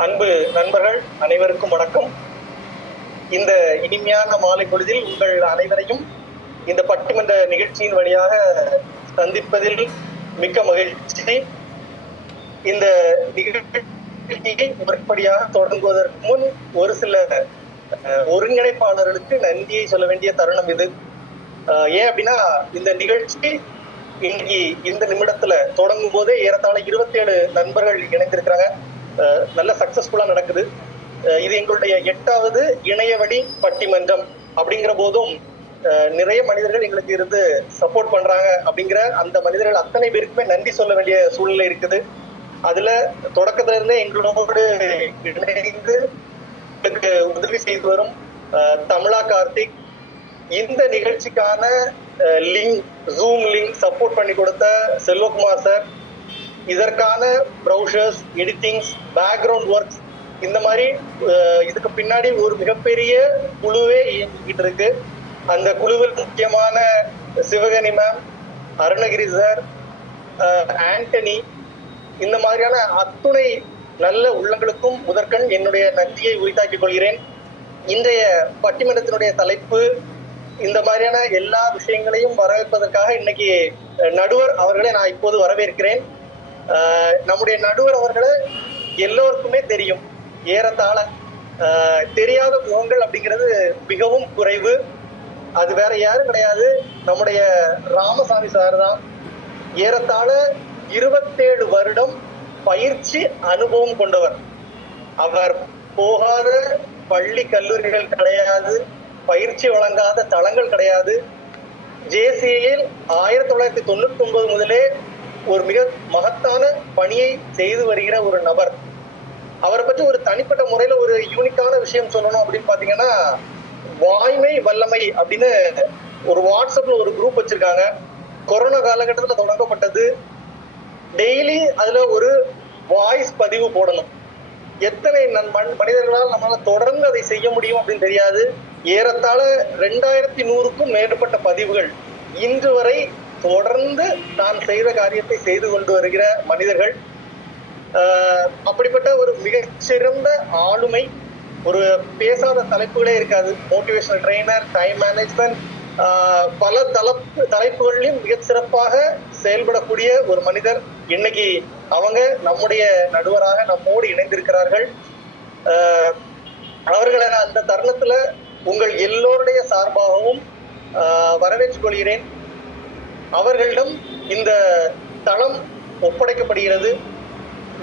அன்பு நண்பர்கள் அனைவருக்கும் வணக்கம். இந்த இனிமையான மாலை பொழுதில் உங்கள் அனைவரையும் இந்த பட்டிமன்ற நிகழ்ச்சியின் வழியாக சந்திப்பதில் மிக்க மகிழ்ச்சி. இந்த நிகழ்ச்சியை முறைப்படியாக தொடங்குவதற்கு முன் ஒரு சில ஒருங்கிணைப்பாளர்களுக்கு நன்றியை சொல்ல வேண்டிய தருணம் இது. ஏன் அப்படின்னா, இந்த நிகழ்ச்சி இன்னைக்கு இந்த நிமிடத்துல தொடங்கும் போதே ஏறத்தாழ 27 நண்பர்கள் இணைந்திருக்கிறாங்க. நல்ல சக்சஸ்ஃபுல்லா நடக்குது. இது எங்களுடைய 8வது இணையவழி பட்டிமன்றம் அப்படிங்கிற போதும் நிறைய மனிதர்கள் எங்களுக்கு இருந்து சப்போர்ட் பண்றாங்க. அப்படிங்கிற அந்த மனிதர்கள் அத்தனை பேருக்குமே நன்றி சொல்ல வேண்டிய சூழ்நிலை இருக்குது. அதுல தொடக்கத்துல இருந்தே எங்களோடு இணைந்து உதவி செய்து வரும் தமிழா கார்த்திக், இந்த நிகழ்ச்சிக்கான ஜூம் லிங்க் சப்போர்ட் பண்ணி கொடுத்த செல்வகுமார் சார், இதற்கான ப்ரௌசர்ஸ், எடிட்டிங்ஸ், பேக்ரவுண்ட் ஒர்க்ஸ், இந்த மாதிரி இதுக்கு பின்னாடி ஒரு மிகப்பெரிய குழுவே இயங்கிக்கிட்டு இருக்கு. அந்த குழுவில் முக்கியமான சிவகனி மேம், அருணகிரி சார், ஆண்டனி, இந்த மாதிரியான அத்துணை நல்ல உள்ளங்களுக்கும் முதற்கண் என்னுடைய நன்றியை உரித்தாக்கிக் கொள்கிறேன். இன்றைய பட்டிமன்றத்தினுடைய தலைப்பு இந்த மாதிரியான எல்லா விஷயங்களையும் வரவேற்பதற்காக இன்னைக்கு நடுவர் அவர்களை நான் இப்போது வரவேற்கிறேன். நம்முடைய நடுவர் அவர்களை எல்லோருக்குமே தெரியும். ஏறத்தாழ தெரியாத முகங்கள் அப்படிங்கிறது மிகவும் குறைவு. அது வேற யாரும் கிடையாது, நம்முடைய ராமசாமி சார் தான். ஏறத்தாழ 27 வருடம் பயிற்சி அனுபவம் கொண்டவர். அவர் போகாத பள்ளி கல்லூரிகள் கிடையாது, பயிற்சி வழங்காத தளங்கள் கிடையாது. ஜேசிஐயில் 1999 முதலே ஒரு மிக மகத்தான பணியை செய்து வருகிற ஒரு நபர். அவரை பற்றி ஒரு தனிப்பட்ட முறையில ஒரு யூனிக்கான விஷயம் சொல்லணும் அப்படின்னு பாத்தீங்கன்னா, வாய்மை வல்லமை அப்படின்னு ஒரு வாட்ஸ்அப்ல ஒரு குரூப் வச்சிருக்காங்க. கொரோனா காலகட்டத்தில் தொடங்கப்பட்டது. டெய்லி அதுல ஒரு வாய்ஸ் பதிவு போடணும். எத்தனை மனிதர்களால் நம்மளால தொடர்ந்து அதை செய்ய முடியும் அப்படின்னு தெரியாது. ஏறத்தாழ 2100க்கும் மேற்பட்ட பதிவுகள் இன்று வரை தொடர்ந்து தான் செய்த காரியத்தை செய்து கொண்டு வருகிற மனிதர்கள். அப்படிப்பட்ட ஒரு மிகச்சிறந்த ஆளுமை. ஒரு பேசாத தலைப்புகளே இருக்காது. மோட்டிவேஷனல் ட்ரெய்னர், டைம் மேனேஜ்மெண்ட், பல தலைப்புகளிலும் மிக சிறப்பாக செயல்படக்கூடிய ஒரு மனிதர். இன்னைக்கு அவங்க நம்முடைய நடுவராக நம்மோடு இணைந்திருக்கிறார்கள். அவர்களை நான் அந்த தருணத்துல உங்கள் எல்லோருடைய சார்பாகவும் வரவேற்றுக் கொள்கிறேன். அவர்களிடம் இந்த தளம் ஒப்படைக்கப்படுகிறது.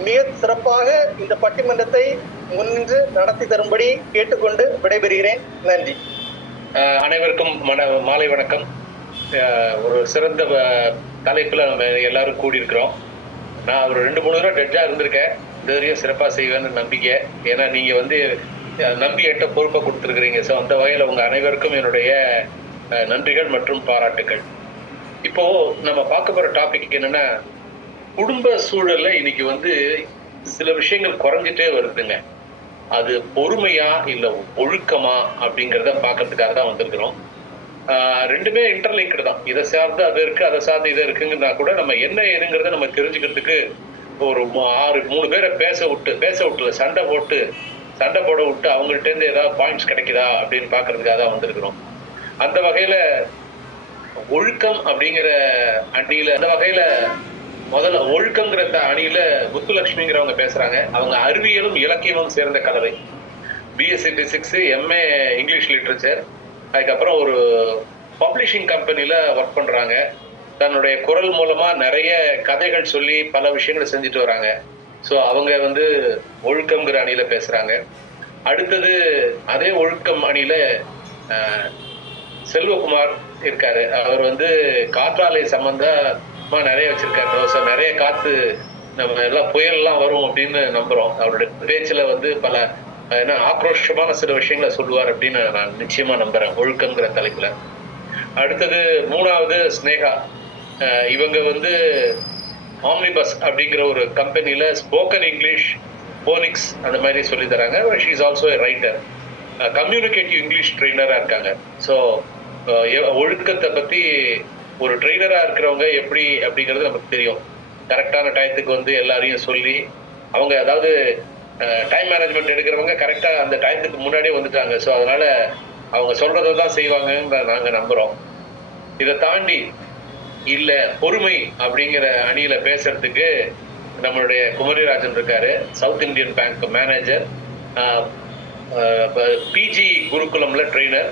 மிக சிறப்பாக இந்த பட்டிமன்றத்தை முன்னின்று நடத்தி தரும்படி கேட்டுக்கொண்டு விடைபெறுகிறேன். நன்றி. அனைவருக்கும் மாலை வணக்கம். ஒரு சிறந்த தலைப்புல நம்ம எல்லாரும் கூடியிருக்கிறோம். நான் ஒரு 2-3 தடவை டெட்ஜா இருந்திருக்கேன். இந்த வரையும் சிறப்பாக செய்வேன்னு நம்பிக்கை. ஏன்னா நீங்க நம்பி என்கிட்ட பொறுப்பை கொடுத்துருக்குறீங்க. ஸோ அந்த வகையில் உங்க அனைவருக்கும் என்னுடைய நன்றிகள் மற்றும் பாராட்டுகள். இப்போ நம்ம பார்க்க போற டாபிக் என்னன்னா, குடும்ப சூழல்ல இன்னைக்கு சில விஷயங்கள் குறைஞ்சிட்டே வருதுங்க. அது பொறுமையா இல்ல ஒழுக்கமா அப்படிங்கிறத பார்க்கறதுக்காக தான் வந்திருக்கிறோம். ரெண்டுமே இன்டர்லிங்க்டு தான். இதை சார்ந்து அது இருக்கு, அதை சார்ந்து இதை இருக்குங்கன்னா கூட நம்ம என்ன ஏதுங்கிறத நம்ம தெரிஞ்சுக்கிறதுக்கு ஒரு 3 பேரை பேச விட்டு சண்டை போட விட்டு அவங்கள்ட்ட இருந்து ஏதாவது பாயிண்ட்ஸ் கிடைக்குதா அப்படின்னு பாக்குறதுக்காக தான் வந்திருக்கிறோம். அந்த வகையில ஒழுக்கம் அப்படிங்கிற அணியில முதல்ல ஒழுக்கங்கிற அணியில முத்துலட்சுமிங்கிறவங்க பேசுறாங்க. அவங்க அறிவியலும் இலக்கியமும் சேர்ந்த கலவை. BSc physics, MA English literature, அதுக்கப்புறம் ஒரு பப்ளிஷிங் கம்பெனில ஒர்க் பண்றாங்க. தன்னுடைய குரல் மூலமா நிறைய கதைகள் சொல்லி பல விஷயங்களை செஞ்சுட்டு வராங்க. ஸோ அவங்க ஒழுக்கம்ங்கிற அணியில பேசுறாங்க. அடுத்தது அதே ஒழுக்கம் அணியில செல்வகுமார் இருக்காரு. அவர் காற்றாலை சம்பந்தமா நிறைய வச்சிருக்காரு. ஸோ நிறைய காத்து நம்ம எல்லாம் புயல்லாம் வரும் அப்படின்னு நம்புறோம். அவருடைய பேச்சுல பல ஆக்ரோஷமான சில விஷயங்களை சொல்லுவார் அப்படின்னு நான் நிச்சயமா நம்புறேன் ஒழுக்கம்ங்கிற தலைப்புல. அடுத்தது 3வது ஸ்னேகா. இவங்க ஆம்னிபஸ் அப்படிங்கிற ஒரு கம்பெனில ஸ்போக்கன் இங்கிலீஷ், போனிக்ஸ் அந்த மாதிரி சொல்லி தராங்க. She is also a writer, communicative English ட்ரெயினரா இருக்காங்க. ஸோ ஒழுக்கத்தை பத்தி ஒரு ட்ரெயினரா இருக்கிறவங்க எப்படி அப்படிங்கிறது நமக்கு தெரியும். கரெக்டான டயத்துக்கு எல்லாரையும் சொல்லி அவங்க டைம் மேனேஜ்மெண்ட் எடுக்கிறவங்க கரெக்டா அந்த டைத்துக்கு முன்னாடியே வந்துட்டாங்க. ஸோ அதனால அவங்க சொல்றதை தான் செய்வாங்கன்னு நாங்க நம்புறோம். இதை தாண்டி இல்ல பொறுமை அப்படிங்கிற அணியில பேசுறதுக்கு நம்மளுடைய குமரிராஜன் இருக்காரு, south Indian bank manager, PG குருகுலம்ல ட்ரெயினர்.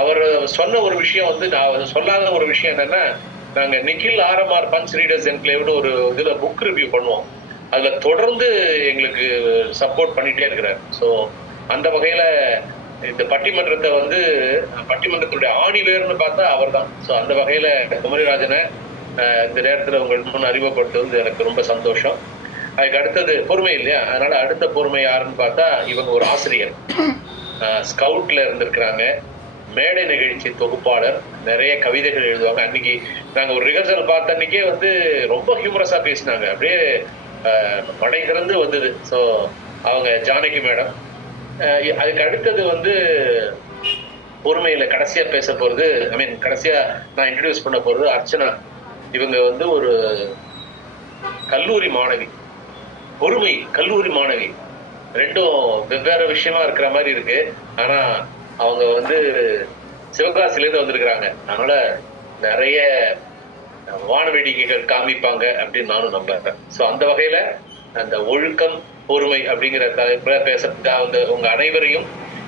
அவர் சொன்ன ஒரு விஷயம் வந்து நான் சொல்லாத ஒரு விஷயம் என்னன்னா, நாங்க நிக்கில் RMR பஞ்ச் ரீடர்ஸ் என்க்ளேவ்னு ஒரு இதுல புக் ரிவ்யூ பண்ணுவோம். அதுல தொடர்ந்து எங்களுக்கு சப்போர்ட் பண்ணிட்டே இருக்கிறார். ஸோ அந்த வகையில இந்த பட்டிமன்றத்தை வந்து பட்டிமன்றத்துடைய ஆணிவேர்னு பார்த்தா அவர் தான். ஸோ அந்த வகையில குமரிராஜனை இந்த நேரத்துல உங்கள் முன் அறிமுகப்படுத்துவது எனக்கு ரொம்ப சந்தோஷம். அதுக்கு அடுத்தது பொறுமை இல்லையா, அதனால அடுத்த பொறுமை யாருன்னு பார்த்தா இவங்க ஒரு ஆசிரியர், ஸ்கவுட்ல இருந்திருக்கிறாங்க, மேடை நிகழ்ச்சி தொகுப்பாளர், நிறைய கவிதைகள் எழுதுவாங்க. அன்னைக்கு நாங்க ஒரு ரிஹர்சல் பார்த்த அன்னைக்கே வந்து ரொம்ப ஹியூமரஸா பேசினாங்க, அப்படியே மடை திறந்து வந்தது. ஸோ அவங்க ஜானகி மேடம். அதுக்கு அடுத்தது வந்து பொறுமையில கடைசியா பேச போறது, கடைசியா நான் இன்ட்ரடியூஸ் பண்ண போறது அர்ச்சனா. இவங்க வந்து ஒரு கல்லூரி மாணவி, பொறுமை கல்லூரி மாணவி, ரெண்டும் வெவ்வேறு விஷயமா இருக்கிற மாதிரி இருக்கு. ஆனா அவங்க வந்து சிவகாசில இருந்து வந்திருக்கிறாங்க. அதனால நிறைய வானவேடிக்கைகள் காமிப்பாங்க அப்படின்னு நானும் நம்புறேன். ஸோ அந்த வகையில அந்த ஒழுக்கம் பொறுமை அப்படிங்கிற தலைப்புல பேசுறதுக்காக உங்க அனைவரையும்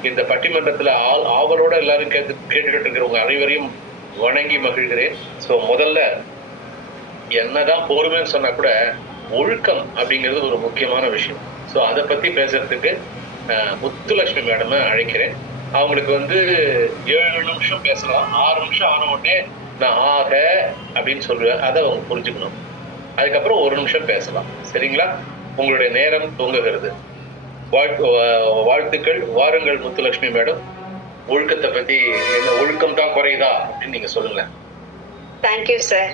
இந்த பட்டிமன்றத்துல ஆவலோட எல்லாரும் கேட்டுக்கிட்டு இருக்கிற உங்க அனைவரையும் வணங்கி மகிழ்கிறேன். ஸோ முதல்ல என்னதான் பொறுமைன்னு சொன்னா கூட ஒழுக்கம் அப்படிங்கிறது ஒரு முக்கியமான விஷயம். ஸோ அதை பத்தி பேசுறதுக்கு முத்துலட்சுமி மேடம் அழைக்கிறேன். அவங்களுக்கு வந்து 7 நிமிஷம் பேசலாம். 6 நிமிஷம் ஆன உடனே நான் ஆக அப்படின்னு சொல்லுவேன், அதை அவங்க புரிஞ்சுக்கணும். அதுக்கப்புறம் 1 நிமிஷம் பேசலாம். சரிங்களா? உங்களுடைய நேரம் துவங்குகிறது. வாழ்த்துக்கள். வாருங்கள் முத்துலட்சுமி மேடம். ஒழுக்கத்தை பத்தி என்ன, ஒழுக்கம் தான் குறையுதா அப்படின்னு நீங்க சொல்லுங்களேன். Thank you sir.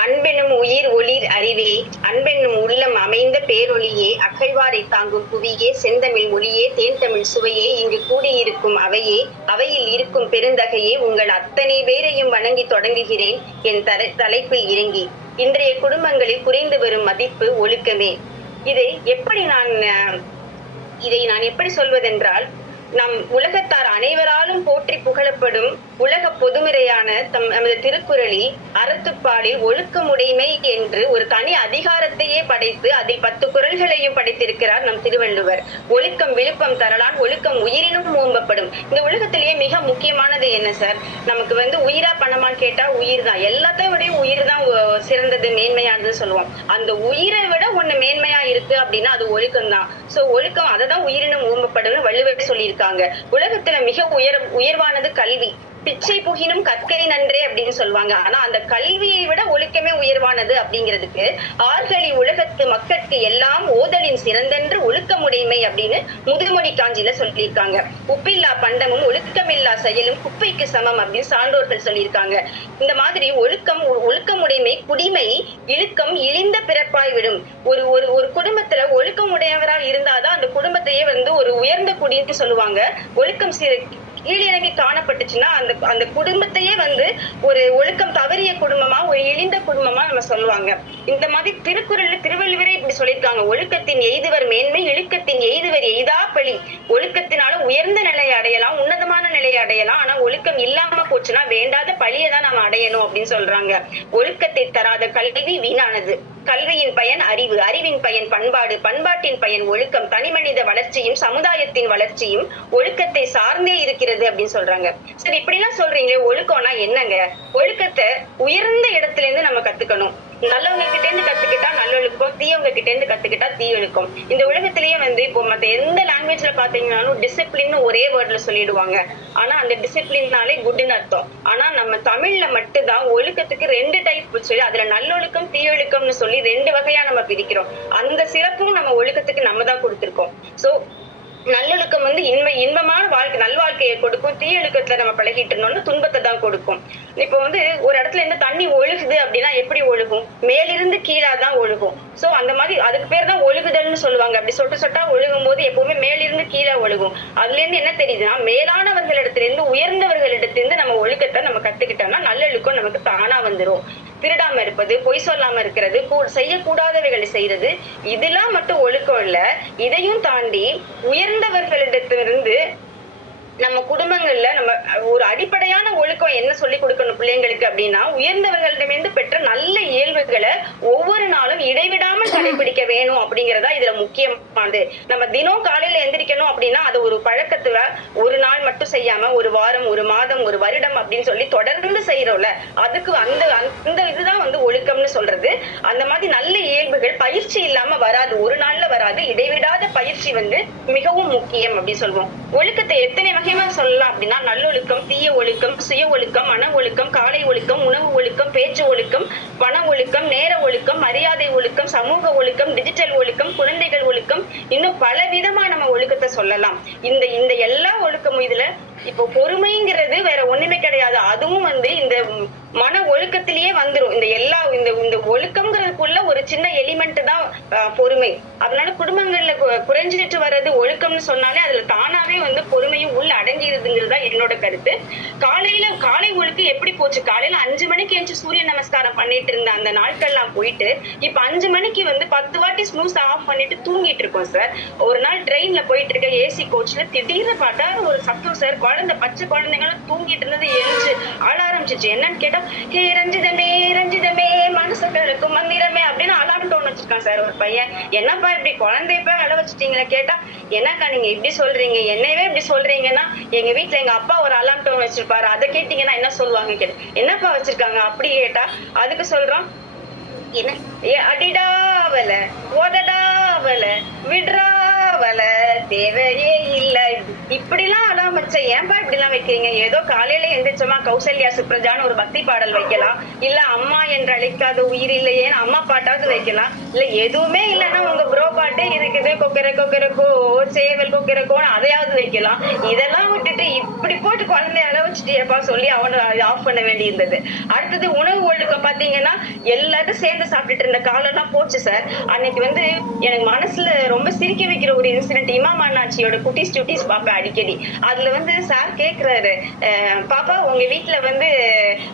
அன்பெனும் உயிர் ஒளிர் அறிவே, அன்பெனும் உள்ளம் அமைந்த பேரொளியே, அகழ்வாரை தாங்கும் புவியே, செந்தமிழ் மொழியே, தேன் தமிழ் சுவையே, இங்கு கூடியிருக்கும் அவையே, அவையில் இருக்கும் பெருந்தகையே, உங்கள் அத்தனை பேரையும் வணங்கி தொடங்குகிறேன் என் தலைப்பில் இறங்கி. இன்றைய குடும்பங்களில் குறைந்து வரும் மதிப்பு ஒழுக்கமே. இதை நான் எப்படி சொல்வதென்றால், நம் உலகத்தார் அனைவராலும் போற்றி புகழப்படும் உலக பொதுமறையான நமது திருக்குறளில் அறத்துப்பாலில் ஒழுக்கமுடைமை என்று ஒரு தனி அதிகாரத்தையே படைத்து அதில் 10 குறள்களையும் படைத்திருக்கிறார் நம் திருவள்ளுவர். ஒழுக்கம் விழுப்பம் தரலான், ஒழுக்கம் உயிரினும் ஓம்பப்படும். இந்த உலகத்திலேயே மிக முக்கியமானது என்ன சார்? நமக்கு வந்து உயிரா பணமான்னு கேட்டா உயிர் தான். எல்லாத்தையும் விட உயிர் தான் சிறந்தது, மேன்மையானது சொல்லுவோம். அந்த உயிரை விட ஒண்ணு மேன்மையா இருக்கு அப்படின்னா அது ஒழுக்கம் தான். சோ ஒழுக்கம், அதை தான் உயிரினும் ஓம்பப்படும் வள்ளுவர் சொல்லியிருக்காங்க. உலகத்துல மிக உயர்வானது கல்வி. பிச்சை புகினும் கற்கை நன்றே அப்படின்னு சொல்லுவாங்க. ஆனா அந்த கல்வியை விட ஒழுக்கமே உயர்வானது அப்படிங்கிறதுக்கு ஆர்களி உலகத்து மக்களுக்கு எல்லாம் ஓதலின் சிறந்தென்று ஒழுக்கமுடைமை அப்படின்னு முதுமொழி காஞ்சியில சொல்லியிருக்காங்க. உப்பில்லா பண்டமும் ஒழுக்கமில்லா செயலும் குப்பைக்கு சமம் அப்படின்னு சான்றோர்கள் சொல்லியிருக்காங்க. இந்த மாதிரி ஒழுக்கமுடைமை குடிமை இழுக்கம் இழிந்த பிறப்பாய் விடும். ஒரு குடும்பத்துல ஒழுக்கம் உடையவரால் இருந்தாதான் அந்த குடும்பத்தையே வந்து ஒரு உயர்ந்த குடின்னு சொல்லுவாங்க. ஒழுக்கம் கீழிறங்கி காணப்பட்டுச்சுன்னா அந்த குடும்பத்தையே வந்து ஒரு ஒழுக்கம் தவறிய குடும்பமா, ஒரு இழிந்த குடும்பமா நம்ம சொல்லுவாங்க. இந்த மாதிரி திருக்குறள்ல திருவள்ளுவரே இப்படி சொல்லியிருக்காங்க. ஒழுக்கத்தின் எய்துவர் மேன்மை, இழுக்கத்தின் எய்துவர் எய்தா பழி. ஒழுக்கத்தினால உயர்ந்த நிலையை அடையலாம், உன்னதமான நிலையை அடையலாம். ஆனா ஒழுக்கம் இல்லாம போச்சுன்னா வேண்டாத பழியை தான் நம்ம அடையணும் அப்படின்னு சொல்றாங்க. ஒழுக்கத்தை தராத கல்வி வீணானது. கல்வியின் பயன் அறிவு, அறிவின் பயன் பண்பாடு, பண்பாட்டின் பயன் ஒழுக்கம். தனிமனித வளர்ச்சியும் சமுதாயத்தின் வளர்ச்சியும் ஒழுக்கத்தை சார்ந்தே இருக்கிறது அப்படின்னு சொல்றாங்க. சரி, இப்படி எல்லாம் சொல்றீங்க, ஒழுக்கம்னா என்னங்க? ஒழுக்கத்தை உயர்ந்த இடத்துல இருந்து நம்ம கத்துக்கணும். நல்லவங்க கிட்ட இருந்து கத்துக்கிட்டா நல்லொழுக்கம், தீயவங்க கிட்ட இருந்து கத்துக்கிட்டா தீயொழுக்கம். இந்த உலகத்திலேயே வந்து இப்போ மத்த எந்த லாங்குவேஜ்ல பாத்தீங்கன்னாலும் டிசிப்ளின் ஒரே வேர்ட்ல சொல்லிடுவாங்க. ஆனா அந்த டிசிப்ளின்னாலே குட்னு அர்த்தம். ஆனா நம்ம தமிழ்ல மட்டும்தான் ஒழுக்கத்துக்கு 2 டைப் வச்சு அதுல நல்லொழுக்கம் தீயொழுக்கம்னு சொல்லி 2 வகையா நம்ம பிரிக்கிறோம். அந்த சிறப்பும் நம்ம ஒழுக்கத்துக்கு நம்ம தான் கொடுத்திருக்கோம். சோ நல்லொழுக்கம் வந்து இன்பமான வாழ்க்கை, நல்வாழ்க்கையை கொடுக்கும். தீயொழுக்கத்துல நம்ம பழகிட்டு இருந்தோம்னா துன்பத்தை தான் கொடுக்கும். இப்போ வந்து ஒரு இடத்துல இருந்து தண்ணி ஒழுகுது அப்படின்னா எப்படி ஒழுகும்? மேலிருந்து கீழாதான் ஒழுகும். சோ அந்த மாதிரி அதுக்கு பேர் தான் ஒழுகுதல்னு சொல்லுவாங்க. அப்படி சொட்டா ஒழுகும் போது எப்பவுமே மேலிருந்து கீழே ஒழுகும். அதுல இருந்து என்ன தெரியுதுன்னா, மேலானவர்களிடத்திலிருந்து உயர்ந்தவர்களிடத்திலிருந்து நம்ம ஒழுக்கத்தை நம்ம கத்துக்கிட்டோம்னா நல்லொழுக்கம் நமக்கு தானா வந்துரும். திருடாம இருப்பது, பொய் சொல்லாம இருக்கிறது, செய்யக்கூடாதவைகளை செய்யறது, இதெல்லாம் மட்டும் ஒழுக்கம் இல்ல. இதையும் தாண்டி உயர்ந்தவர்களிடத்திலிருந்து நம்ம குடும்பங்கள்ல நம்ம ஒரு அடிப்படையான ஒழுக்கம் என்ன சொல்லி கொடுக்கணும் பிள்ளைங்களுக்கு அப்படின்னா, உயர்ந்தவர்களிடமிருந்து பெற்ற நல்ல இயல்புகளை ஒவ்வொரு நாளும் இடைவிடாமல் கடைபிடிக்க வேணும் அப்படிங்கறதா இதுல முக்கியமானது. நம்ம தினம் காலையில எந்திரிக்கணும் அப்படின்னா அது ஒரு பழக்கத்துல ஒரு நாள் மட்டும் செய்யாம ஒரு வாரம், ஒரு மாதம், ஒரு வருடம் அப்படின்னு சொல்லி தொடர்ந்து செய்யறோம்ல, அதுக்கு அந்த இதுதான் வந்து ஒழுக்கம்னு சொல்றது. அந்த மாதிரி நல்ல இயல்புகள் பயிற்சி இல்லாம வராது, ஒரு நாள்ல வராது. இடைவிடாத பயிற்சி வந்து மிகவும் முக்கியம் அப்படின்னு சொல்லுவோம். ஒழுக்கத்தை எத்தனை வகையா சொல்லலாம் அப்படின்னா, நல்லொழுக்கம், தீய ஒழுக்கம், சுய ஒழுக்கம், மன ஒழுக்கம், காலை ஒழுக்கம், உணவு ஒழுக்கம், பேச்சு ஒழுக்கம், பண ஒழுக்கம், நேர ஒழுக்கம், மரியாதை ஒழுக்கம், சமூக ஒழுக்கம், டிஜிட்டல் ஒழுக்கம், குழந்தைகள் ஒழுக்கம், இன்னும் பல விதமா நம்ம ஒழுக்கத்தை சொல்லலாம். இந்த எல்லா ஒழுக்கமும் இதுல இப்போ பொறுமைங்கிறது வேற ஒண்ணுமே கிடையாது. அதுவும் வந்து இந்த மன ஒழுக்கத்திலேயே வந்துரும். இந்த ஒழுக்கம்ங்கிறதுக்குள்ள ஒரு சின்ன எலிமெண்ட் தான் பொறுமை. அதனால குடும்பங்கள்ல குறைஞ்சிட்டு வர்றது ஒழுக்கம்னு சொன்னாலே அதுல தானாவே வந்து பொறுமையும் உள்ள அடங்கிருதுங்கிறது தான் என்னோட கருத்து. காலை ஒழுக்கம் எப்படி போச்சு? காலையில 5 மணிக்கு எழுந்து சூரிய நமஸ்காரம் பண்ணிட்டு இருந்த அந்த நாட்கள்லாம் போயிட்டு இப்ப 5 மணிக்கு வந்து 10 வாட்டி ஸ்னூஸ் ஆஃப் பண்ணிட்டு தூங்கிட்டு இருக்கோம் சார். ஒரு நாள் ட்ரெயின்ல போயிட்டு இருக்க ஏசி கோச்ல திடீர்னு பார்த்தா ஒரு சத்தம் சார். பச்சை குழந்தைங்களும் தூங்கிட்டு இருந்தது எழுந்து ஆள ஆரம்பிச்சிச்சு. என்னன்னு கேட்டா, ஹே ரஞ்சிதமே ரஞ்சிதமே மனசுகளுக்கும் மந்திரமே அப்படின்னு அலாரம் டோன் வச்சிருக்கான் சார் ஒரு பையன். என்னப்பா இப்படி குழந்தைய போய் அழ வச்சுட்டீங்களா? கேட்டா, என்னக்கா நீங்க இப்படி சொல்றீங்க, என்னவே இப்படி சொல்றீங்கன்னா, எங்க வீட்டுல எங்க அப்பா ஒரு அலாரம் டோன் வச்சிருப்பாரு, அதை கேட்டீங்கன்னா என்ன சொல்லுவாங்க கேட்டு, என்னப்பா வச்சிருக்காங்க அப்படி கேட்டா, அதுக்கு சொல்றான், என்ன அடிடாவல உதடாவல விடுறாவல தேவையே இல்ல. இப்படிலாம் அலாம் வச்ச ஏன்பா இப்படி எல்லாம் வைக்கிறீங்க? ஏதோ காலையில எந்திரிச்சோமா கௌசல்யா சுப்ரஜான்னு ஒரு பக்தி பாடல் வைக்கலாம், இல்ல அம்மா என்று அழைக்காத உயிர் இல்லையேன்னு அம்மா பாட்டாவது வைக்கலாம், இல்ல எதுவுமே இல்லைன்னா உங்க ப்ரோ பாட்டே இருக்குது, கொக்கரக்கோ சேவல் கொக்கரக்கோன்னு அதையாவது வைக்கலாம். இதெல்லாம் விட்டுட்டு இப்படி போட்டு குழந்தைய அள வச்சுட்டியப்பா சொல்லி அவனை ஆஃப் பண்ண வேண்டி இருந்தது. அடுத்தது உணவு ஒழுக்கம் பாத்தீங்கன்னா, எல்லாரும் சேர்ந்து சாப்பிட்டுட்டு இருந்த காலம் எல்லாம் போச்சு சார். அன்னைக்கு வந்து எனக்கு மனசுல ரொம்ப சிரிக்க வைக்கிற ஒரு இன்சிடென்ட், இமாம் அண்ணாச்சியோட குட்டீஸ் பாப்பா அடிக்கடி. அதுல வந்து சார் கேக்குறாரு, பாப்பா உங்க வீட்டுல வந்து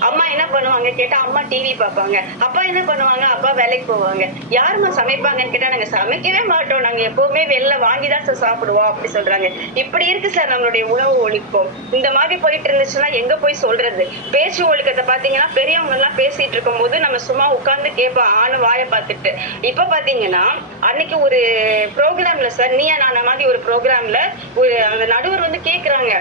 அம்மா என்ன பண்ணுவாங்க கேட்டா, அம்மா டிவி பாப்பாங்க. அப்பா என்ன பண்ணுவாங்க? அப்பா வேலைக்கு போவாங்க. யாருமா சமைப்பாங்கன்னு கேட்டா, நாங்க சமைக்கவே மாட்டோம், நாங்க எப்பவுமே வெளில வாங்கிதான் சார் சாப்பிடுவோம் அப்படி சொல்றாங்க. இப்படி இருக்கு சார் நம்மளுடைய உணவு ஒழுக்கம். இந்த மாதிரி போயிட்டு இருந்துச்சுன்னா எங்க போய் சொல்றது? பேச்சு ஒழுக்கத்தை பாத்தீங்கன்னா, பெரியவங்க எல்லாம் பேசிட்டு இருக்கும் போது நம்ம சும்மா உட்கார்ந்து கேட்போம் ஆணு வாயை பார்த்துட்டு. இப்ப பாத்தீங்கன்னா அன்னைக்கு ஒரு ப்ரோக்ராம்ல சார், நீயா நானா மாதிரி ஒரு ப்ரோக்ராம்ல ஒரு அந்த நடுவர் வந்து கேக்குறாங்க,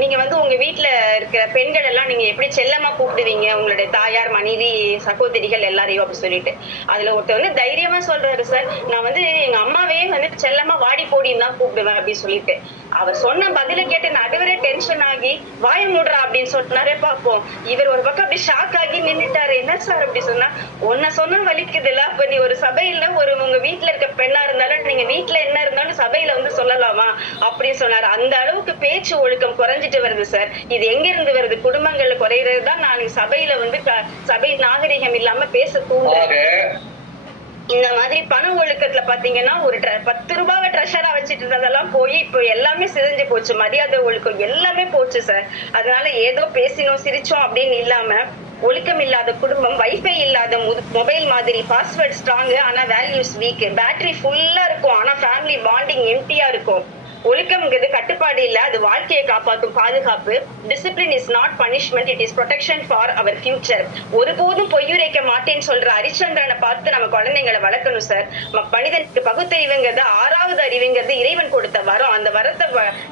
நீங்க வந்து உங்க வீட்டுல இருக்கிற பெண்கள் எல்லாம் நீங்க எப்படி செல்லமா கூப்பிடுவீங்க, உங்களுடைய தாயார், மனைவி, சகோதரிகள் எல்லாரையும் அப்படி சொல்லிட்டு. அதுல ஒருத்தர் வந்து தைரியமா சொல்றாரு, சார் நான் வந்து எங்க அம்மாவையே வந்து செல்லமா வாடி போடின்னு தான் கூப்பிடுவேன் அப்படின்னு சொல்லிட்டு. அவர் சொன்ன பதில கேட்டு நடுவரே டென்ஷன் ஆகி வாய மூடுறா அப்படின்னு சொன்னாரே பார்ப்போம். இவர் ஒரு பக்கம் அப்படி ஷாக் ஆகி நின்னுட்டாரு. என்ன சார் அப்படி சொன்னா, உன்ன சொன்னா வலிக்குது இல்ல, அப்ப நீ ஒரு சபையில உங்க வீட்டுல இருக்க பெண்ணா இருந்தாலும் நீங்க வீட்டுல என்ன இருந்தாலும் சபையில வந்து சொல்லலாமா அப்படின்னு சொன்னாரு. அந்த அளவுக்கு பேச்சு ஒழுக்கம் குறைஞ்சிட்டு வருது சார். இது எங்க இருந்து வருது? குடும்பங்கள்ல குறையிறது தான் நாளைக்கு சபையில வந்து சபை நாகரிகம் இல்லாம பேச தூண்டுறாங்க. இந்த மாதிரி பண ஒழுக்கத்துல பாத்தீங்கன்னா, ஒரு 10 ரூபாவை ட்ரெஷரா வச்சுட்டு இருந்ததெல்லாம் போய் இப்போ எல்லாமே சிதைஞ்சு போச்சு. மரியாதை ஒழுக்கம் எல்லாமே போச்சு சார். அதனால ஏதோ பேசினோம் சிரிச்சோம் அப்படின்னு இல்லாம, ஒழுக்கம் இல்லாத குடும்பம் வைஃபை இல்லாத மொபைல் மாதிரி, பாஸ்வேர்ட் ஸ்ட்ராங் ஆனா வேல்யூஸ் வீக், பேட்டரி ஃபுல்லா இருக்கும் ஆனா ஃபேமிலி பாண்டிங் எம்டியா இருக்கும். ஒழுக்கம்ங்கிறது கட்டுப்பாடு இல்ல, அது வாழ்க்கையை காப்பாற்றும் பாதுகாப்பு. Discipline is not punishment, it is protection for our future. ஒருபோதும் பொய்யுரைக்க மாட்டேன்னு சொல்ற ஹரிச்சந்திரனை பார்த்து நம்ம குழந்தைங்களை வளர்க்கணும் சார். மனிதனுக்கு பகுத்தறிவுங்கிறது 6வது அறிவுங்கிறது இறைவன் கொடுத்த வரம். அந்த வரத்தை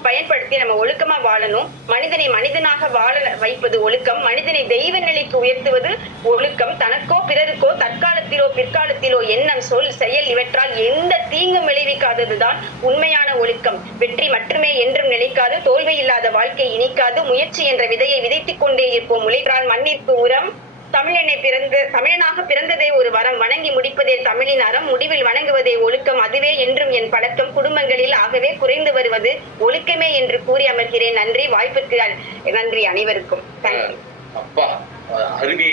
பயன்படுத்தி நம்ம ஒழுக்கமா வாழணும். மனிதனை மனிதனாக வாழ வைப்பது ஒழுக்கம், மனிதனை தெய்வ நிலைக்கு உயர்த்துவது ஒழுக்கம். தனக்கோ பிறருக்கோ தற்காலத்திலோ பிற்காலத்திலோ எண்ணம், சொல், செயல் இவற்றால் எந்த தீங்கும் விளைவிக்காததுதான் உண்மையான ஒழுக்கம். வெற்றி மட்டுமே என்றும் நிலைக்காது, தோல்வி இல்லாத வாழ்க்கை இனிக்காது. முயற்சி என்ற விதையை விதைத்துக் கொண்டே இருப்போம், உழைத்தால் மண்ணிற்கு உரம். தமிழனாக பிறந்ததே ஒரு வரம், வணங்கி முடிப்பதே தமிழின் அறம், முடிவில் வணங்குவதே ஒழுக்கம், அதுவே என்றும் என் பழக்கம். குடும்பங்களில் ஆகவே குறைந்து வருவது ஒழுக்கமே என்று கூறி அமர்கிறேன். நன்றி. வாய்ப்புக்கு நன்றி அனைவருக்கும். அப்பா, அருவி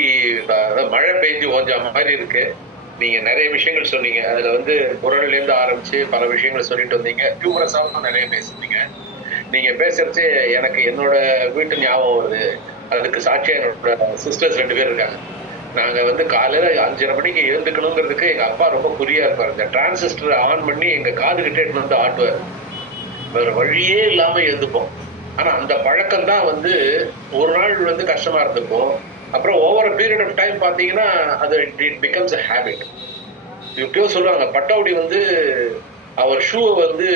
மழை பெய்ஞ்சு ஓஞ்ச மாதிரி இருக்கு. நீங்க நிறைய விஷயங்கள் சொன்னீங்க. அதுல வந்து குரல்ல இருந்து ஆரம்பிச்சு பல விஷயங்களை சொல்லிட்டு வந்தீங்க. ஹியூமரஸாவும் நிறைய பேசுனீங்க. நீங்க பேசுறது எனக்கு என்னோட வீட்டு ஞாபகம் வருது. அதுக்கு சாட்சியா என்னோட சிஸ்டர்ஸ் 2 பேர் இருக்காங்க. நாங்க வந்து காலையில 5:30 மணிக்கு எழுந்துக்கணுங்கிறதுக்கு எங்க அப்பா ரொம்ப குறியா இருப்பாரு. இந்த டிரான்சிஸ்டர் ஆன் பண்ணி எங்க காது கிட்ட எடுத்து வந்து ஆட்டுவார். வேற வழியே இல்லாம எழுந்துப்போம். ஆனா அந்த பழக்கம் தான் வந்து ஒரு நாள் வந்து கஷ்டமா இருந்திருக்கும். அப்புறம் ஓவர் பீரியட் ஆஃப் டைம் பாத்தீங்கன்னா அது இட் பிகம்ஸ் அ ஹேபிட். எப்பயோ சொல்லுவாங்க பட்டவுடி வந்து அவர் ஷூவை வந்து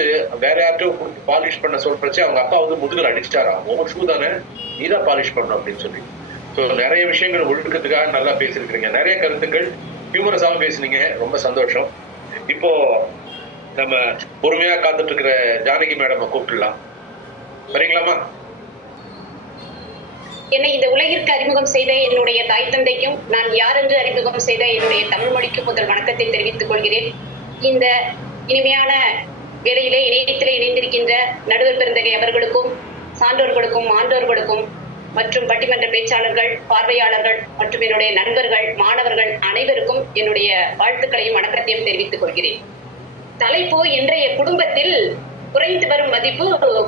வேற யார்ட்டும் கொடுத்து பாலிஷ் பண்ண சொல்றச்சு அவங்க அப்பா வந்து முதுகில் அடிச்சிட்டாராம். உங்க ஷூ தானே நீதான் பாலிஷ் பண்ணணும் அப்படின்னு சொல்லி. ஸோ நிறைய விஷயங்கள் ஒழுக்கத்துக்காக நல்லா பேசியிருக்கிறீங்க. நிறைய கருத்துக்கள் ஹியூமரஸாகவும் பேசுனீங்க. ரொம்ப சந்தோஷம். இப்போ நம்ம பொறுமையா காத்துட்டு இருக்கிற ஜானகி மேடம் கூப்பிடலாம். வரீங்களாமா? என்னை இந்த உலகிற்கு அறிமுகம் செய்த என்னுடைய தாய் தந்தைக்கும், நான் யார் என்று அறிமுகம் செய்த என்னுடைய தமிழ் மொழிக்கும் முதல் வணக்கத்தை தெரிவித்துக் கொள்கிறேன். இந்த இனிமையான வேளையிலே இணையத்திலே இணைந்திருக்கின்ற நடுவர் பெருந்தகை அவர்களுக்கும், சான்றோர்களுக்கும், ஆன்றோர்களுக்கும் மற்றும் பட்டிமன்ற பேச்சாளர்கள், பார்வையாளர்கள் மற்றும் என்னுடைய நண்பர்கள், மாணவர்கள் அனைவருக்கும் என்னுடைய வாழ்த்துக்களையும் வணக்கத்தையும் தெரிவித்துக் கொள்கிறேன். தலைப்பு இன்றைய குடும்பத்தில் குறைந்து வரும் மதிப்பு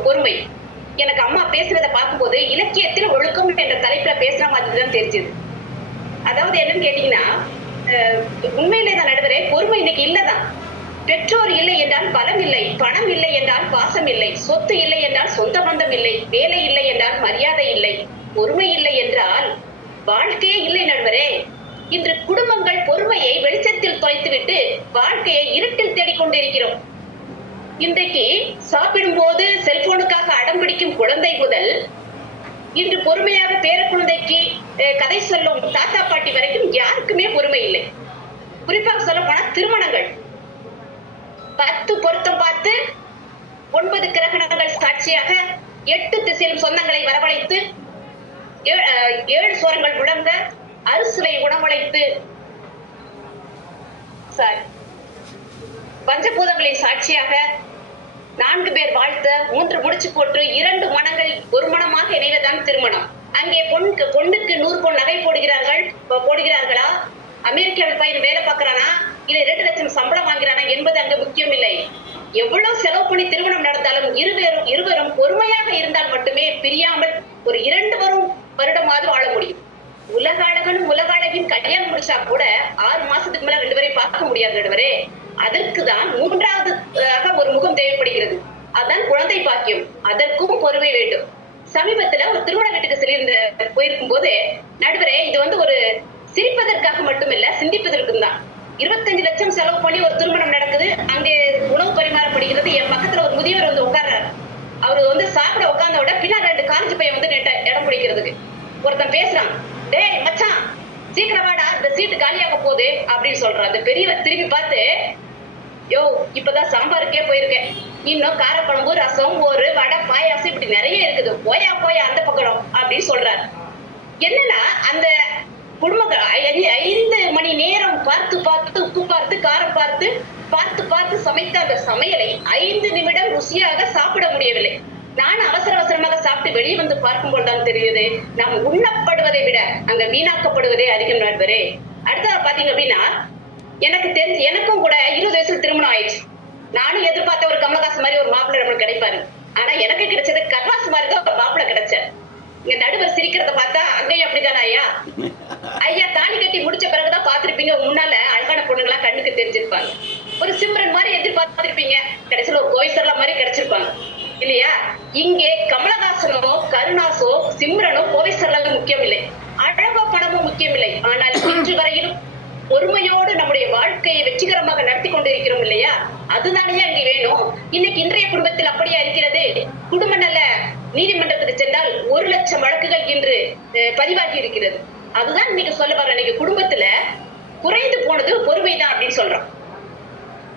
பொறுமை. எனக்கு அம்மா பேசுறதை பார்க்கும்போது இலக்கியத்தில் ஒழுக்கம் என்ற தலைப்புல பேசுற மாதிரி தான் தெரிஞ்சது. அதாவது என்னன்னு கேட்டீங்கன்னா, உண்மையிலே தான் நடுவரே, பொறுமை இன்னைக்கு இல்லதான். பெற்றோர் இல்லை என்றால் பலம் இல்லை, பணம் இல்லை என்றால் பாசம் இல்லை, சொத்து இல்லை என்றால் சொந்த பந்தம் இல்லை, வேலை இல்லை என்றால் மரியாதை இல்லை, பொறுமை இல்லை என்றால் வாழ்க்கையே இல்லை நடுவரே. இன்று குடும்பங்கள் பொறுமையை வெளிச்சத்தில் தொலைத்துவிட்டு வாழ்க்கையை இருட்டில் தேடிக்கொண்டிருக்கிறோம். இன்றைக்கு சாப்பிடும் போது செல்போனுக்காக அடம் பிடிக்கும் குழந்தை முதல் இன்று பொறுமையாக பேர குழந்தைக்கு கதை சொல்லும் தாத்தா பாட்டி வரைக்கும் யாருக்குமே பொறுமை இல்லை. குறிப்பாக சொல்ல போனா திருமணங்கள் 10 பொருத்தம் பார்த்து 9 கிரகணங்கள் சாட்சியாக 8 திசையிலும் சொந்தங்களை வரவழைத்து 7 சோரங்கள் முழங்க அறுசுவை உணவழைத்து பஞ்சபூதங்களின் சாட்சியாக 4 பேர் வாழ்த்த 3 முடிச்சு போட்டு 2 மனங்கள் ஒரு மனமாக இணைவதுதான் திருமணம். அங்கே பொண்ணுக்கு 100 பொன் நகை போடுகிறார்களா, அமெரிக்காவில் பையன் வேலை பார்க்கறானா, இல்ல 2 லட்சம் சம்பளம் வாங்கிறானா என்பது அங்க முக்கியம் இல்லை. எவ்வளவு செலவு பண்ணி திருமணம் நடந்தாலும் இருவரும் பொறுமையாக இருந்தால் மட்டுமே பிரியாமல் ஒரு 2 வருடமாவது வாழ முடியும். உலக அழகனும் உலக அழகின் கல்யாணம் முடிச்சா கூட 6 மாசத்துக்கு மேல 2 பேரையும் பார்க்க முடியாது நடுவரே. அதற்குதான் 3வது ஒரு முகம் தேவைப்படுகிறது. அதான் குழந்தை பாக்கியம். அதற்கும் பொறுமை வேண்டும். சமீபத்துல ஒரு திருமண வீட்டுக்கு போயிருக்கும் போது நடுவரே, இது வந்து ஒரு சிரிப்பதற்காக மட்டுமில்ல, சிந்திப்பதற்கும் தான். 25 லட்சம் செலவு பண்ணி ஒரு திருமணம் நடக்குது. அங்கே உணவு பரிமாறப்படுகிறது. என் பக்கத்துல ஒரு முதியவர் வந்து உட்கார்றாரு. அவரு வந்து சாப்பிட உட்கார்ந்த விட பின்னாடி 2 காலேஜ் பையன் வந்து இடம் பிடிக்கிறதுக்கு ஒருத்தன் பேசுறான். டேய் மச்சான், சீக்கிரம் வாடா, இந்த சீட்டு காலியாக போகுது அப்படின்னு சொல்றான். அந்த பெரியவர் திரும்பி பார்த்து, யோ இப்பதான் சாம்பாருக்கே போயிருக்கேன், இன்னும் காரக்குழம்பு, ரசம், ஒரு வடை, பாயாசம் இப்படி நிறைய இருக்குது, போயா அந்த பக்கம் அப்படின்னு சொல்றாரு. என்னன்னா அந்த குடும்பங்கள் 5 மணி நேரம் பார்த்து உப்பு பார்த்து காரம் பார்த்து சமைத்த அந்த சமையலை 5 நிமிடம் ருசியாக சாப்பிட முடியவில்லை. நான் அவசரமாக சாப்பிட்டு வெளியே வந்து பார்க்கும்போதுதான் தெரியுது, நாம் உண்ணப்படுவதை விட அங்க வீணாக்கப்படுவதே அதிகம் நண்பரே. அடுத்தது பாத்தீங்க அப்படின்னா, எனக்கு தெரிஞ்சு எனக்கும் கூட 20 வயசுல திருமணம் ஆயிடுச்சு. நானும் எதிர்பார்த்த ஒரு கமலஹாசன் மாதிரி ஒரு மாப்பிள்ளை நம்மளுக்கு கிடைப்பாரு. ஆனா எனக்கு கிடைச்சது கர்வாஸ் மாதிரி தான் ஒரு மாப்பிள்ளை கிடைச்ச. இங்க நடுவர் சிரிக்கிறத பார்த்தா அங்கேயும் அப்படித்தானே ஐயா தாலி கட்டி முடிச்ச பிறகுதான் பாத்திருப்பீங்க, முன்னால அழகான பொண்ணுங்களா கண்ணுக்கு தெரிஞ்சிருப்பாங்க. ஒரு சிம்ரன் மாதிரி எதிர்பார்த்திருப்பீங்க, கடைசியில ஒரு கோவிசர்லா மாதிரி கிடைச்சிருப்பாங்க இல்லையா? இங்கே கமலஹாசனோ கருணாசோ சிம்ரனோ கோவிசர்லாங்க முக்கியம் இல்லை, அழகோ பணமோ முக்கியம் இல்லை. ஆனால் இன்று வரையிலும் பொறுமையோடு நம்முடைய வாழ்க்கையை வெற்றிகரமாக நடத்தி கொண்டிருக்கிறோம் இல்லையா? அதுதானே அங்கே வேணும். இன்னைக்கு இன்றைய குடும்பத்தில் அப்படியா இருக்கிறது? குடும்ப நல நீதிமன்றத்துக்கு சென்றால் 1 லட்சம் வழக்குகள் இன்று பதிவாகி இருக்கிறது. அதுதான் இன்னைக்கு சொல்ல வர. இன்னைக்கு குடும்பத்துல குறைந்து போனது பொறுமைதான் அப்படின்னு சொல்றோம்.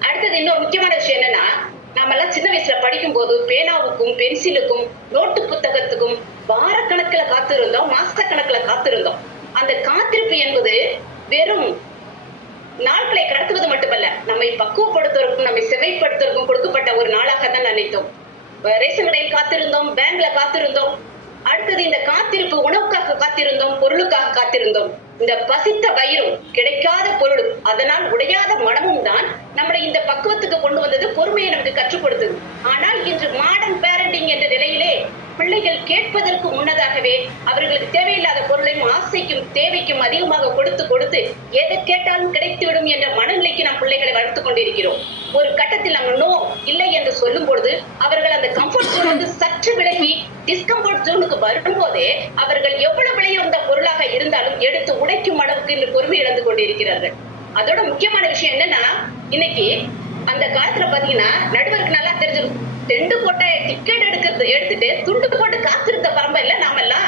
அடுத்தது இன்னொரு முக்கியமான விஷயம் என்னன்னா, நாம எல்லாம் சின்ன வயசுல படிக்கும் போது பேனாவுக்கும் பென்சிலுக்கும் நோட்டு புத்தகத்துக்கும் வாரக்கணக்குல காத்திருந்தோம், மாசக்கணக்குல காத்திருந்தோம். அந்த காத்திருப்பு என்பது வெறும் நாட்களை கடத்துவது மட்டுமல்ல, நம்மை பக்குவப்படுத்துவதற்கும் நம்மை செவைப்படுத்துவதற்கும் கொடுக்கப்பட்ட ஒரு நாளாக தான் நினைத்தோம். ரேஷன் கடையில் காத்திருந்தோம், பேங்க்ல காத்திருந்தோம். அடுத்தது இந்த காத்திருப்பு உணவுக்காக காத்திருந்தோம், பொருளுக்காக காத்திருந்தோம். இந்த பசித்த வயிறும் கிடைக்காத பொருளும் அதனால் உடையாத மனமும் தான் நம்மளை இந்த பக்குவத்துக்கு கொண்டு வந்தது, பொறுமையை நமக்கு கற்றுக் கொடுத்தது. ஆனால் இன்று மாடர்ன் பேரண்டிங் என்ற நிலையிலே பிள்ளைகள் கேட்பதற்கு முன்னதாகவே அவர்களுக்கு தேவையில்லாத பொருளையும் ஆசைக்கும் தேவைக்கும் அதிகமாக கொடுத்து கொடுத்து எதை கேட்டாலும் கிடைத்துவிடும் என்ற மனநிலைக்கு நம் பிள்ளைகளை வளர்த்து கொண்டிருக்கிறோம். ஒரு கட்டத்தில் நம்ம நோ இல்லை என்று சொல்லும் பொழுது அவர்கள் அந்த கம்ஃபர்ட் ஜோன் வந்து சற்று விலகி டிஸ்கம்ஃபர்ட் ஜோனுக்கு வரும்போதே அவர்கள் எவ்வளவு விலையுந்த பொருளாக இருந்தாலும் எடுத்து உடைக்கும் அளவுக்கு இந்த பொறுமை இழந்து கொண்டிருக்கிறார்கள். அதோட முக்கியமான விஷயம் என்னன்னா, இன்னைக்கு அந்த காலத்துல பாத்தீங்கன்னா நடுவருக்கு நல்லா தெரிஞ்சிருக்கும், ரெண்டு போட்ட டிக்கெட் எடுத்துட்டு துண்டு போட்டு காத்திருந்த பரம்பரையில நாம எல்லாம்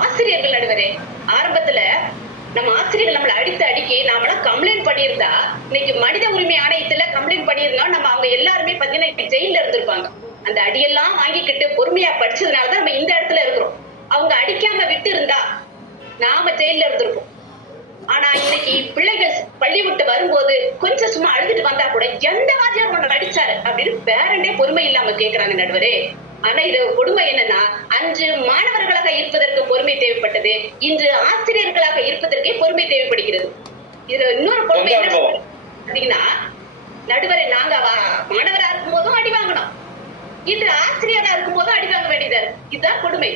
ஆசிரியர்கள். நடுவரே, ஆரம்பத்துல நம்ம ஆசிரியர்கள் நம்மளை அடிக்கி நாமெல்லாம் கம்ப்ளைண்ட் பண்ணியிருந்தா, இன்னைக்கு மனித உரிமை ஆணையத்துல கம்ப்ளைண்ட் பண்ணியிருந்தோம், நம்ம அவங்க எல்லாருமே பாத்தீங்கன்னா ஜெயில இருந்திருப்பாங்க. அந்த அடியெல்லாம் வாங்கிக்கிட்டு பொறுமையா படிச்சதுனாலதான் நம்ம இந்த இடத்துல இருக்கிறோம். அவங்க அடிக்காம விட்டு இருந்தா நாம ஜெயில இருந்திருப்போம். ஆனா இன்னைக்கு பிள்ளைகள் பள்ளி விட்டு வரும்போது கொஞ்சம் சும்மா அழுதுட்டு வந்தா கூட எந்த வாத்தியார் ஒண்ணு அடிச்சாரு அப்படின்னு பேரண்டே பொறுமை இல்லாம கேக்குறாங்க நடுவரே. ஆனா இது கொடுமை என்னன்னா, அன்று மாணவர்களாக இருப்பதற்கு பொறுமை தேவைப்பட்டது, இன்று ஆசிரியர்களாக இருப்பதற்கே பொறுமை தேவைப்படுகிறது. இது இன்னொரு பொறுமை என்ன பாத்தீங்கன்னா, நடுவரை நாங்க மாணவரா இருக்கும் போதும் அடி வாங்கணும், இன்று ஆசிரியரா இருக்கும் போதும் அடி வாங்க வேண்டியதா இருக்கு. இதுதான் கொடுமை.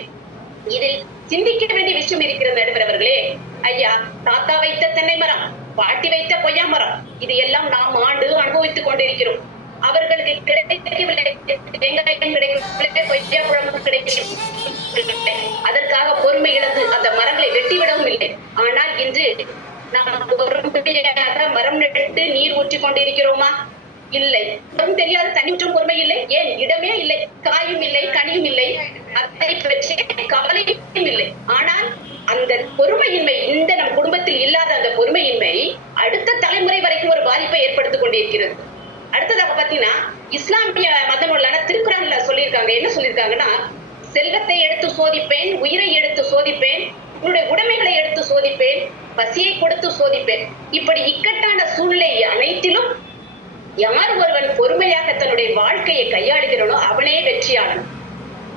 இதில் சிந்திக்க வேண்டிய விஷயம் இருக்கிறது நடுவர் அவர்களே. ஐயா, தாத்தா வைத்த தென்னை மரம், பாட்டி வைத்த கொய்யா மரம், இது எல்லாம் நாம் ஆண்டு அனுபவித்துக் கொண்டிருக்கிறோம். அவர்களுக்கு கிடைக்கவில்லை, வெங்காயம் கிடைக்கவில்லை, கொய்யா பழமும் கிடைக்கவில்லை, அதற்காக பொறுமை இழந்து அந்த மரங்களை வெட்டிவிடவும் இல்லை. ஆனால் இன்று நாம் பொறுமையாக மரம் நட்டு நீர் ஊற்றி கொண்டிருக்கிறோமா? இல்லை. தெரியாத தண்ணி ஊற்றும் பொறுமை இல்லை, ஏன் இடமே இல்லை, காயும் இல்லை, கனியும் இல்லை, அதை பற்றி கவலையும் இல்லை. ஆனால் அந்த பொறுமையின்மை, இந்த நம் குடும்பத்தில் இல்லாத அந்த பொறுமையின்மை அடுத்த தலைமுறை வரைக்கும் ஒரு பாதிப்பை ஏற்படுத்திக் கொண்டிருக்கிறது. அடுத்ததாக பாத்தீங்கன்னா, இஸ்லாமிய மத நூலான திருக்குறான்ல சொல்லியிருக்காங்க. என்ன சொல்லியிருக்காங்கன்னா, செல்வத்தை எடுத்து சோதிப்பேன், உயிரை எடுத்து சோதிப்பேன், உன்னுடைய உடைமைகளை எடுத்து சோதிப்பேன், பசியை கொடுத்து சோதிப்பேன். இப்படி இக்கட்டான சூழ்நிலை அனைத்திலும் யார் ஒருவன் பொறுமையாக தன்னுடைய வாழ்க்கையை கையாளுகிறானோ அவனே வெற்றியாளன்.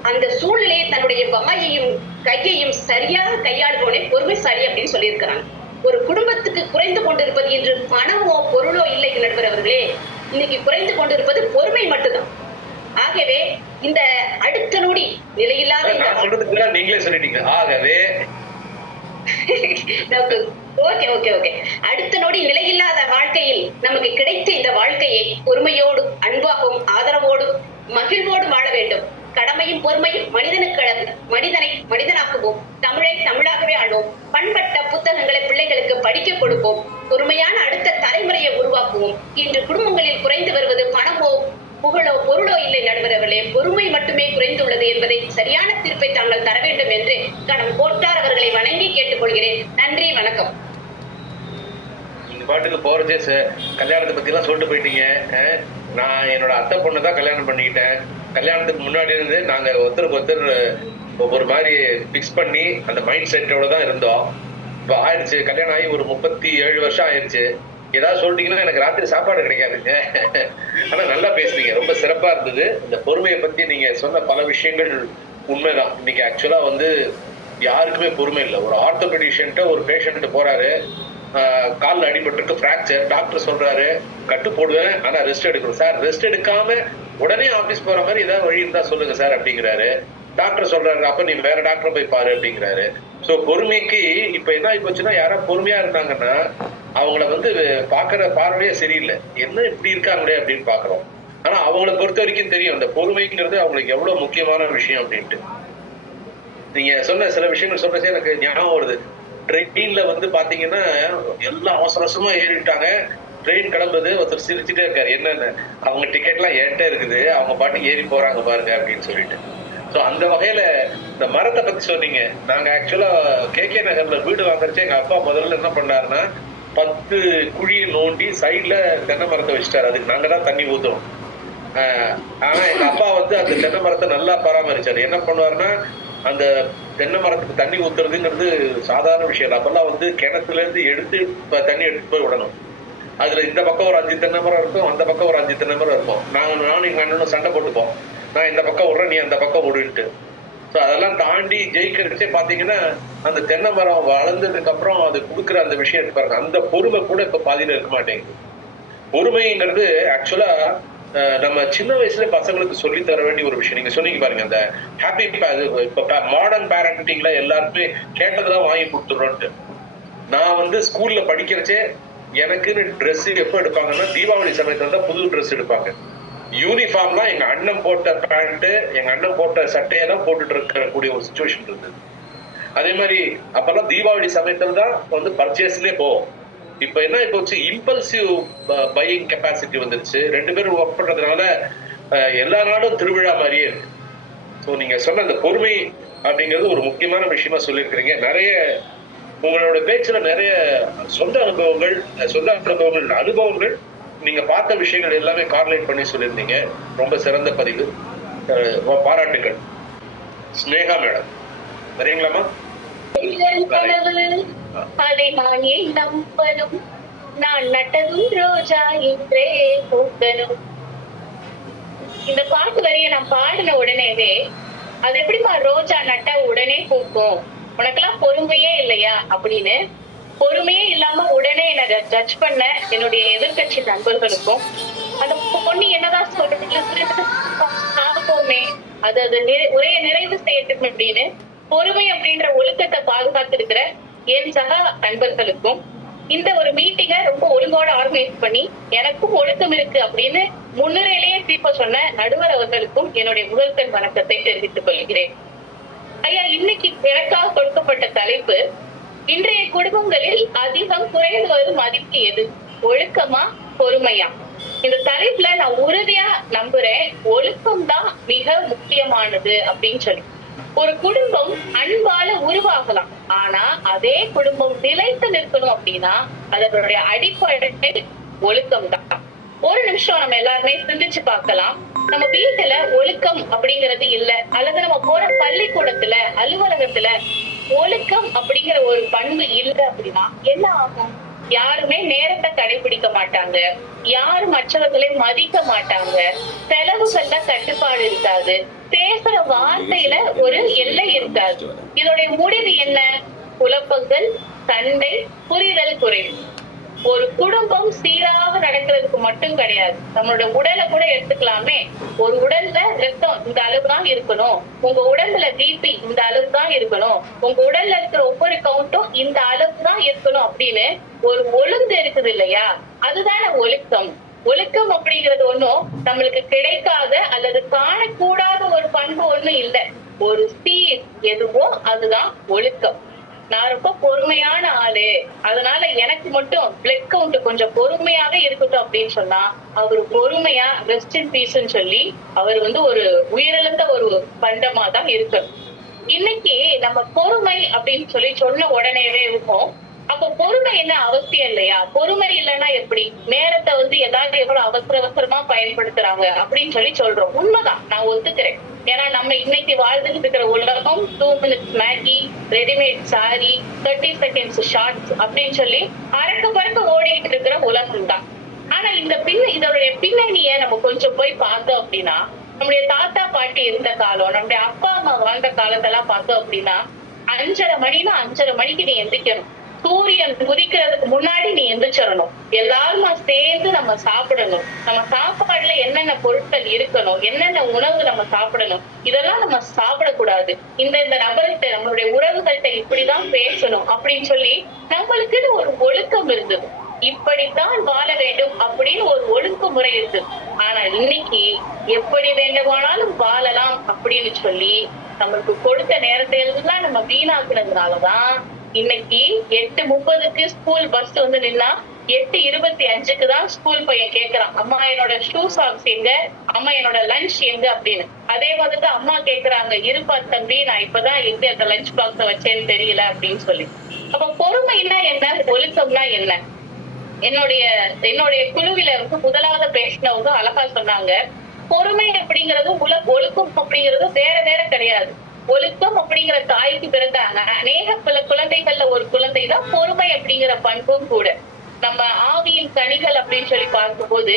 அந்த சூழ்நிலையை தன்னுடைய வாயையும் கையையும் சரியாக கையாளுபவனே பொறுமைசாலி அப்படின்னு சொல்லியிருக்கிறாங்க. ஒரு குடும்பத்துக்கு குறைந்து கொண்டிருப்பது இன்று பணமோ பொருளோ இல்லை நடுவர் அவர்களே, இன்னைக்கு குறைந்து கொண்டிருப்பது பொறுமை மட்டும்தான். ஆகவே இந்த அடுத்த நொடி நிலையில்லாத நீங்களே சொல்லிட்டீங்க. ஆகவே அடுத்த நொடி நிலையில்லாத வாழ்க்கையில் நமக்கு கிடைத்த இந்த வாழ்க்கையை பொறுமையோடு, அன்பாகவும், ஆதரவோடும், மகிழ்வோடு வாழ வேண்டும். கடமையும் பொறுமையும் மனிதனை மனிதனாக்குவோம். தமிழை தமிழாகவே ஆள்வோம். பண்பட்ட புத்தகங்களை பிள்ளைகளுக்கு படிக்க கொடுப்போம். பொறுமையான அடுத்த தலைமுறையை உருவாக்குவோம். இன்று குடும்பங்களில் குறைந்து வருவது பணமோ புகழோ பொருளோ இல்லை நடுவர் அவர்களே, பொறுமை மட்டுமே குறைந்துள்ளது என்பதை சரியான தீர்ப்பை தாங்கள் தர வேண்டும் என்று கணம் கோட்டார் அவர்களை வணங்கி கேட்டுக்கொள்கிறேன். நன்றி, வணக்கம். நீங்க பாட்டுக்கு போறதே கல்யாணத்தை பத்தி எல்லாம் சொல்லிட்டு போயிட்டீங்க. நான் என்னோட அத்தை பொண்ணு தான் கல்யாணம் பண்ணிக்கிட்டேன். கல்யாணத்துக்கு முன்னாடி இருந்து நாங்க ஒருத்தருக்கு ஒருத்தர் ஒரு மாதிரி பிக்ஸ் பண்ணி அந்த மைண்ட் செட்டோட தான் இருந்தோம். இப்போ ஆயிடுச்சு, கல்யாணம் ஆகி ஒரு 37 வருஷம் ஆயிடுச்சு. ஏதாவது சொல்லிட்டீங்கன்னா எனக்கு ராத்திரி சாப்பாடு கிடைக்காதுங்க. ஆனா நல்லா பேசுறீங்க, ரொம்ப சிறப்பா இருந்தது. இந்த பொறுமையை பத்தி நீங்க சொன்ன பல விஷயங்கள் உண்மைதான். இன்னைக்கு ஆக்சுவலா யாருக்குமே பொறுமை இல்லை. ஒரு ஆர்த்தோபெடிஷியன்ட்ட ஒரு பேஷண்ட் போறாரு, காலில் அடிபட்டு ஃப்ராக்சர், டாக்டர் சொல்றாரு கட்டு போடுவேன் ஆனா ரெஸ்ட் எடுக்கணும். சார் ரெஸ்ட் எடுக்காம உடனே ஆபீஸ் போற மாதிரி ஏதாவது வழி இருந்தா சொல்லுங்க சார் அப்படிங்கிறாரு. டாக்டர் சொல்றாரு அப்ப நீ வேற டாக்டர் போய் பாரு அப்படிங்கிறாரு. சோ பொறுமைக்கு இப்ப என்ன ஆகி போச்சுன்னா, யாராவது பொறுமையா இருந்தாங்கன்னா அவங்கள பாக்குற பார்வையே சரியில்லை, என்ன இப்படி இருக்காங்களே அப்படின்னு பாக்குறோம். ஆனா அவங்கள பொறுத்த வரைக்கும் தெரியும் அந்த பொறுமைங்கிறது அவங்களுக்கு எவ்வளவு முக்கியமான விஷயம் அப்படின்ட்டு. நீங்க சொன்ன சில விஷயங்கள் சொல்றதே எனக்கு ஞாபகம் வருது. ட்ரெயின்ல பாத்தீங்கன்னா எல்லாம் அவசர அவசரமா ஏறிட்டாங்க. ட்ரெயின் கிளம்புது, ஒருத்தர் சிரிச்சுட்டே இருக்காரு, என்னன்னு அவங்க டிக்கெட் எல்லாம் என்கிட்ட இருக்குது, அவங்க பாட்டு ஏறி போறாங்க பாருங்க அப்படின்னு சொல்லிட்டு. ஸோ அந்த வகையில இந்த மரத்தை பத்தி சொன்னீங்க. நாங்க ஆக்சுவலா KK நகர்ல வீடு வாங்குறச்சே எங்க அப்பா முதல்ல என்ன பண்ணாருன்னா 10 குழியை நோண்டி சைட்ல தென்னை மரத்தை வச்சுட்டாரு. அதுக்கு நாங்க தான் தண்ணி ஊத்துறோம். ஆனா எங்க அப்பா அந்த தென்னை மரத்தை நல்லா பராமரிச்சாரு. என்ன பண்ணுவாருன்னா, அந்த தென்னை மரத்துக்கு தண்ணி ஊத்துறதுங்கிறது சாதாரண விஷயம் இல்லை. அப்பெல்லாம் கிணத்துல இருந்து எடுத்து தண்ணி எடுத்து போய் விடணும். அதுல இந்த பக்கம் ஒரு 5 தென்னை மரம் இருக்கும், அந்த பக்கம் ஒரு 5 தென்னை மரம் இருக்கும். நானும் எங்க அண்ணனும் சண்டை போட்டுப்போம், நான் இந்த பக்கம் விடுறேன், நீ அந்த பக்கம் விடுன்ட்டு. ஸோ அதெல்லாம் தாண்டி ஜெயிக்கிறச்சே பாத்தீங்கன்னா அந்த தென்னை மரம் வளர்ந்ததுக்கு அப்புறம் அது கொடுக்குற அந்த விஷயத்தை பாருங்க, அந்த பொறுமை கூட இப்ப பாதியில இருக்க மாட்டேங்குது. பொறுமைங்கிறது ஆக்சுவலா நம்ம சின்ன வயசுல பசங்களுக்கு சொல்லி தர வேண்டிய ஒரு விஷயம். நீங்க சொன்னீங்க பாருங்க, அந்த ஹாப்பி இப்ப மாடர்ன் பேரண்டிங்ல எல்லாருமே கேட்டதெல்லாம் வாங்கி கொடுத்துடுறோன்ட்டு. நான் வந்து ஸ்கூல்ல படிக்கிறச்சே எனக்குன்னு ட்ரெஸ் எப்ப எடுப்பாங்கன்னா தீபாவளி சமயத்துல தான் புது ட்ரெஸ் எடுப்பாங்க. யூனிஃபார்ம்லாம் எங்க அண்ணன் போட்ட பேண்ட், எங்க அண்ணன் போட்ட சட்டையை தான் போட்டுட்டு இருக்கக்கூடிய ஒரு சுச்சுவேஷன் இருந்தது. அதே மாதிரி அப்பெல்லாம் தீபாவளி சமயத்துல தான் வந்து பர்ச்சேஸ்லயே போவோம். இப்ப என்ன இப்போ இம்பல்சிவ் பையிங் கெப்பாசிட்டி வந்துருச்சு. 2 பேரும் ஒர்க் பண்றதுனால எல்லா நாடும் திருவிழா மாதிரியே இருக்கு. ஸோ நீங்க சொன்ன அந்த பொறுமை அப்படிங்கிறது ஒரு முக்கியமான விஷயமா சொல்லியிருக்கிறீங்க. நிறைய உங்களோட பேச்சுல நிறைய சொந்த அனுபவங்கள் நீங்க பார்த்த விஷயங்கள் எல்லாமே கார்லேட் பண்ணி சொல்லியிருந்தீங்க. ரொம்ப சிறந்த பதிவு, பாராட்டுகள். ஸ்னேகா மேடம் சரிங்களாமா? அதை நான் ஏன் நம்பணும், நான் நட்டதும் ரோஜா என்றே பூக்கணும். இந்த பாட்டு வரிய நான் பாடின உடனேவே அது எப்படிமா ரோஜா நட்ட உடனே பூக்கும், உனக்கெல்லாம் பொறுமையே இல்லையா அப்படின்னு பொறுமையே இல்லாம உடனே என்ன ஜட்ஜ் பண்ண என்னுடைய எதிர்கட்சி நண்பர்களுக்கும், அந்த பொண்ணு என்னதான் சொல்றதுமே அது உரைய நிறைவு செய்யட்டும் அப்படின்னு பொறுமை அப்படின்ற ஒழுக்கத்தை பாதுகாத்திருக்கிற என் சக நண்பர்களுக்கும், இந்த ஒரு மீட்டிங்க ரொம்ப ஒழுங்கோட ஆர்கனைஸ் பண்ணி எனக்கும் ஒழுக்கம் இருக்கு அப்படின்னு முன்னுரையிலேயே தீர்ப்ப சொன்ன நடுவர் அவர்களுக்கும் என்னுடைய முதல்கண் வணக்கத்தை தெரிவித்துக் கொள்கிறேன். ஐயா, இன்னைக்கு எனக்காக கொடுக்கப்பட்ட தலைப்பு, இன்றைய குடும்பங்களில் அதிகம் குறைந்து வரும் மதிப்பு எது, ஒழுக்கமா பொறுமையா? இந்த தலைப்புல நான் உறுதியா நம்புறேன், ஒழுக்கம் தான் மிக முக்கியமானது அப்படின்னு சொல்லி. ஒரு குடும்பம் அன்பால உருவாகலாம், ஆனா அதே குடும்பம் நிலைத்து நிற்கணும் அப்படின்னா அதனுடைய அடிப்படை ஒழுக்கம் தான். ஒரு நிமிஷம் நம்ம எல்லாருமே சிந்திச்சு பார்க்கலாம். நம்ம வீட்டுல ஒழுக்கம் அப்படிங்கிறது இல்ல, அல்லது நம்ம போற பள்ளிக்கூடத்துல அலுவலகத்துல ஒழுக்கம் அப்படிங்கிற ஒரு பண்பு இல்லை அப்படின்னா என்ன ஆகும்? யாருமே நேரத்தை கடைபிடிக்க மாட்டாங்க, யாரும் மற்றவர்களை மதிக்க மாட்டாங்க, செலவுகள்ல கட்டுப்பாடு இருக்காது, பேசுற வார்த்தையில ஒரு எல்லை இருக்காது. இதோடைய முடிவு என்ன? குழப்பங்கள், சண்டை, புரிதல் குறைவு. ஒரு குடும்பம் சீராக நடக்கிறதுக்கு மட்டும் கிடையாது, நம்மளோட உடலை கூட எடுத்துக்கலாமே. ஒரு உடல்ல ரத்தம் இந்த அளவுதான் இருக்கணும், உங்க உடம்புல பிபி இந்த அளவு தான் இருக்கணும், உங்க உடல்ல இருக்கிற ஒவ்வொரு கவுண்டும் இந்த அளவு தான் இருக்கணும் அப்படின்னு ஒரு ஒழுங்கு இருக்குது இல்லையா? அதுதானே ஒழுக்கம். ஒழுக்கம் அப்படிங்கிறது ஒண்ணும் நம்மளுக்கு கிடைக்காத அல்லது காணக்கூடாத ஒரு பண்பு ஒண்ணும் இல்லை. ஒரு சீர் எதுவோ அதுதான் ஒழுக்கம். நான் ரொம்ப பொறுமையான ஆளு, அதனால எனக்கு மட்டும் பிளட் கவுண்ட் கொஞ்சம் பொறுமையாவே இருக்கட்டும் அப்படின்னு சொன்னா அவரு பொறுமையா ரெஸ்ட் இன் பீஸ்ன்னு சொல்லி அவர் வந்து ஒரு உயிரிழந்த ஒரு பண்டமா தான் இருக்கணும். இன்னைக்கு நம்ம பொறுமை அப்படின்னு சொல்லி சொன்ன உடனேவே இருக்கும். அப்போ பொறுமை என்ன அவசியம் இல்லையா? பொறுமை இல்லைன்னா எப்படி? நேரத்தை வந்து ஏதாவது எவ்வளவு அவசரமா பயன்படுத்துறாங்க அப்படின்னு சொல்லி சொல்றோம். உண்மைதான், நான் ஒத்துக்கிறேன். ஏன்னா நம்ம இன்னைக்கு வாழ்ந்துட்டு இருக்கிற உலகம் 2 minutes Maggi, readymade sari, 30 seconds shorts அப்படின்னு சொல்லி அறக்க பறக்க ஓடிட்டு இருக்கிற உலகம் தான். ஆனா இதோடைய பின்னணியை நம்ம கொஞ்சம் போய் பார்த்தோம் அப்படின்னா, நம்முடைய தாத்தா பாட்டி இருந்த காலம், நம்முடைய அப்பா அம்மா வாழ்ந்த காலத்தெல்லாம் பார்த்தோம் அப்படின்னா 5:30 மணினா 5:30 மணிக்கு நீ எந்திரிக்கணும், சூரியன் உதிக்கிறதுக்கு முன்னாடி நீ எந்திரிச்சிடணும், எல்லாருமா சேர்ந்து நம்ம சாப்பிடணும், நம்ம சாப்பாடுல என்னென்ன பொருட்கள் இருக்கணும், என்னென்ன உணவு நம்ம சாப்பிடணும், இதெல்லாம் நம்ம சாப்பிடக்கூடாது, இந்த நபர்கிட்ட நம்மளுடைய உறவுகள்கிட்ட இப்படிதான் பேசணும் அப்படின்னு சொல்லி நம்மளுக்குன்னு ஒரு ஒழுக்கம் இருந்தது. இப்படித்தான் வாழ வேண்டும் அப்படின்னு ஒரு ஒழுங்குமுறை இருக்கு. ஆனா இன்னைக்கு எப்படி வேண்டுமானாலும் வாழலாம் அப்படின்னு சொல்லி நம்மளுக்கு கொடுத்த நேரத்தை எல்லாம் நம்ம வீணாக்குனதுனாலதான் இன்னைக்கு 8:30க்கு ஸ்கூல் பஸ் வந்து நின்னா 8:25க்கு தான் ஸ்கூல் பையன் கேக்குறான், அம்மா என்னோட ஷூ சாக்ஸ் எங்க, அம்மா என்னோட லஞ்ச் எங்க அப்படின்னு. அதே மாதிரி அம்மா கேக்குறாங்க, இருப்பா தம்பி நான் இப்பதான் எங்க அந்த லஞ்ச் பாக்ஸ வச்சேன்னு தெரியல அப்படின்னு சொல்லி. அப்ப பொறுமைன்னா என்ன, ஒழுக்கம்னா என்ன? என்னுடைய குழுவில வந்து முதலாவது பேசினவங்க அழகா சொன்னாங்க, பொறுமை அப்படிங்கிறது ஒழுக்கம் அப்படிங்கிறது வேற கிடையாது. ஒழுக்கம் அப்படிங்கிற தாய்க்கு பிறந்தாங்க அநேக பல குழந்தைகள்ல ஒரு குழந்தைதான் பொறுமை அப்படிங்கிற பண்பும் கூட. நம்ம ஆவியின் கனிகள் அப்படின்னு சொல்லி பார்க்கும்போது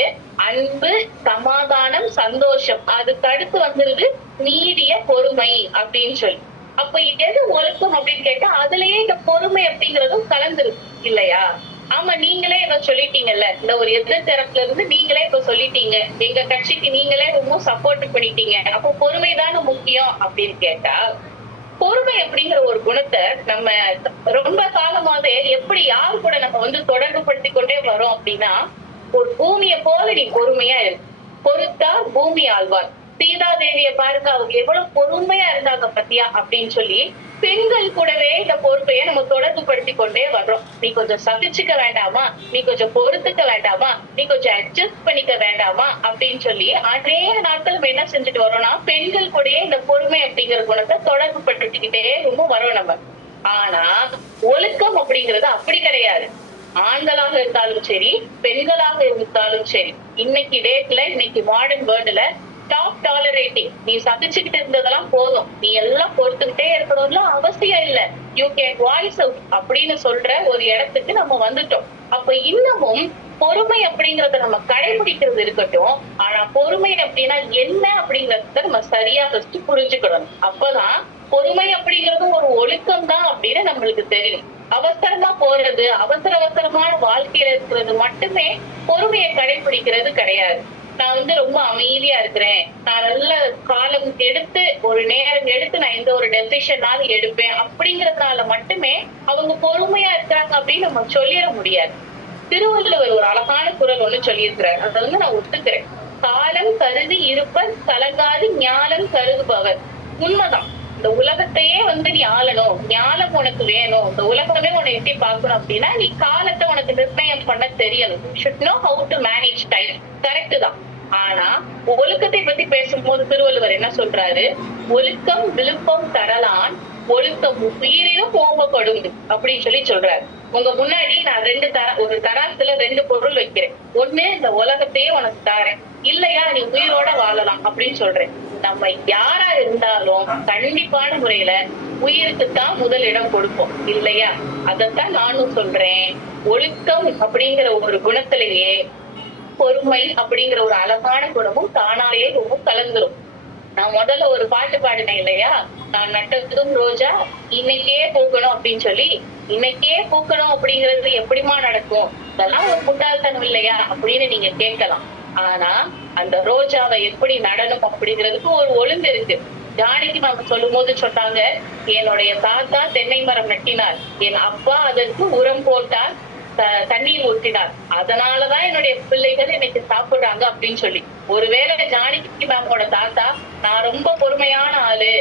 அன்பு, சமாதானம், சந்தோஷம், அதுக்கு அடுத்து வந்துருது நீடிய பொறுமை அப்படின்னு சொல்லி. அப்ப எது ஒழுக்கம் அப்படின்னு கேட்டா அதுலயே இந்த பொறுமை அப்படிங்கறதும் கலந்துருக்கு இல்லையா? ஆமா, நீங்களே இத சொல்லிட்டீங்கல்ல, இந்த ஒரு எதிர் தரப்புல இருந்து நீங்களே இப்ப சொல்லிட்டீங்க, எங்க கட்சிக்கு நீங்களே ரொம்ப சப்போர்ட் பண்ணிட்டீங்க, அப்போ பொறுமைதானே முக்கியம் அப்படின்னு கேட்டா, பொறுமை அப்படிங்கிற ஒரு குணத்தை நம்ம ரொம்ப காலமாவே எப்படி யாரு கூட நம்ம தொடர்பு படுத்திக் கொண்டே வரோம் அப்படின்னா, ஒரு பூமியை போல நீ பொறுமையா இருக்கு, பொறுத்தார் பூமி ஆழ்வார். சீதாதேவிய பாருங்க, அவங்க எவ்வளவு பொறுமையா இருந்தாங்க பத்தியா அப்படின்னு சொல்லி பெண்கள் கூடவே இந்த பொறுப்பைய நம்ம தொடர்பு படுத்திக் கொண்டே வர்றோம். நீ கொஞ்சம் சகிச்சுக்க வேண்டாமா, நீ கொஞ்சம் பொறுத்துக்க வேண்டாமா, நீ கொஞ்சம் அட்ஜஸ்ட் பண்ணிக்க வேண்டாமா அப்படின்னு சொல்லி அநேக நாட்கள் நம்ம என்ன செஞ்சுட்டு வரோம்னா, பெண்கள் கூடயே இந்த பொறுமை அப்படிங்கிற குணத்தை தொடர்பு படுத்திக்கிட்டே ரொம்ப வரோம் நம்ம. ஆனா ஒழுக்கம் அப்படிங்கிறது அப்படி கிடையாது. ஆண்களாக இருந்தாலும் சரி, பெண்களாக இருந்தாலும் சரி, இன்னைக்கு டேட்ல, இன்னைக்கு மாடர்ன் வேர்ல்டுல ஸ்டாப் டாலரேட்டிங். நீ சகிச்சுக்கிட்டு இருந்ததெல்லாம் போதும், நீ எல்லாம் பொறுத்துக்கிட்டே இருக்கணும்ல அவசியம் இல்ல, யூ கேன் வாய்ஸ் அவுட் அப்படின்னு சொல்ற ஒரு இடத்துக்கு நம்ம வந்துட்டோம். அப்ப இன்னமும் பொறுமை அப்படிங்கறத நம்ம கடைபிடிக்கிறது இருக்கட்டும், ஆனா பொறுமை அப்படின்னா என்ன அப்படிங்கறத நம்ம சரியா ஃபர்ஸ்ட் புரிஞ்சுக்கணும். அப்பதான் பொறுமை அப்படிங்கறது ஒரு ஒழுக்கம் தான் அப்படின்னு நம்மளுக்கு தெரியும். அவசரமா போறது, அவசர அவசரமான வாழ்க்கையில இருக்கிறது மட்டுமே பொறுமையை கடைபிடிக்கிறது கிடையாது. நான் ரொம்ப அமைதியா இருக்கிறேன், நான் நல்ல காலம் எடுத்து ஒரு நேரம் எடுத்து நான் எந்த ஒரு டெசிஷனாலும் எடுப்பேன் அப்படிங்கறதுனால மட்டுமே அவங்க பொறுமையா இருக்கிறாங்க அப்படின்னு நம்ம சொல்லிட முடியாது. திருவள்ளுவர் ஒரு அழகான குறள் ஒண்ணு சொல்லியிருக்கிறார், அதை நான் ஒத்துக்கிறேன். காலம் கருதி இருப்பர் கலங்காது ஞானம் கருதுபவர். உண்மைதான். இந்த உலகத்தையே நீ ஆளணும், ஞானம் உனக்கு வேணும், இந்த உலகமே உன்னை எப்படி பார்க்கணும் அப்படின்னா நீ காலத்தை உனக்கு நிர்ணயம் பண்ண தெரியணும். should know how to manage time. Correct தான். ஆனா ஒழுக்கத்தை பத்தி பேசும்போது திருவள்ளுவர் என்ன சொல்றாரு, ஒழுக்கம் விழுப்பம் தரலான், ஒழுக்கம் உயிரிலும் ஓம்பப்படும் அப்படின்னு சொல்லி சொல்றாரு. உங்க முன்னாடி நான் ஒரு தராசுல 2 பொருள் வைக்கிறேன். ஒண்ணு, இந்த உலகத்தையே உனக்கு தாரேன், இல்லையா நீ உயிரோட வாழலாம் அப்படின்னு சொல்றேன். நம்ம யாரா இருந்தாலும் கண்டிப்பான முறையில உயிருக்குத்தான் முதலிடம் கொடுப்போம் இல்லையா? அதத்தான் நானும் சொல்றேன். ஒழுக்கம் அப்படிங்கிற ஒரு குணத்திலேயே பொறுமை அப்படிங்கிற ஒரு அழகான குணமும் தானாலேயே ரொம்ப கலந்துரும். நான் முதல்ல ஒரு பாட்டு பாடினேன் இல்லையா, நான் நட்டதும் ரோஜா இன்னைக்கே பூக்கணும் அப்படின்னு சொல்லி. இன்னைக்கே பூக்கணும் அப்படிங்கிறது எப்படிமா நடக்கும், இதெல்லாம் ஒரு முட்டாள்தனம் இல்லையா அப்படின்னு நீங்க கேட்கலாம். ஆனா அந்த ரோஜாவை எப்படி நடணும் அப்படிங்கிறதுக்கு ஒரு ஒழுங்கு இருக்கு. ஜானகி மாமா சொல்லும் போது சொன்னாங்க, என்னுடைய தாத்தா தென்னை மரம் நட்டினார், என் அப்பா அதற்கு உரம் போட்டார், தண்ணீர் ஊற்றினார், அதனாலதான் என்னுடைய பிள்ளைகள் இன்னைக்கு சாப்பிடுறாங்க அப்படின்னு சொல்லி. ஒருவேளை ஜானகி மேமோட தாத்தா நான் ரொம்ப பொறுமையான ஆளு,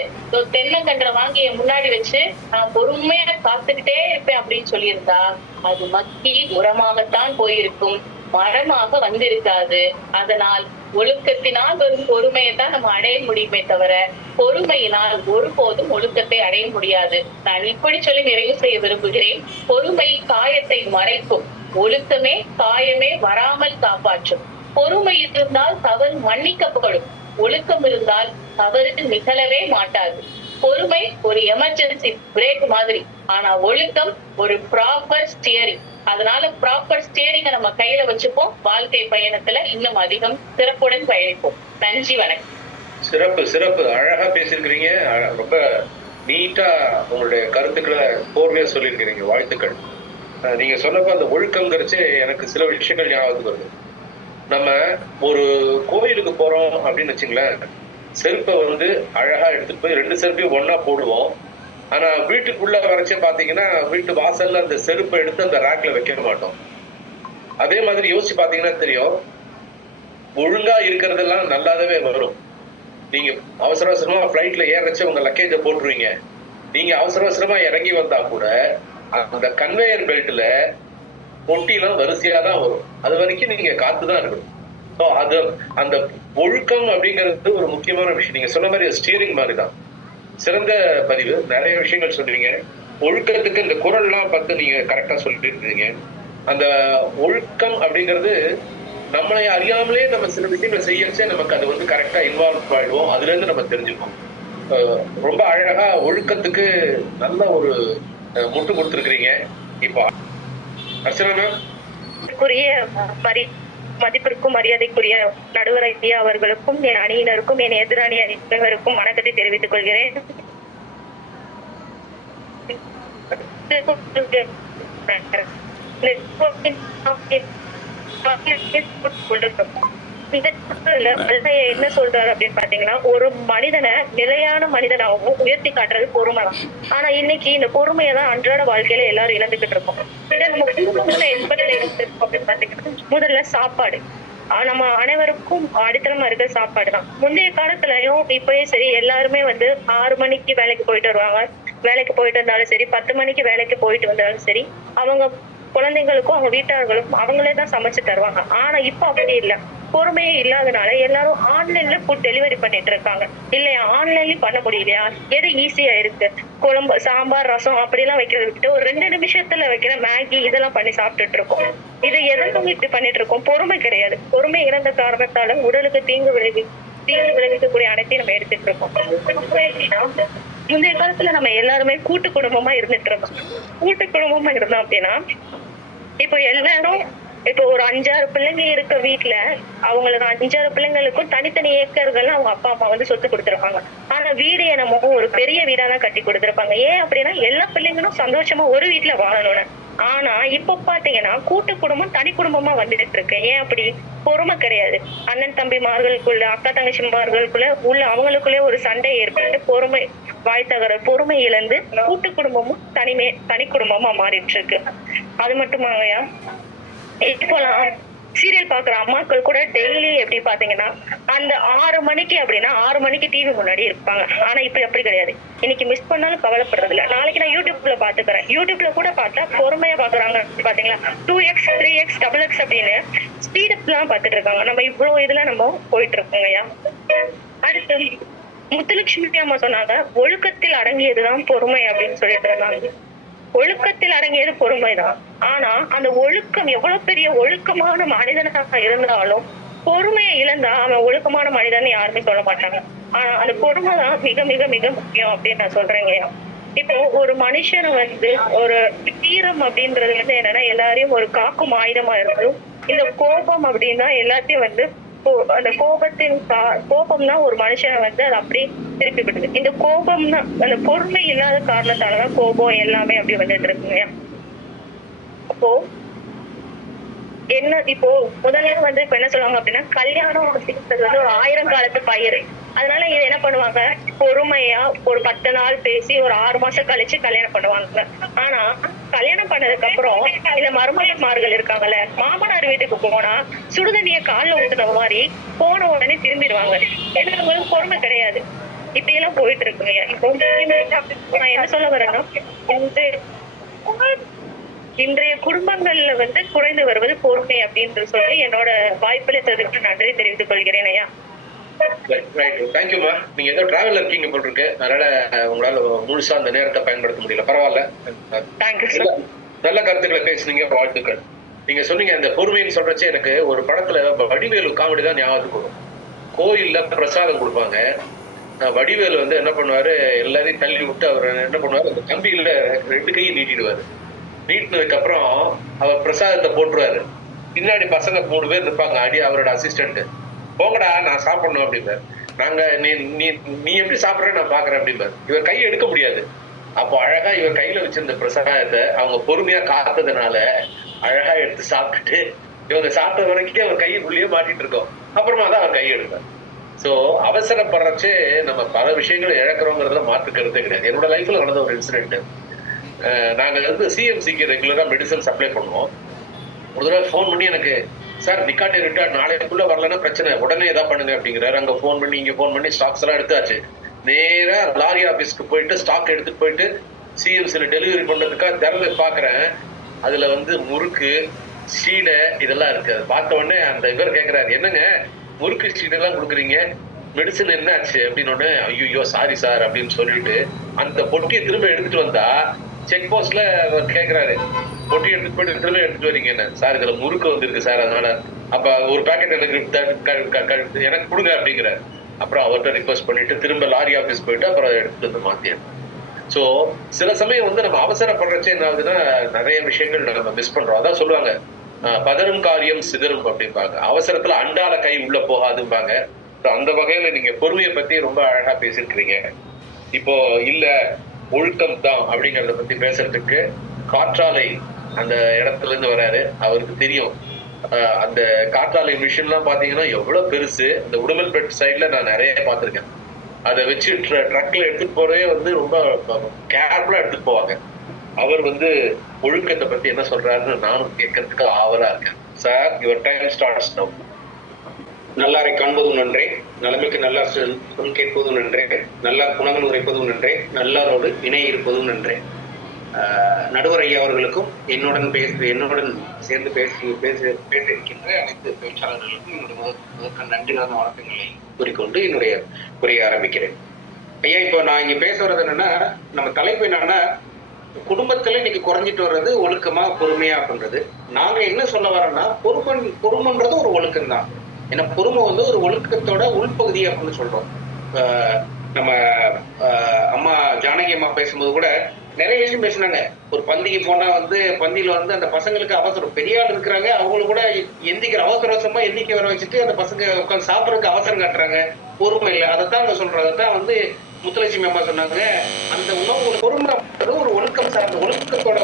தென்னங்கன்றை வாங்கி என் முன்னாடி வச்சு நான் பொறுமையா காத்துக்கிட்டே இருப்பேன் அப்படின்னு சொல்லியிருந்தா அது மக்கி உரமாகத்தான் போயிருக்கும், மரமாக வந்திருக்காது. அதனால் ஒழுக்கத்தினால் வரும் பொறுமையை தான் நம்ம அடைய முடியுமே தவிர பொறுமையினால் ஒருபோதும் ஒழுக்கத்தை அடைய முடியாது. நான் இப்படி சொல்லி நிறைவு செய்ய விரும்புகிறேன். பொறுமை காயத்தை மறைக்கும், ஒழுக்கமே காயமே வராமல் காப்பாற்றும். பொறுமை இருந்தால் தவறு மன்னிக்கப்படும், ஒழுக்கம் இருந்தால் தவறு நிகழவே மாட்டாது. பொறுமை ஒரு எமர்ஜென்சி பிரேக் மாதிரி, ஆனா ஒழுக்கம் ஒரு ப்ராப்பர் ஸ்டியரிங். அதனால ப்ராப்பர் ஸ்டியரிங்க நம்ம கையில வச்சுப்போம், வாழ்க்கை பயணத்துல இன்னும் அதிகம் சிறப்புடன் பயணிப்போம். நன்றி, வணக்கம். சிறப்பு சிறப்பு, அழகா பேசியிருக்கிறீங்க. ரொம்ப நீட்டா உங்களுடைய கருத்துக்களை கோர்வையா சொல்லியிருக்கிறீங்க. வாழ்த்துக்கள். நீங்க சொன்னப்ப அந்த ஒழுக்கம்ங்கிறச்சு எனக்கு சில விஷயங்கள் ஞாபகத்துக்கு வருது. நம்ம ஒரு கோயிலுக்கு போறோம் அப்படின்னு வச்சுங்களேன், செருப்பை அழகா எடுத்துட்டு போய் 2 செருப்பையும் ஒன்னா போடுவோம். ஆனா வீட்டுக்குள்ள வரைச்சே பாத்தீங்கன்னா வீட்டு வாசல்ல அந்த செருப்பை எடுத்து அந்த ரேக்ல வைக்க மாட்டோம். அதே மாதிரி யோசிச்சு பாத்தீங்கன்னா தெரியும், ஒழுங்கா இருக்கிறதெல்லாம் நல்லாவே வரும். நீங்க அவசர அவசரமா பிளைட்ல ஏறச்சு உங்க லக்கேஜை போட்டுருவீங்க. நீங்க அவசர அவசரமா இறங்கி வந்தா கூட அந்த கன்வேயர் பெல்ட்ல பொட்டிலாம் வரிசையா தான் வரும். அது வரைக்கும் நீங்க காத்துதான் இருக்கணும். ஸோ அது அந்த ஒழுக்கம் அப்படிங்கிறது ஒரு முக்கியமான விஷயம். நீங்க சொன்ன மாதிரி ஸ்டீரிங் மாதிரி தான். சிறந்த பதிவு, நிறைய விஷயங்கள் சொல்றீங்க. ஒழுக்கத்துக்கு இந்த குரல்லாம் பார்த்து நீங்க கரெக்டா சொல்லிட்டு இருக்கீங்க. அந்த ஒழுக்கம் அப்படிங்கிறது நம்மளை அறியாமலே நம்ம சில விஷயங்களை செய்யச்சே நமக்கு அது கரெக்டா இன்வால்வ் ஆயிடுவோம். அதுல இருந்து நம்ம தெரிஞ்சுக்கோம். ரொம்ப அழகா ஒழுக்கத்துக்கு நல்ல ஒரு முட்டு கொடுத்துருக்கிறீங்க. இப்போ அர்ச்சனா மேம், மதிப்பிற்கும் மரியாதைக்குரிய நடுவர் ஐயா அவர்களுக்கும் என் அணியினருக்கும் என் எதிரணி அனைவருக்கும் வணக்கத்தை தெரிவித்துக் கொள்கிறேன். என்ன சொல்றாரு அப்படின்னு பாத்தீங்கன்னா, ஒரு மனிதனை நிலையான மனிதனாகவும் உயர்த்தி காட்டுறது பொறுமை தான். ஆனா இன்னைக்கு இந்த பொறுமையை தான் அன்றாட வாழ்க்கையில எல்லாரும் இழந்துகிட்டு இருக்கோம். இதை நம்ம குடும்பத்துல என்பதில் இருந்திருக்கோம் அப்படின்னு பாத்தீங்கன்னா, முதல்ல சாப்பாடு. நம்ம அனைவருக்கும் அடித்தளமா இருக்க சாப்பாடு தான். முந்தைய காலத்துலயும் இப்பயும் சரி, எல்லாருமே 6 மணிக்கு வேலைக்கு போயிட்டு வருவாங்க. வேலைக்கு போயிட்டு இருந்தாலும் சரி, 10 மணிக்கு வேலைக்கு போயிட்டு வந்தாலும் சரி, அவங்க குழந்தைங்களுக்கும் அவங்க வீட்டார்களுக்கும் அவங்களே தான் சமைச்சு தருவாங்க. ஆனா இப்ப அப்படி இல்ல. பொறுமையே இல்லாதனால எல்லாரும் ஆன்லைன்ல ஃபுட் டெலிவரி பண்ணிட்டு இருக்காங்க. இல்லையா, ஆன்லைன்லயும் பண்ண முடியலையா, எது ஈஸியா இருக்கு, குழம்பு, சாம்பார், ரசம் அப்படிலாம் வைக்கிறத விட்டு ஒரு 2 நிமிஷத்துல வைக்கிற மேகி இதெல்லாம் பண்ணி சாப்பிட்டுட்டு இருக்கோம். இது எதற்கும் இப்படி பண்ணிட்டு இருக்கோம்? பொறுமை கிடையாது. பொறுமை இழந்த காரணத்தால உடலுக்கு தீங்கு விளைவிக்கக்கூடிய அனைத்தையும் நம்ம எடுத்துட்டு இருக்கோம். முந்தைய காலத்துல நம்ம எல்லாருமே கூட்டு குடும்பமா இருந்துட்டு இருக்கோம். கூட்டு குடும்பமா இருந்தோம் அப்படின்னா, இப்போ எல்லாரும் ஒரு 5-6 பிள்ளைங்க இருக்க வீட்டுல அவங்களுக்கு 5-6 பிள்ளைங்களுக்கும் தனித்தனி ஏக்கர்கள் அவங்க அப்பா அம்மா சொத்து கொடுத்திருப்பாங்க. ஆனா வீடு என்னமோ ஒரு பெரிய வீடாதான் கட்டி கொடுத்திருப்பாங்க. ஏன் அப்படின்னா எல்லா பிள்ளைங்களும் சந்தோஷமா ஒரு வீட்டுல வாழணும்னு. ஆனா இப்ப பாத்தீங்கன்னா கூட்டு குடும்பம் தனி குடும்பமா வந்துட்டு இருக்கு. ஏன் அப்படி? பொறுமை கிடையாது. அண்ணன் தம்பிமார்களுக்குள்ள, அக்கா தங்கச்சிமார்களுக்குள்ள அவங்களுக்குள்ளே ஒரு சண்டை ஏற்பட்டு பொறுமை பொறுமை இழந்து கூட்டு குடும்பமும் தனி குடும்பமா மாறிட்டு இருக்கு. அது மட்டுமாங்கய்யா, இப்போலாம் சீரியல் பாக்குற அம்மாக்கள் கூட டெய்லி எப்படி பாத்தீங்கன்னா அந்த 6 மணிக்கு அப்படின்னா 6 மணிக்கு டிவி முன்னாடி இருப்பாங்க. ஆனா இப்ப அப்படி கிடையாது. இன்னைக்கு மிஸ் பண்ணாலும் கவலைப்படுறது இல்ல. நாளைக்கு நான் யூடியூப்ல பாத்துக்கிறேன். யூடியூப்ல கூட பார்த்தா பொறுமையா பாக்குறாங்க. பாத்தீங்களா, 2x 3x XX அப்படின்னு ஸ்பீட் எல்லாம் பாத்துட்டு இருக்காங்க. நம்ம இவ்வளவு இதுல நம்ம போயிட்டு இருக்கோங்கய்யா. அடுத்து முத்துலட்சுமி அம்மா சொன்னாங்க, ஒழுக்கத்தில் அடங்கியதுதான் பொறுமை அப்படின்னு சொல்லிட்டு இருந்தாங்க. ஒழுக்கத்தில் அடங்கியது பொறுமைதான். ஆனா அந்த ஒழுக்கம் எவ்வளவு பெரிய ஒழுக்கமான மனிதனாக இருந்தாலும் பொறுமையை இழந்தா அவன் ஒழுக்கமான மனிதன் யாருமே சொல்ல மாட்டாங்க. ஆனா அந்த பொறுமை தான் மிக மிக மிக முக்கியம் அப்படின்னு நான் சொல்றேங்க. இப்போ ஒரு மனுஷனை ஒரு தீரம் அப்படின்றது என்னன்னா, எல்லாரையும் ஒரு காக்கும் ஆயுதமா இருக்கணும். இந்த கோபம் அப்படின்னா எல்லாத்தையும் அந்த கோபம் தான் ஒரு மனுஷனை அது அப்படியே திருப்பி விடுது. இந்த கோபம் தான், அந்த பொறுமை இல்லாத காரணத்தாலதான் கோபம் எல்லாமே அப்படி வந்துட்டு இருக்குங்க. அப்போ என்ன, இப்போ முதல்ல இப்ப என்ன சொல்லுவாங்க அப்படின்னா, கல்யாணம் அப்படின்றது ஒரு 1000 காலத்து பயிர். அதனால இது என்ன பண்ணுவாங்க, பொறுமையா ஒரு 10 நாள் பேசி ஒரு 6 மாசம் கழிச்சு கல்யாணம் பண்ணுவாங்க. ஆனா கல்யாணம் பண்ணதுக்கு அப்புறம் இந்த மருமகன்மார்கள் இருக்காங்கல்ல, மாமனார் வீட்டுக்கு போனா சுடுதண்ணிய கால்ல ஊத்துன மாதிரி போன உடனே திரும்பிடுவாங்க. ஏன்னா அவங்களுக்கு பொறுமை கிடையாது. இப்படி எல்லாம் போயிட்டு இருக்குங்க. இப்போ நான் என்ன சொல்ல வரேன்னா, இன்றைய குடும்பங்கள்ல குறைந்து வருவது பொறுமை அப்படின்னு சொல்லி என்னோட வாய்ப்பளித்ததுக்கு நன்றி தெரிவித்துக் கொள்கிறேன் ஐயா. தேங்க்யூமா. நீங்க ஏதோ டிராவல் இருக்கீங்க போல் இருக்கு, அதனால உங்களால முழுசா அந்த நேரத்தை பயன்படுத்த முடியல. பரவாயில்ல, நல்ல கருத்துக்களை பேசுனீங்க, வாழ்த்துக்கள். நீங்க சொன்னீங்க அந்த பொறுமைன்னு சொல்றச்சு எனக்கு ஒரு படத்துல வடிவேலு காமெடி தான் ஞாபகத்துக்கு வரும். கோயில்ல பிரசாதம் கொடுப்பாங்க. வடிவேலு என்ன பண்ணுவாரு, எல்லாரையும் தள்ளி விட்டு அவர் என்ன பண்ணுவாரு, அந்த கம்பியில 2 கையை நீட்டிடுவாரு. நீட்டினதுக்கு அப்புறம் அவர் பிரசாதத்தை போட்டுருவாரு. பின்னாடி பசங்க 3 பேர் இருப்பாங்க, அவரோட அசிஸ்டன்ட். போங்கடா நான் சாப்பிடணும் அப்படிம்பாரு. நாங்க நீ எப்படி சாப்பிட்ற நான் பாக்குறேன் அப்படிம்பாரு. இவர் கையை எடுக்க முடியாது. அப்போ அழகா இவர் கையில வச்சிருந்த பிரசாதத்தை அவங்க பொறுமையா காத்ததுனால அழகா எடுத்து சாப்பிட்டுட்டு இவங்க சாப்பிட்ட வரைக்கும் அவர் கையுக்குள்ளேயே மாட்டிட்டு இருக்கோம். அப்புறமா தான் அவர் கையை எடுப்பார். சோ அவசரப்படுறச்சு நம்ம பல விஷயங்களை இழக்கிறோங்கிறதுல மாற்று கருத்தே கிடையாது. என்னோட லைஃப்ல நடந்த ஒரு இன்சிடென்ட். நாங்க சிஎம்சிக்கு ரெகுலரா மெடிசன் சப்ளை பண்ணுவோம். ஒரு தடவை ஃபோன் பண்ணி எனக்கு, சார் நிக்காட்டே ரிட்டார்ட் நாளைக்குள்ள வரலன்னா பிரச்சனை, உடனே ஏதாவது பண்ணுங்க அப்படிங்கிறாரு. அங்க ஃபோன் பண்ணி இங்க ஃபோன் பண்ணி ஸ்டாக்ஸ் எல்லாம் எடுத்தாச்சு. நேரா லாரி ஆபீஸ்க்கு போயிட்டு ஸ்டாக் எடுத்துட்டு போயிட்டு சிஎம்சில டெலிவரி பண்றதுக்காக திறந்து பாக்குறேன். அதுல முறுக்கு, சீடை இதெல்லாம் இருக்கு. அதை பார்த்த உடனே அந்த இவர் கேட்கிறாரு, என்னங்க முறுக்கு சீடெல்லாம் கொடுக்குறீங்க, மெடிசன் என்ன ஆச்சு அப்படின்னு. ஐயோ சாரி சார் அப்படின்னு சொல்லிட்டு அந்த பொட்டியை திரும்ப எடுத்துட்டு வந்தா செக் போஸ்ட்ல கேக்குறாரு, பொட்டி எடுத்துட்டு போயிட்டு திரும்ப எடுத்துட்டு வரீங்க என்ன சார், இதுல முறுக்கு வந்திருக்கு சார், அதனால அப்ப ஒரு பேக்கெட் எனக்கு கொடுங்க அப்படிங்கிறாரு. அப்புறம் அவர்கிட்ட ரிக்வஸ்ட் பண்ணிட்டு திரும்ப லாரி ஆபீஸ் போயிட்டு அப்புறம் எடுத்துட்டு மாத்தியாரு. சோ சில சமயம் நம்ம அவசரப்படுறச்சே என்ன ஆகுதுன்னா நிறைய விஷயங்கள் நம்ம மிஸ் பண்றோம். அதான் சொல்லுவாங்க, பதரும் காரியம் சிதறும் அப்படிம்பாங்க. அவசரத்துல அண்டால கை உள்ள போகாதும்பாங்க. அந்த வகையில நீங்க பொறுமையை பத்தி ரொம்ப அழகா பேசிருக்கிறீங்க. இப்போ இல்ல ஒழுக்கம் தான் அப்படிங்கறத பத்தி பேசுறதுக்கு காற்றாலை அந்த இடத்துல இருந்து வராரு. அவருக்கு தெரியும் அந்த காற்றாலை மிஷின்லாம் பாத்தீங்கன்னா எவ்வளவு பெருசு. இந்த உடுமல்பேட் சைட்ல நான் நிறைய பார்த்திருக்கேன். அதை வச்சு ட்ரக்ல எடுத்துட்டு போறதே வந்து ரொம்ப கேர்ஃபுல்லா எடுத்துட்டு போவாங்க. அவர் வந்து ஒழுக்கத்தை பத்தி என்ன சொல்றாருன்னு நானும் கேட்கறதுக்கு ஆவலா இருக்கேன். Sir, your time starts now. நல்லாரை காண்பதும் நன்றே, நலமிக்கு நல்லார் சொல் கேட்பதும் நன்றே, நல்லார் குணங்கள் உரைப்பதும் நன்றே, நல்லாரோடு இணை இருப்பதும் நன்றே. நடுவர் ஐயா அவர்களுக்கும் என்னுடன் சேர்ந்து பேசியிருக்கின்ற அனைத்து பேச்சாளர்களுக்கும் என்னுடைய முதற்க நன்றி கலந்த வணக்கங்களை கூறிக்கொண்டு என்னுடைய உரையை ஆரம்பிக்கிறேன். ஐயா, இப்போ நான் இங்க பேச வர்றது என்னன்னா, நம்ம தலைப்பு என்னன்னா, குடும்பத்துல இன்னைக்கு குறைஞ்சிட்டு வர்றது ஒழுக்கமா பொறுமையா அப்படின்றது. நாங்க என்ன சொல்ல வரோம்னா, பொறுமைன்றது ஒரு ஒழுக்கம் தான். ஏன்னா பொறுமை வந்து ஒரு ஒழுக்கத்தோட உள்பகுதி அப்படின்னு சொல்றோம். நம்ம அம்மா ஜானகி அம்மா பேசும்போது கூட நிறைய விஷயம் பேசினாங்க. ஒரு பந்திக்கு போனா வந்து பந்தியில வந்து அந்த பசங்களுக்கு அவசரம், பெரிய ஆள் இருக்கிறாங்க, அவங்களுக்கு கூட எந்திக்கிற அவசரமா எந்திக்க வர வச்சுட்டு அந்த பசங்க உட்காந்து சாப்பிடறதுக்கு அவசரம் காட்டுறாங்க, பொறுமை இல்லை. அதைத்தான் அவங்க சொல்றோம். அதைத்தான் வந்து முத்துலட்சுமி அம்மா சொன்னாங்க. அந்த உணவு பொறுமை ஒரு ஒழுக்கம் சார்ந்த ஒழுக்கத்தோட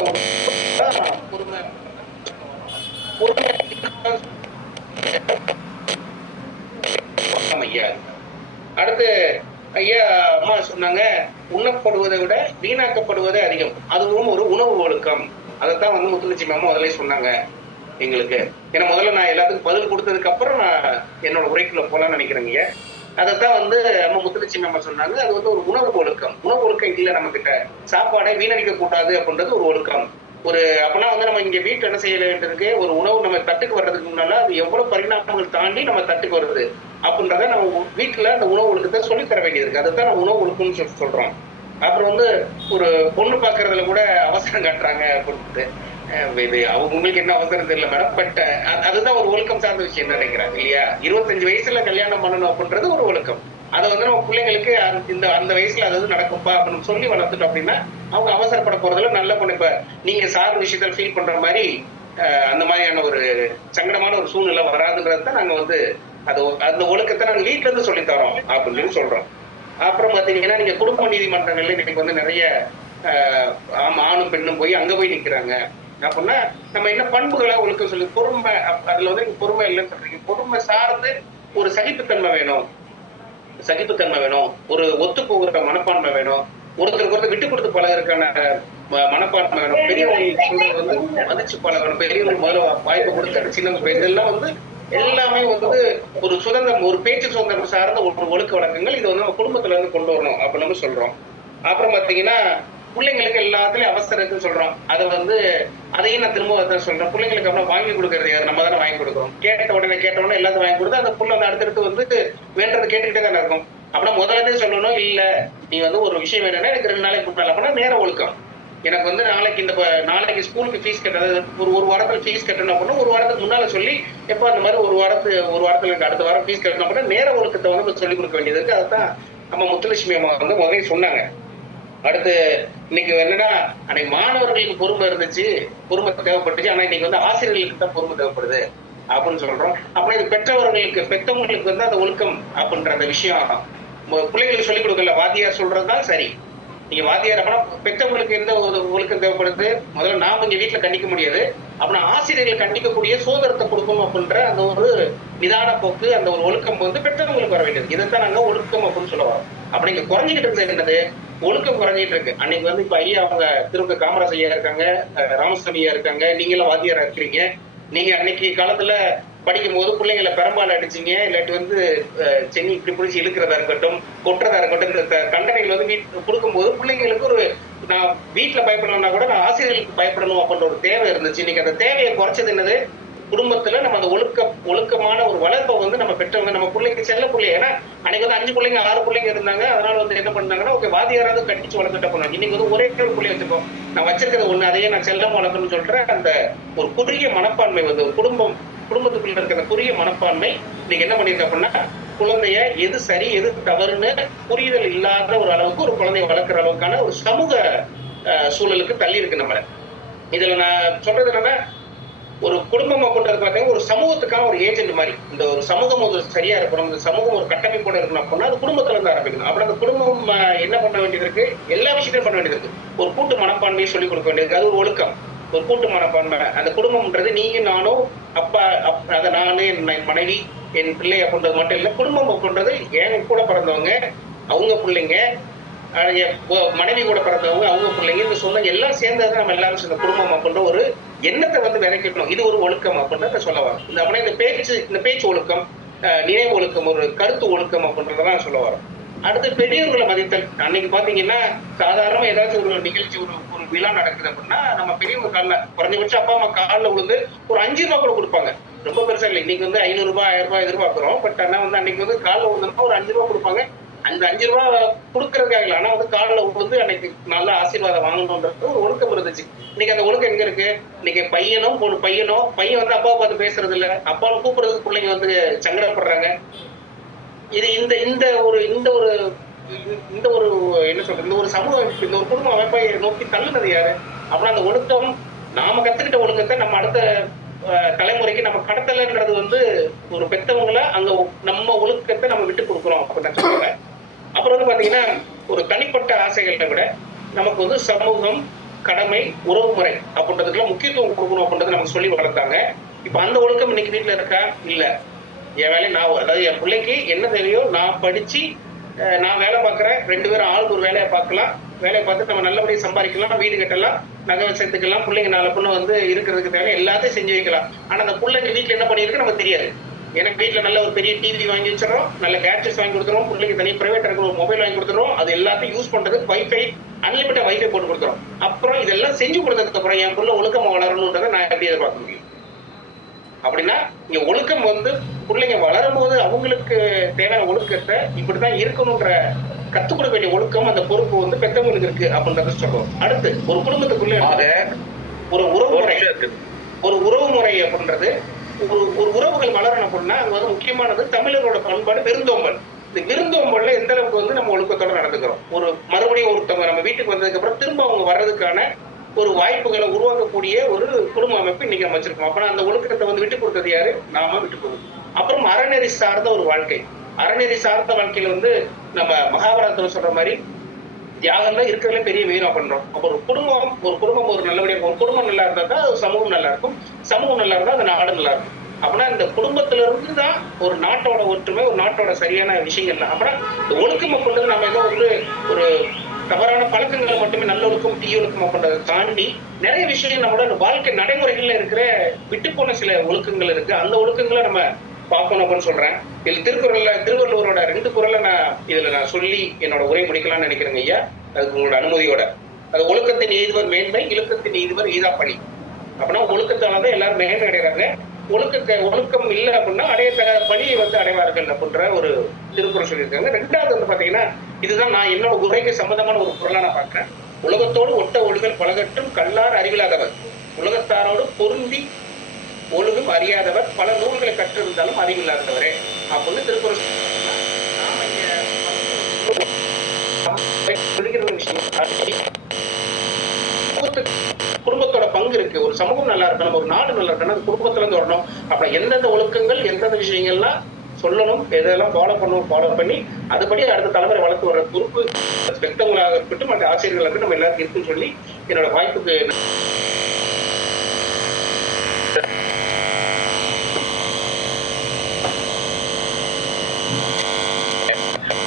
பொறுமை. ஐயா அடுத்து ஐயா அம்மா சொன்னாங்க, உண்ணப்படுவதை விட வீணாக்கப்படுவதே அதிகம், அதுவும் ஒரு உணவு ஒழுக்கம். அதைத்தான் வந்து முத்துலட்சுமி அம்மா முதல்ல சொன்னாங்க எங்களுக்கு. ஏன்னா முதல்ல நான் எல்லாத்துக்கும் பதில் கொடுத்ததுக்கு அப்புறம் நான் என்னோட உரைக்குள்ள போலான்னு நினைக்கிறேங்க. அதைத்தான் வந்து அம்மா முத்துலட்சுமி அம்மா சொன்னாங்க, அது வந்து ஒரு உணவு ஒழுக்கம். உணவு ஒழுக்கம் இல்லை நம்ம கிட்ட. சாப்பாடை வீணடிக்க கூடாது அப்படின்றது ஒரு ஒழுக்கம். அப்பனா வந்து நம்ம இங்க வீட்டு என்ன செய்ய வேண்டியிருக்கு, ஒரு உணவு நம்ம தட்டுக்கு வர்றதுக்கு முன்னால அது எவ்வளவு பரிணாமங்கள் தாண்டி நம்ம தட்டுக்கு வருது அப்படின்றத நம்ம வீட்டுல அந்த உணவு ஒழுக்கத்தை சொல்லித்தர வேண்டியது இருக்கு. அதைத்தான் நம்ம உணவு ஒழுக்கம்னு சொல்றோம். அப்புறம் வந்து ஒரு பொண்ணு பாக்குறதுல கூட அவசரம் காட்டுறாங்க அப்படின்ட்டு, இது அவங்களுக்கு என்ன அவசரம் தெரியல மேடம், பட் அதுதான் ஒரு ஒழுக்கம் சார்ந்த விஷயம் நினைக்கிறாங்க இல்லையா. 25 வயசுல கல்யாணம் பண்ணணும் அப்படின்றது ஒரு ஒழுக்கம். அதை வந்து நம்ம பிள்ளைங்களுக்கு அந்த வயசுல அதாவது நடக்கும்பா அப்படின்னு சொல்லி வளர்த்துட்டோம் அப்படின்னா அவங்க அவசரப்பட போறதுல நல்ல பொண்ணு. இப்ப நீங்க சார் விஷயத்துல ஃபீல் பண்ற மாதிரி அந்த மாதிரியான ஒரு சங்கடமான ஒரு சூழ்நிலை வராதுன்றதுதான் நாங்க வந்து அந்த ஒழுக்கத்தை நாங்க வீட்டுல இருந்து சொல்லித்தரோம் அப்படின்னு சொல்றோம். அப்புறம் பாத்தீங்கன்னா நீங்க குடும்ப நீதிமன்றங்கள்ல இன்னைக்கு வந்து நிறைய ஆணும் பெண்ணும் போய் அங்க போய் நிக்கிறாங்க அப்படின்னா நம்ம என்ன பண்புகளை ஒழுக்கம் சொல்லி பொறுமை. அதுல வந்து பொறுமை இல்லைன்னு சொல்றீங்க. பொறுமை சார்ந்து ஒரு சகிப்புத்தன்மை வேணும், ஒரு ஒத்து போகிற மனப்பான்மை வேணும், ஒருத்தருக்கு ஒருத்தர் விட்டு கொடுத்து பழகிறதுக்கான மனப்பான்மை வேணும், பெரியவங்க வந்து மதிச்சு பழகணும், பெரியவங்க முதல்ல வாய்ப்பு கொடுத்து சின்ன இதெல்லாம் வந்து எல்லாமே வந்து ஒரு சுதந்திரம், ஒரு பேச்சு சுதந்திரம் சார்ந்த ஒரு ஒழுக்க வழக்கங்கள். இது வந்து நம்ம குடும்பத்துல இருந்து கொண்டு வரணும் அப்படின்னு நம்ம சொல்றோம். அப்புறம் பாத்தீங்கன்னா பிள்ளைங்களுக்கு எல்லாத்துலயும் அவசரம் இருக்குன்னு சொல்றோம். அதை வந்து அதையும் நான் திரும்ப அதான் சொல்றேன். பிள்ளைங்களுக்கு அப்புறம் வாங்கி கொடுக்கறது யாரு? நம்ம தானே வாங்கி கொடுக்குறோம். கேட்ட உடனே எல்லாத்தையும் வாங்கி கொடுத்து அந்த புள்ள வந்து அடுத்தடுத்து வந்து வேண்டதை கேட்டுக்கிட்டே தானே இருக்கும். அப்படின்னா முதல்ல சொல்லணும், இல்ல நீ வந்து ஒரு விஷயம் வேணும்னா எனக்கு 2 நாளைக்கு முன்னால அப்படின்னா நேர ஒழுக்கம். எனக்கு வந்து நாளைக்கு ஸ்கூலுக்கு ஃபீஸ் கட்டுறது, ஒரு வாரத்துல ஃபீஸ் கட்டணும் அப்படின்னா ஒரு வாரத்துக்கு முன்னால சொல்லி எப்ப அந்த மாதிரி ஒரு வாரத்துல எனக்கு அடுத்த வாரம் ஃபீஸ் கட்டணும் அப்படின்னா நேர ஒழுக்கத்தை வந்து சொல்லிக் கொடுக்க வேண்டியது இருக்கு. அதான் நம்ம முத்துலட்சுமி அம்மா வந்து முதலே சொன்னாங்க. அடுத்து இன்னைக்கு என்னன்னா, அன்னைக்கு மாணவர்களுக்கு பொறுமை இருந்துச்சு, பொறுமை தேவைப்பட்டுச்சு. ஆனா இன்னைக்கு வந்து ஆசிரியர்களுக்கு தான் பொறுமை தேவைப்படுது அப்படின்னு சொல்றோம். அப்புறம் இது பெற்றவங்களுக்கு வந்து அந்த ஒழுக்கம் அப்படின்ற அந்த விஷயம் பிள்ளைங்களுக்கு சொல்லிக் கொடுக்கல. வாத்தியார் சொல்றதுதான் சரி. நீங்க வாத்தியார் அப்படின்னா பெற்றவங்களுக்கு எந்த ஒழுக்கம் தேவைப்படுது? முதல்ல நாம இங்க வீட்டுல கண்டிக்க முடியாது. அப்படின்னா ஆசிரியர்கள் கண்டிக்கக்கூடிய சுதந்திரத்தை கொடுக்கணும் அப்படின்ற அந்த ஒரு நிதான போக்கு, அந்த ஒரு ஒழுக்கம் வந்து பெற்றவங்களுக்கு வர வேண்டியது. இதைத்தான் நாங்க ஒழுக்கம் அப்படின்னு சொல்ல வரோம். அப்படி இங்க குறைஞ்சிக்கிட்டு இருந்தது என்னது? ஒழுக்கம் குறைஞ்சிட்டு இருக்கு. அன்னைக்கு வந்து இப்ப ஐயா அவங்க திரும்ப காமராஜ் ஐயா இருக்காங்க, ராமசாமி ஐயா இருக்காங்க, நீங்களும் வாத்தியாரா இருக்கிறீங்க. நீங்க அன்னைக்கு காலத்துல படிக்கும் போது பிள்ளைங்களை பெரம்பால் அடிச்சிங்க, இல்லாட்டி வந்து சென்னி இப்படி பிடிச்சி இழுக்கிறதா இருக்கட்டும், கொட்டுறதா இருக்கட்டும், இந்த தண்டனைகள் வந்து கொடுக்கும்போது பிள்ளைங்களுக்கு ஒரு நான் வீட்டுல பயப்படணும்னா கூட நான் ஆசிரியர்களுக்கு பயப்படணும் அப்படின்ற ஒரு தேவை இருந்துச்சு. இன்னைக்கு அந்த தேவையை குறைச்சது என்னது? குடும்பத்துல நம்ம அந்த ஒழுக்கமான ஒரு வளர்ப்பை வந்து நம்ம பெற்றவங்க நம்ம பிள்ளைக்கு செல்ல பிள்ளை. ஏன்னா அன்னைக்கு வந்து 5 பிள்ளைங்க 6 பிள்ளைங்க இருந்தாங்க. அதனால வந்து என்ன பண்ணாங்கன்னா, ஓகே வாத்தியாராவது கட்டிச்சு வளர்த்துட்ட பண்ணுவாங்க. இன்னைக்கு வந்து ஒரே ஒரு பிள்ளை வச்சிருக்கோம், நான் வச்சிருக்கிறது ஒண்ணு, அதையே நான் செல்லம் வளர்க்கணும்னு சொல்றேன். அந்த ஒரு குறுகிய மனப்பான்மை வந்து ஒரு குடும்பத்துக்குள்ள இருக்கிற குறுகிய மனப்பான்மை இன்னைக்கு என்ன பண்ணிருக்கு அப்படின்னா, குழந்தைய எது சரி எது தவறுன்னு புரிதல் இல்லாத ஒரு அளவுக்கு ஒரு குழந்தைய வளர்க்குற அளவுக்கான ஒரு சமூக சூழலுக்கு தள்ளி இருக்கு நம்மள. இதுல நான் சொல்றது என்னன்னா, ஒரு குடும்பம் அப்படின்றது பாத்தீங்கன்னா ஒரு சமூகத்துக்கான ஒரு ஏஜென்ட் மாதிரி. இந்த ஒரு சமூகம் ஒரு சரியா இருக்கணும், இந்த சமூகம் ஒரு கட்டமைப்போட இருக்கணும் அப்படின்னா அது குடும்பத்துல இருந்து ஆரம்பிக்கணும். அப்புறம் அந்த குடும்பம் என்ன பண்ண வேண்டியது இருக்கு? எல்லா விஷயத்தையும் பண்ண வேண்டியது இருக்கு. ஒரு கூட்டு மனப்பான்மையை சொல்லிக் கொடுக்க வேண்டியது, அது ஒரு ஒழுக்கம். ஒரு கூட்டு மனப்பான்மை. அந்த குடும்பம்ன்றது நீயும் நானும், அப்பா அதை நானு, என் மனைவி, என் பிள்ளை அப்படின்றது மட்டும் இல்லை. குடும்பம் அப்படின்றது என் கூட பிறந்தவங்க, அவங்க பிள்ளைங்க, மனைவி கூட பிறந்தவங்க, அவங்க பிள்ளைங்க, இந்த சொந்தம் எல்லாம் சேர்ந்தது நம்ம எல்லாரும் சேர்ந்த குடும்பம் அப்படின்ற ஒரு எண்ணத்தை வந்து விதைக்கணும். இது ஒரு ஒழுக்கம் அப்படின்றத சொல்ல வரோம். இந்த அப்படின்னா இந்த பேச்சு ஒழுக்கம், நினைவு ஒழுக்கம், ஒரு கருத்து ஒழுக்கம் அப்படின்றதான் சொல்ல வரோம். அடுத்து பெரியவர்களை மதித்தல். அன்னைக்கு பாத்தீங்கன்னா சாதாரணமா ஏதாச்சும் ஒரு நிகழ்ச்சி, ஒரு விழா நடக்குது அப்படின்னா நம்ம பெரியவங்க காலில், குறைஞ்சபட்சம் அப்பா அம்மா காலில் விழுந்து ஒரு 5 ரூபாய் கூட கொடுப்பாங்க. ரொம்ப பெருசா இல்லை. இன்னைக்கு வந்து 500 ரூபாய் 1000 ரூபாய் எதிர்பார்க்கிறோம். பட் ஆனா வந்து அன்னைக்கு வந்து காலில் விழுந்தோம்னா ஒரு 5 ரூபாய் கொடுப்பாங்க. அந்த 5 ரூபாய் கொடுக்கறதுக்காக இல்லை, ஆனா வந்து காலில் விழுந்து அன்னைக்கு நல்ல ஆசீர்வாதம் வாங்கணும்ன்றது ஒரு ஒழுக்கம் இருந்துச்சு. இன்னைக்கு அந்த ஒழுக்கம் எங்க இருக்கு? இன்னைக்கு பையன் வந்து அப்பாவை பார்த்து பேசுறது இல்லை, அப்பாவை கூப்பிடுறதுக்கு பிள்ளைங்க வந்து சங்கடப்படுறாங்க. இது இந்த ஒரு என்ன சொல்றது, இந்த ஒரு சமூக அமைப்பு, இந்த ஒரு குடும்ப அமைப்பை நோக்கி தள்ளுனது யாரு அப்படின்னா அந்த ஒழுக்கம். நாம கத்துக்கிட்ட ஒழுக்கத்தை நம்ம அடுத்த தலைமுறைக்கு நம்ம கடத்தலைன்றது வந்து ஒரு பெத்தவங்கள அங்க நம்ம ஒழுக்கத்தை நம்ம விட்டு கொடுக்குறோம் அப்படின்னு சொல்லுவாங்க. அப்புறம் வந்து பாத்தீங்கன்னா ஒரு தனிப்பட்ட ஆசைகளை விட நமக்கு வந்து சமூகம், கடமை, உறவு முறை அப்படின்றதுக்குலாம் முக்கியத்துவம் கொடுக்கணும் அப்படின்றத நமக்கு சொல்லி வளர்த்தாங்க. இப்ப அந்த ஒழுக்கம் இன்னைக்கு வீட்டுல இருக்கா? இல்ல. என் வேலையை நான், அதாவது என் பிள்ளைக்கு என்ன தெரியும், நான் படிச்சு நான் வேலை பார்க்குறேன், 2 பேரும் ஆளுக்கு ஒரு வேலையை பார்க்கலாம், வேலையை பார்த்து நம்ம நல்லபடியாக சம்பாதிக்கலாம், வீடு கட்டலாம், நகை சேர்த்துக்கலாம், பிள்ளைங்க 4 பொண்ணு வந்து இருக்கிறதுக்கு தேவை எல்லாத்தையும் செஞ்சு வைக்கலாம். ஆனா அந்த பிள்ளைங்க வீட்டுல என்ன பண்ணிருக்கு நமக்கு தெரியாது. எனக்கு வீட்டுல நல்ல ஒரு பெரிய டிவி வாங்கி வச்சிடறோம், நல்ல கேட்ஜெட்ஸ் வாங்கி கொடுத்துறோம், பிள்ளைங்க தனி பிரைவேட் இருக்கிற ஒரு மொபைல் வாங்கி கொடுத்துறோம், அது எல்லாத்தையும் யூஸ் பண்றதுக்கு வைஃபை, அன்லிமிட்டட் வைஃபை போட்டு கொடுத்துறோம். அப்புறம் இதெல்லாம் செஞ்சு கொடுத்ததுக்கு அப்புறம் என் பிள்ளை ஒழுக்கமா வளரணுன்றதை நான் எப்படி எதிர்பார்க்க முடியும்? அப்படின்னா இங்க ஒழுக்கம் வந்து பிள்ளைங்க வளரும் போது அவங்களுக்கு தேவையான ஒழுக்கத்தை இப்படிதான் இருக்கணும்ன்ற கத்துக் கொடுக்க வேண்டிய ஒழுக்கம், அந்த பொறுப்பு வந்து பெற்றவங்களுக்கு இருக்கு அப்படின்றத சொல்றோம். அடுத்து ஒரு குடும்பத்துக்குள்ள ஒரு உறவு முறை அப்படின்றது, ஒரு உறவுகள் வளரணும் அப்படின்னா அது வந்து முக்கியமானது தமிழர்களோட பண்பாடு விருந்தோம்பல். இந்த விருந்தோம்பல்ல எந்த அளவுக்கு வந்து நம்ம ஒழுக்கத்தோட நடந்துக்கிறோம். ஒரு மறுபடியும் ஒருத்தவங்க நம்ம வீட்டுக்கு வந்ததுக்கு அப்புறம் திரும்ப அவங்க வர்றதுக்கான ஒரு வாய்ப்புகளை உருவாக்கக்கூடிய ஒரு குடும்ப அமைப்பு இன்னைக்கு நம்ம வச்சிருக்கோம். அப்ப அந்த ஒழுக்கத்தை வந்து விட்டு கொடுத்தது யாரு? நாம விட்டு கொடுத்தோம். அப்புறம் அறநெறி சார்ந்த ஒரு வாழ்க்கை. அறநெறி சார்ந்த வாழ்க்கையில வந்து நம்ம மகாபாரதத்துல சொல்ற மாதிரி தியாகம் தான் இருக்கிறதுல பெரிய வீரம் பண்றோம். அப்ப ஒரு குடும்பம் ஒரு நல்லபடியாக, ஒரு குடும்பம் நல்லா இருந்தா தான் சமூகம் நல்லா இருக்கும், சமூகம் நல்லா இருந்தா அந்த நாடு நல்லா இருக்கும். அப்படின்னா இந்த குடும்பத்துல இருந்து தான் ஒரு நாட்டோட ஒற்றுமை, ஒரு நாட்டோட சரியான விஷயங்கள். அப்படின்னா இந்த ஒழுக்கம் அப்படின்றது நம்ம ஏதோ ஒரு தவறான பழக்கங்களை மட்டுமே நல்லொழுக்கம், தீயொழுக்கம் அப்படின்றத தாண்டி நிறைய விஷயம் நம்மளோட வாழ்க்கை நடைமுறைகள்ல இருக்கிற விட்டு போன சில ஒழுக்கங்கள் இருக்கு. அந்த ஒழுக்கங்களை நம்ம பார்க்கணும் அப்படின்னு சொல்றேன். இதுல திருவள்ளுவரோட 2 குறளை நான் சொல்லி என்னோட உரை முடிக்கலாம்னு நினைக்கிறேங்க ஐயா, அதுக்கு உங்களோட அனுமதியோட. அது ஒழுக்கத்தின் எய்துவர் மேன்மை, இழுக்கத்தின் எய்துவர் ஈதா பழி. அப்படின்னா ஒழுக்கத்தாலதான் எல்லாரும் மேன்மை அடைகிறாங்க. ஒழுக்கம் இல்லை அப்படின்னா அடையத்தகாத பணியை வந்து அடைவார்கள் அப்படின்ற ஒரு திருக்குறள் சொல்லியிருக்காங்க. 2வது வந்து பாத்தீங்கன்னா, இதுதான் நான் என்னோட உரைக்கு சம்பந்தமான ஒரு குறளா நான் பார்க்கிறேன். உலகத்தோடு ஒட்ட ஒழுகல் பலகற்றும் கல்லார் அறிவில்லாதவர், உலகத்தாரோடு பொருந்தி ஒழுகும் அறியாதவர், பல நூல்களை கற்றிருந்தாலும் அறிவில்லாதவரே அப்படின்னு திருக்குறள் குடும்பத்தோட பங்கு இருக்கு. ஒரு சமூகம் நல்லா இருக்கணும், ஒரு நாடு நல்லா இருக்கணும், அது குடும்பத்துல இருந்து வரணும். அப்ப எந்தெந்த ஒழுக்கங்கள், எந்தெந்த விஷயங்கள்லாம் சொல்லணும், எதெல்லாம் ஃபாலோ பண்ணி அதுபடி அடுத்த தலைமுறை வளர்த்து வர்ற பொறுப்பு பெற்றவங்களாக இருக்கட்டும், மற்ற ஆசிரியர்களாக இருக்கட்டும், நம்ம எல்லாருக்கும் இருக்குன்னு சொல்லி என்னோட வாய்ப்புக்கு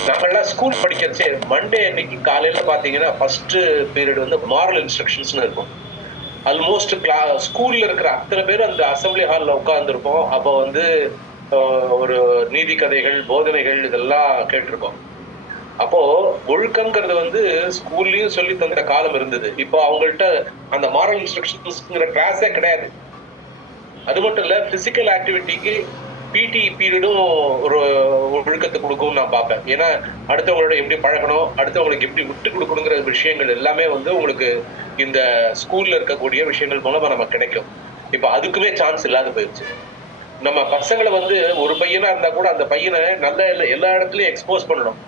நம்மளாம் ஸ்கூல் படிக்கிறச்சு மண்டே அன்னைக்கு காலையில பாத்தீங்கன்னா ஃபர்ஸ்ட் பீரியட் வந்து மாரல் இன்ஸ்ட்ரக்ஷன்ஸ்னு இருக்கும். ஆல்மோஸ்ட் ஸ்கூல்ல இருக்கிற அத்தனை பேர் அந்த அசம்பிளி ஹால்ல உட்கார்ந்துருப்போம். அப்போ வந்து ஒரு நீதி கதைகள், போதனைகள் இதெல்லாம் கேட்டிருக்கோம். அப்போ ஒழுக்கம்ங்கிறது வந்து ஸ்கூல்லயும் சொல்லி தந்த காலம் இருந்தது. இப்போ அவங்கள்ட்ட அந்த மாரல் இன்ஸ்ட்ரக்ஷன்ஸ்ங்கிற கிளாஸே கிடையாது. அது மட்டும் இல்ல, பிசிக்கல் ஆக்டிவிட்டிக்கு பிடி பீரியடும் ஒரு ஒழுக்கத்தை கொடுக்கும்னு நான் பார்ப்பேன். ஏன்னா அடுத்தவங்களோட எப்படி பழகணும், அடுத்தவங்களுக்கு எப்படி விட்டு கொடுக்கணுங்கிற விஷயங்கள் எல்லாமே வந்து உங்களுக்கு இந்த ஸ்கூல்ல இருக்கக்கூடிய விஷயங்கள் மூலமா நமக்கு கிடைக்கும். இப்ப அதுக்குமே சான்ஸ் இல்லாத போயிடுச்சு. நம்ம பசங்களை வந்து ஒரு பையனா இருந்தா கூட அந்த பையனை நல்ல எல்லா இடத்துலயும் எக்ஸ்போஸ் பண்ணணும்.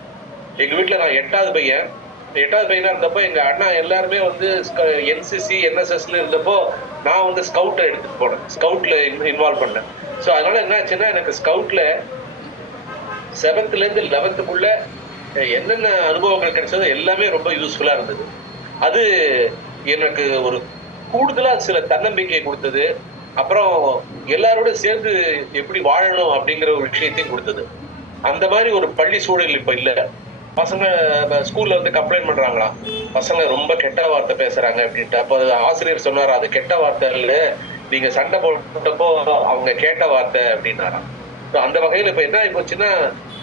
எங்க வீட்டுல நான் 8வது பையனா இருந்தப்போ எங்க அண்ணா எல்லாருமே வந்து என்சிசி, என்எஸ்எஸ்ல இருந்தப்போ நான் வந்து ஸ்கவுட்டை எடுத்துட்டு போனேன், ஸ்கவுட்ல இன்வால்வ் பண்ணேன். ஸோ அதனால என்ன ஆச்சுன்னா, எனக்கு ஸ்கவுட்ல 7th ல இருந்து 11th என்னென்ன அனுபவங்கள் கிடைச்சதோ எல்லாமே ரொம்ப யூஸ்ஃபுல்லா இருந்தது. அது எனக்கு ஒரு கூடுதலா சில தன்னம்பிக்கையை கொடுத்தது. அப்புறம் எல்லாரோட சேர்ந்து எப்படி வாழணும் அப்படிங்கிற ஒரு விஷயத்தையும் கொடுத்தது. அந்த மாதிரி ஒரு பள்ளி சூழல் இப்ப இல்ல. பசங்க ஸ்கூல்ல வந்து கம்ப்ளைண்ட் பண்றாங்களாம், பசங்க ரொம்ப கெட்ட வார்த்தை பேசுறாங்க அப்படின்ட்டு. அப்ப ஆசிரியர் சொன்னாரா, அது கெட்ட வார்த்தை இல்ல, நீங்க சண்டை போட்டப்போ அவங்க கேட்ட வார்த்தை அப்படின்னாராம். அந்த வகையில இப்ப என்ன ஆகி போச்சுன்னா,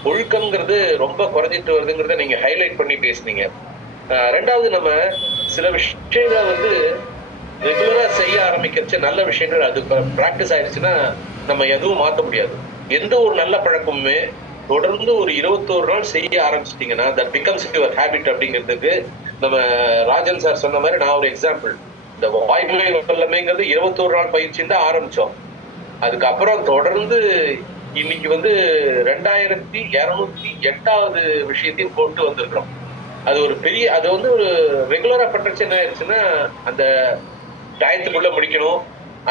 ஒழுக்கம்ங்கிறது ரொம்ப குறைஞ்சிட்டு வருதுங்கிறத நீங்க ஹைலைட் பண்ணி பேசுனீங்க. ரெண்டாவது, நம்ம சில விஷயங்களை வந்து ரெகுலரா செய்ய ஆரம்பிக்கிறச்சு நல்ல விஷயங்கள் அது பிராக்டிஸ் ஆயிடுச்சுன்னா நம்ம எதுவும் மாற்ற முடியாது. எந்த ஒரு நல்ல பழக்கமுமே தொடர்ந்து ஒரு 21 நாள் செய்ய ஆரம்பிச்சிட்டீங்கன்னா தட் பிகம்ஸ் யுவர் ஹேபிட் அப்படிங்கிறதுக்கு நம்ம ராஜன் சார் சொன்ன மாதிரி நான் ஒரு எக்ஸாம்பிள். இந்த வாய்மொழி வல்லமைங்கிறது 21 நாள் பயிற்சின்னு தான் ஆரம்பிச்சோம். அதுக்கப்புறம் தொடர்ந்து இன்னைக்கு வந்து 2208வது விஷயத்தையும் கொண்டு வந்திருக்கிறோம். அது ஒரு பெரிய, அது வந்து ஒரு ரெகுலரா பண்றச்சு என்ன ஆயிடுச்சுன்னா, அந்த டயத்துக்குள்ள முடிக்கணும்,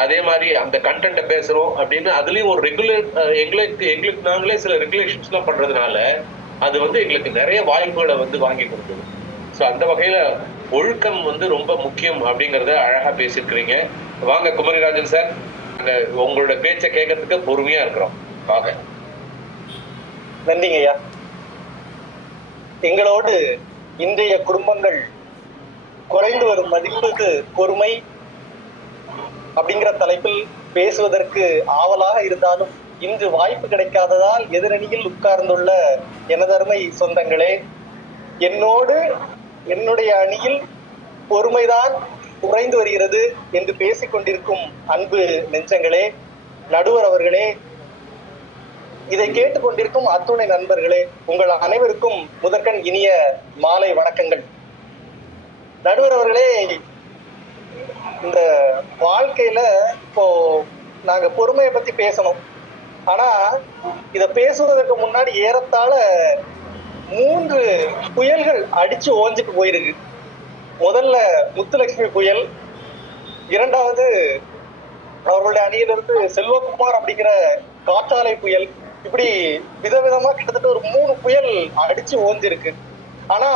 அதே மாதிரி அந்த கண்டென்ட்டை பேசுறோம் அப்படின்னு அதுலயும் ஒரு ரெகுலர் எங்களுக்கு நாங்களே சில ரெகுலேஷன்ஸ் எல்லாம் பண்றதுனால அது வந்து எங்களுக்கு நிறைய வாய்ப்புகளை வந்து வாங்கி கொடுக்குது. ஸோ அந்த வகையில ஒழுக்கம் வந்து ரொம்ப முக்கியம் அப்படிங்கறத அழகா பேசியிருக்கிறீங்க. வாங்க குமரிராஜன் சார், உங்களோட பேச்சை கேட்கறதுக்கு பொறுமையா இருக்கிறோம். வாங்க. நன்றிங்க ஐயா. எங்களோடு இன்றைய குடும்பங்கள் குறைந்து வரும் மதிப்புக்கு பொறுமை அப்படிங்கிற தலைப்பில் பேசுவதற்கு ஆவலாக இருந்தாலும் இன்று வாய்ப்பு கிடைக்காததால் எதிரணியில் உட்கார்ந்துள்ள எனதருமை சொந்தங்களே, என்னோடு என்னுடைய அணியில் பொறுமைதான் குறைந்து வருகிறது என்று பேசிக் கொண்டிருக்கும் அன்பு நெஞ்சங்களே, நடுவர் அவர்களே, இதை கேட்டுக்கொண்டிருக்கும் அத்துணை நண்பர்களே, உங்கள் அனைவருக்கும் முதற்கண் இனிய மாலை வணக்கங்கள். நடுவர் அவர்களே, இந்த வாழ்க்கையில இப்போ நாங்க பொறுமையை பத்தி பேசணும். ஆனா இத பேசுவதற்கு முன்னாடி ஏறத்தாழ 3 புயல்கள் அடிச்சு ஓஞ்சிட்டு போயிருக்கு. முதல்ல முத்துலட்சுமி புயல், இரண்டாவது அவர்களுடைய அணியிலிருந்து செல்வகுமார் அப்படிங்கிற காற்றாலை புயல், இப்படி விதவிதமா கிட்டத்தட்ட ஒரு 3 புயல் அடிச்சு ஓஞ்சிருக்கு. ஆனா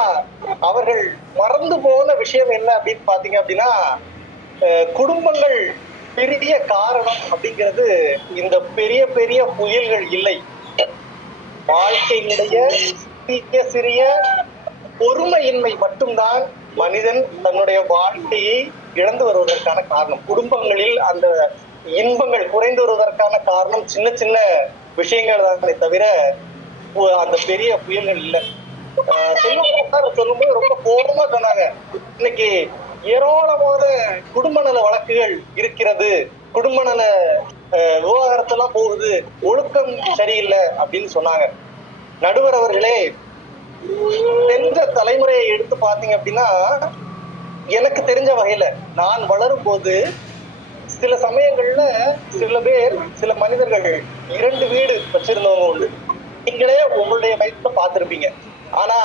அவர்கள் மறந்து போன விஷயம் என்ன அப்படின்னு பாத்தீங்க அப்படின்னா, குடும்பங்கள் பெரிய காரணம் அப்படிங்கிறது இந்த பெரிய பெரிய புயல்கள் இல்லை. வாழ்க்கையினுடைய சிறிய சிறிய பொறுமையின்மை மட்டும்தான் மனிதன் தன்னுடைய வாழ்க்கையை இழந்து வருவதற்கான காரணம். குடும்பங்களில் அந்த இன்பங்கள் குறைந்து வருவதற்கான காரணம் சின்ன சின்ன விஷயங்கள் தானே தவிர அந்த பெரிய புயல்கள் இல்லை. சொல்லும்போது ரொம்ப கோபமா சொன்னாங்க, இன்னைக்கு ஏராளமான குடும்ப நல வழக்குகள் இருக்கிறது, குடும்ப நல விவகாரத்தெல்லாம் போகுது, ஒழுக்கம் சரியில்லை அப்படின்னு சொன்னாங்க. நடுவர் அவர்களே, தெரிஞ்ச தலைமுறையை எடுத்து பாத்தீங்க அப்படின்னா, எனக்கு தெரிஞ்ச வகையில நான் வளரும் போது சில சமயங்கள்ல சில பேர், சில மனிதர்கள் 2 வீடு வச்சிருந்தவங்க உண்டு. நீங்களே உங்களுடைய வயசுல பார்த்திருப்பீங்க. ஆனா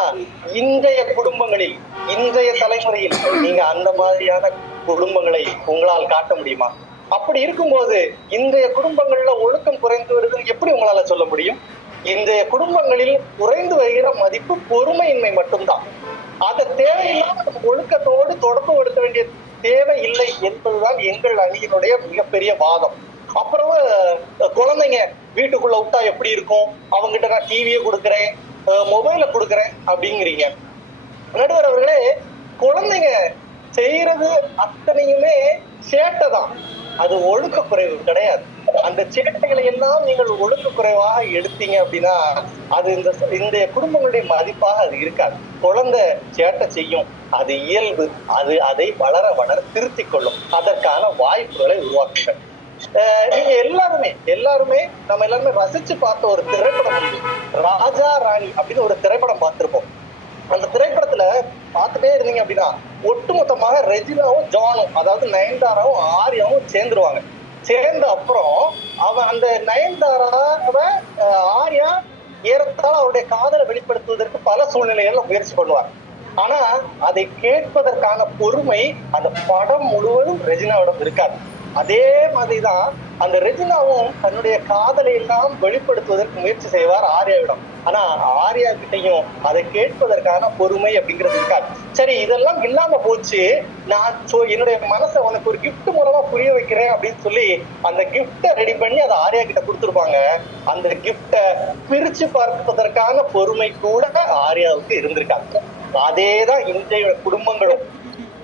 இன்றைய குடும்பங்களில், இன்றைய தலைமுறையில் நீங்க அந்த மாதிரியான குடும்பங்களை உங்களால் காட்ட முடியுமா? அப்படி இருக்கும்போது இன்றைய குடும்பங்கள்ல ஒழுக்கம் குறைந்து வருதுன்னு எப்படி உங்களால சொல்ல முடியும்? இன்றைய குடும்பங்களில் குறைந்து வருகிற மதிப்பு பொறுமையின்மை மட்டும்தான். அதை தேவையில்லாம ஒழுக்கத்தோடு தொடர்பு படுத்த வேண்டிய தேவை இல்லை என்பதுதான் எங்கள் அணியினுடைய மிகப்பெரிய வாதம். அப்புறம் குழந்தைங்க வீட்டுக்குள்ள விட்டா எப்படி இருக்கும், அவங்ககிட்ட நான் டிவியை கொடுக்குறேன், மொபைல கொடுக்குறேன் அப்படிங்கிறீங்க. நடுவர் அவர்களே, குழந்தைங்க செய்யறது அத்தனையுமே சேட்டை தான், அது ஒழுக்க குறைவு கிடையாது. அந்த சேட்டைகளை எல்லாம் நீங்கள் ஒழுக்க குறைவாக எடுத்தீங்க அப்படின்னா அது இந்த குடும்பங்களுடைய மதிப்பாக அது இருக்காது. குழந்தை சேட்டை செய்யும், அது இயல்பு, அது அதை வளர வளர திருத்திக் கொள்ளும். அதற்கான வாய்ப்புகளை உருவாக்குங்கள். நீங்க எல்லாருமே நம்ம எல்லாருமே ரசிச்சு பார்த்த ஒரு திரைப்படம் உண்டு, ராஜா ராணி அப்படின்னு ஒரு திரைப்படம் பார்த்திருப்போம். அந்த திரைப்படத்துல பார்த்துட்டே இருந்தீங்க அப்படின்னா ஒட்டுமொத்தமாக ரெஜினாவும் ஜானும், அதாவது நயன்தாராவும் ஆர்யாவும் சேர்ந்துருவாங்க. சேர்ந்த அப்புறம் அந்த நயன்தாராவை ஆர்யா ஏறத்தாழ அவருடைய காதலை வெளிப்படுத்துவதற்கு பல சூழ்நிலைகள்ல முயற்சி பண்ணுவாங்க. ஆனா அதை கேட்பதற்கான பொறுமை அந்த படம் முழுவதும் ரெஜினாவிடம் இருக்காது. அதே மாதிரிதான் அந்த ரெஜினாவும் தன்னுடைய காதலை எல்லாம் வெளிப்படுத்துவதற்கு முயற்சி செய்வார் ஆர்யாவிடம். ஆனா ஆர்யா கிட்டையும் அதை கேட்பதற்கான பொறுமை அப்படிங்கிறது இருக்காது. சரி, இதெல்லாம் இல்லாம போச்சு, நான் என்னுடைய மனசை உனக்கு ஒரு கிஃப்ட் மூலமா புரிய வைக்கிறேன் அப்படின்னு சொல்லி அந்த கிஃப்டை ரெடி பண்ணி அதை ஆர்யா கிட்ட கொடுத்துருப்பாங்க. அந்த கிஃப்டை பிரிச்சு பார்ப்பதற்கான பொறுமை கூட ஆர்யாவுக்கு இருந்திருக்காங்க. அதேதான் இன்றைய குடும்பங்களும்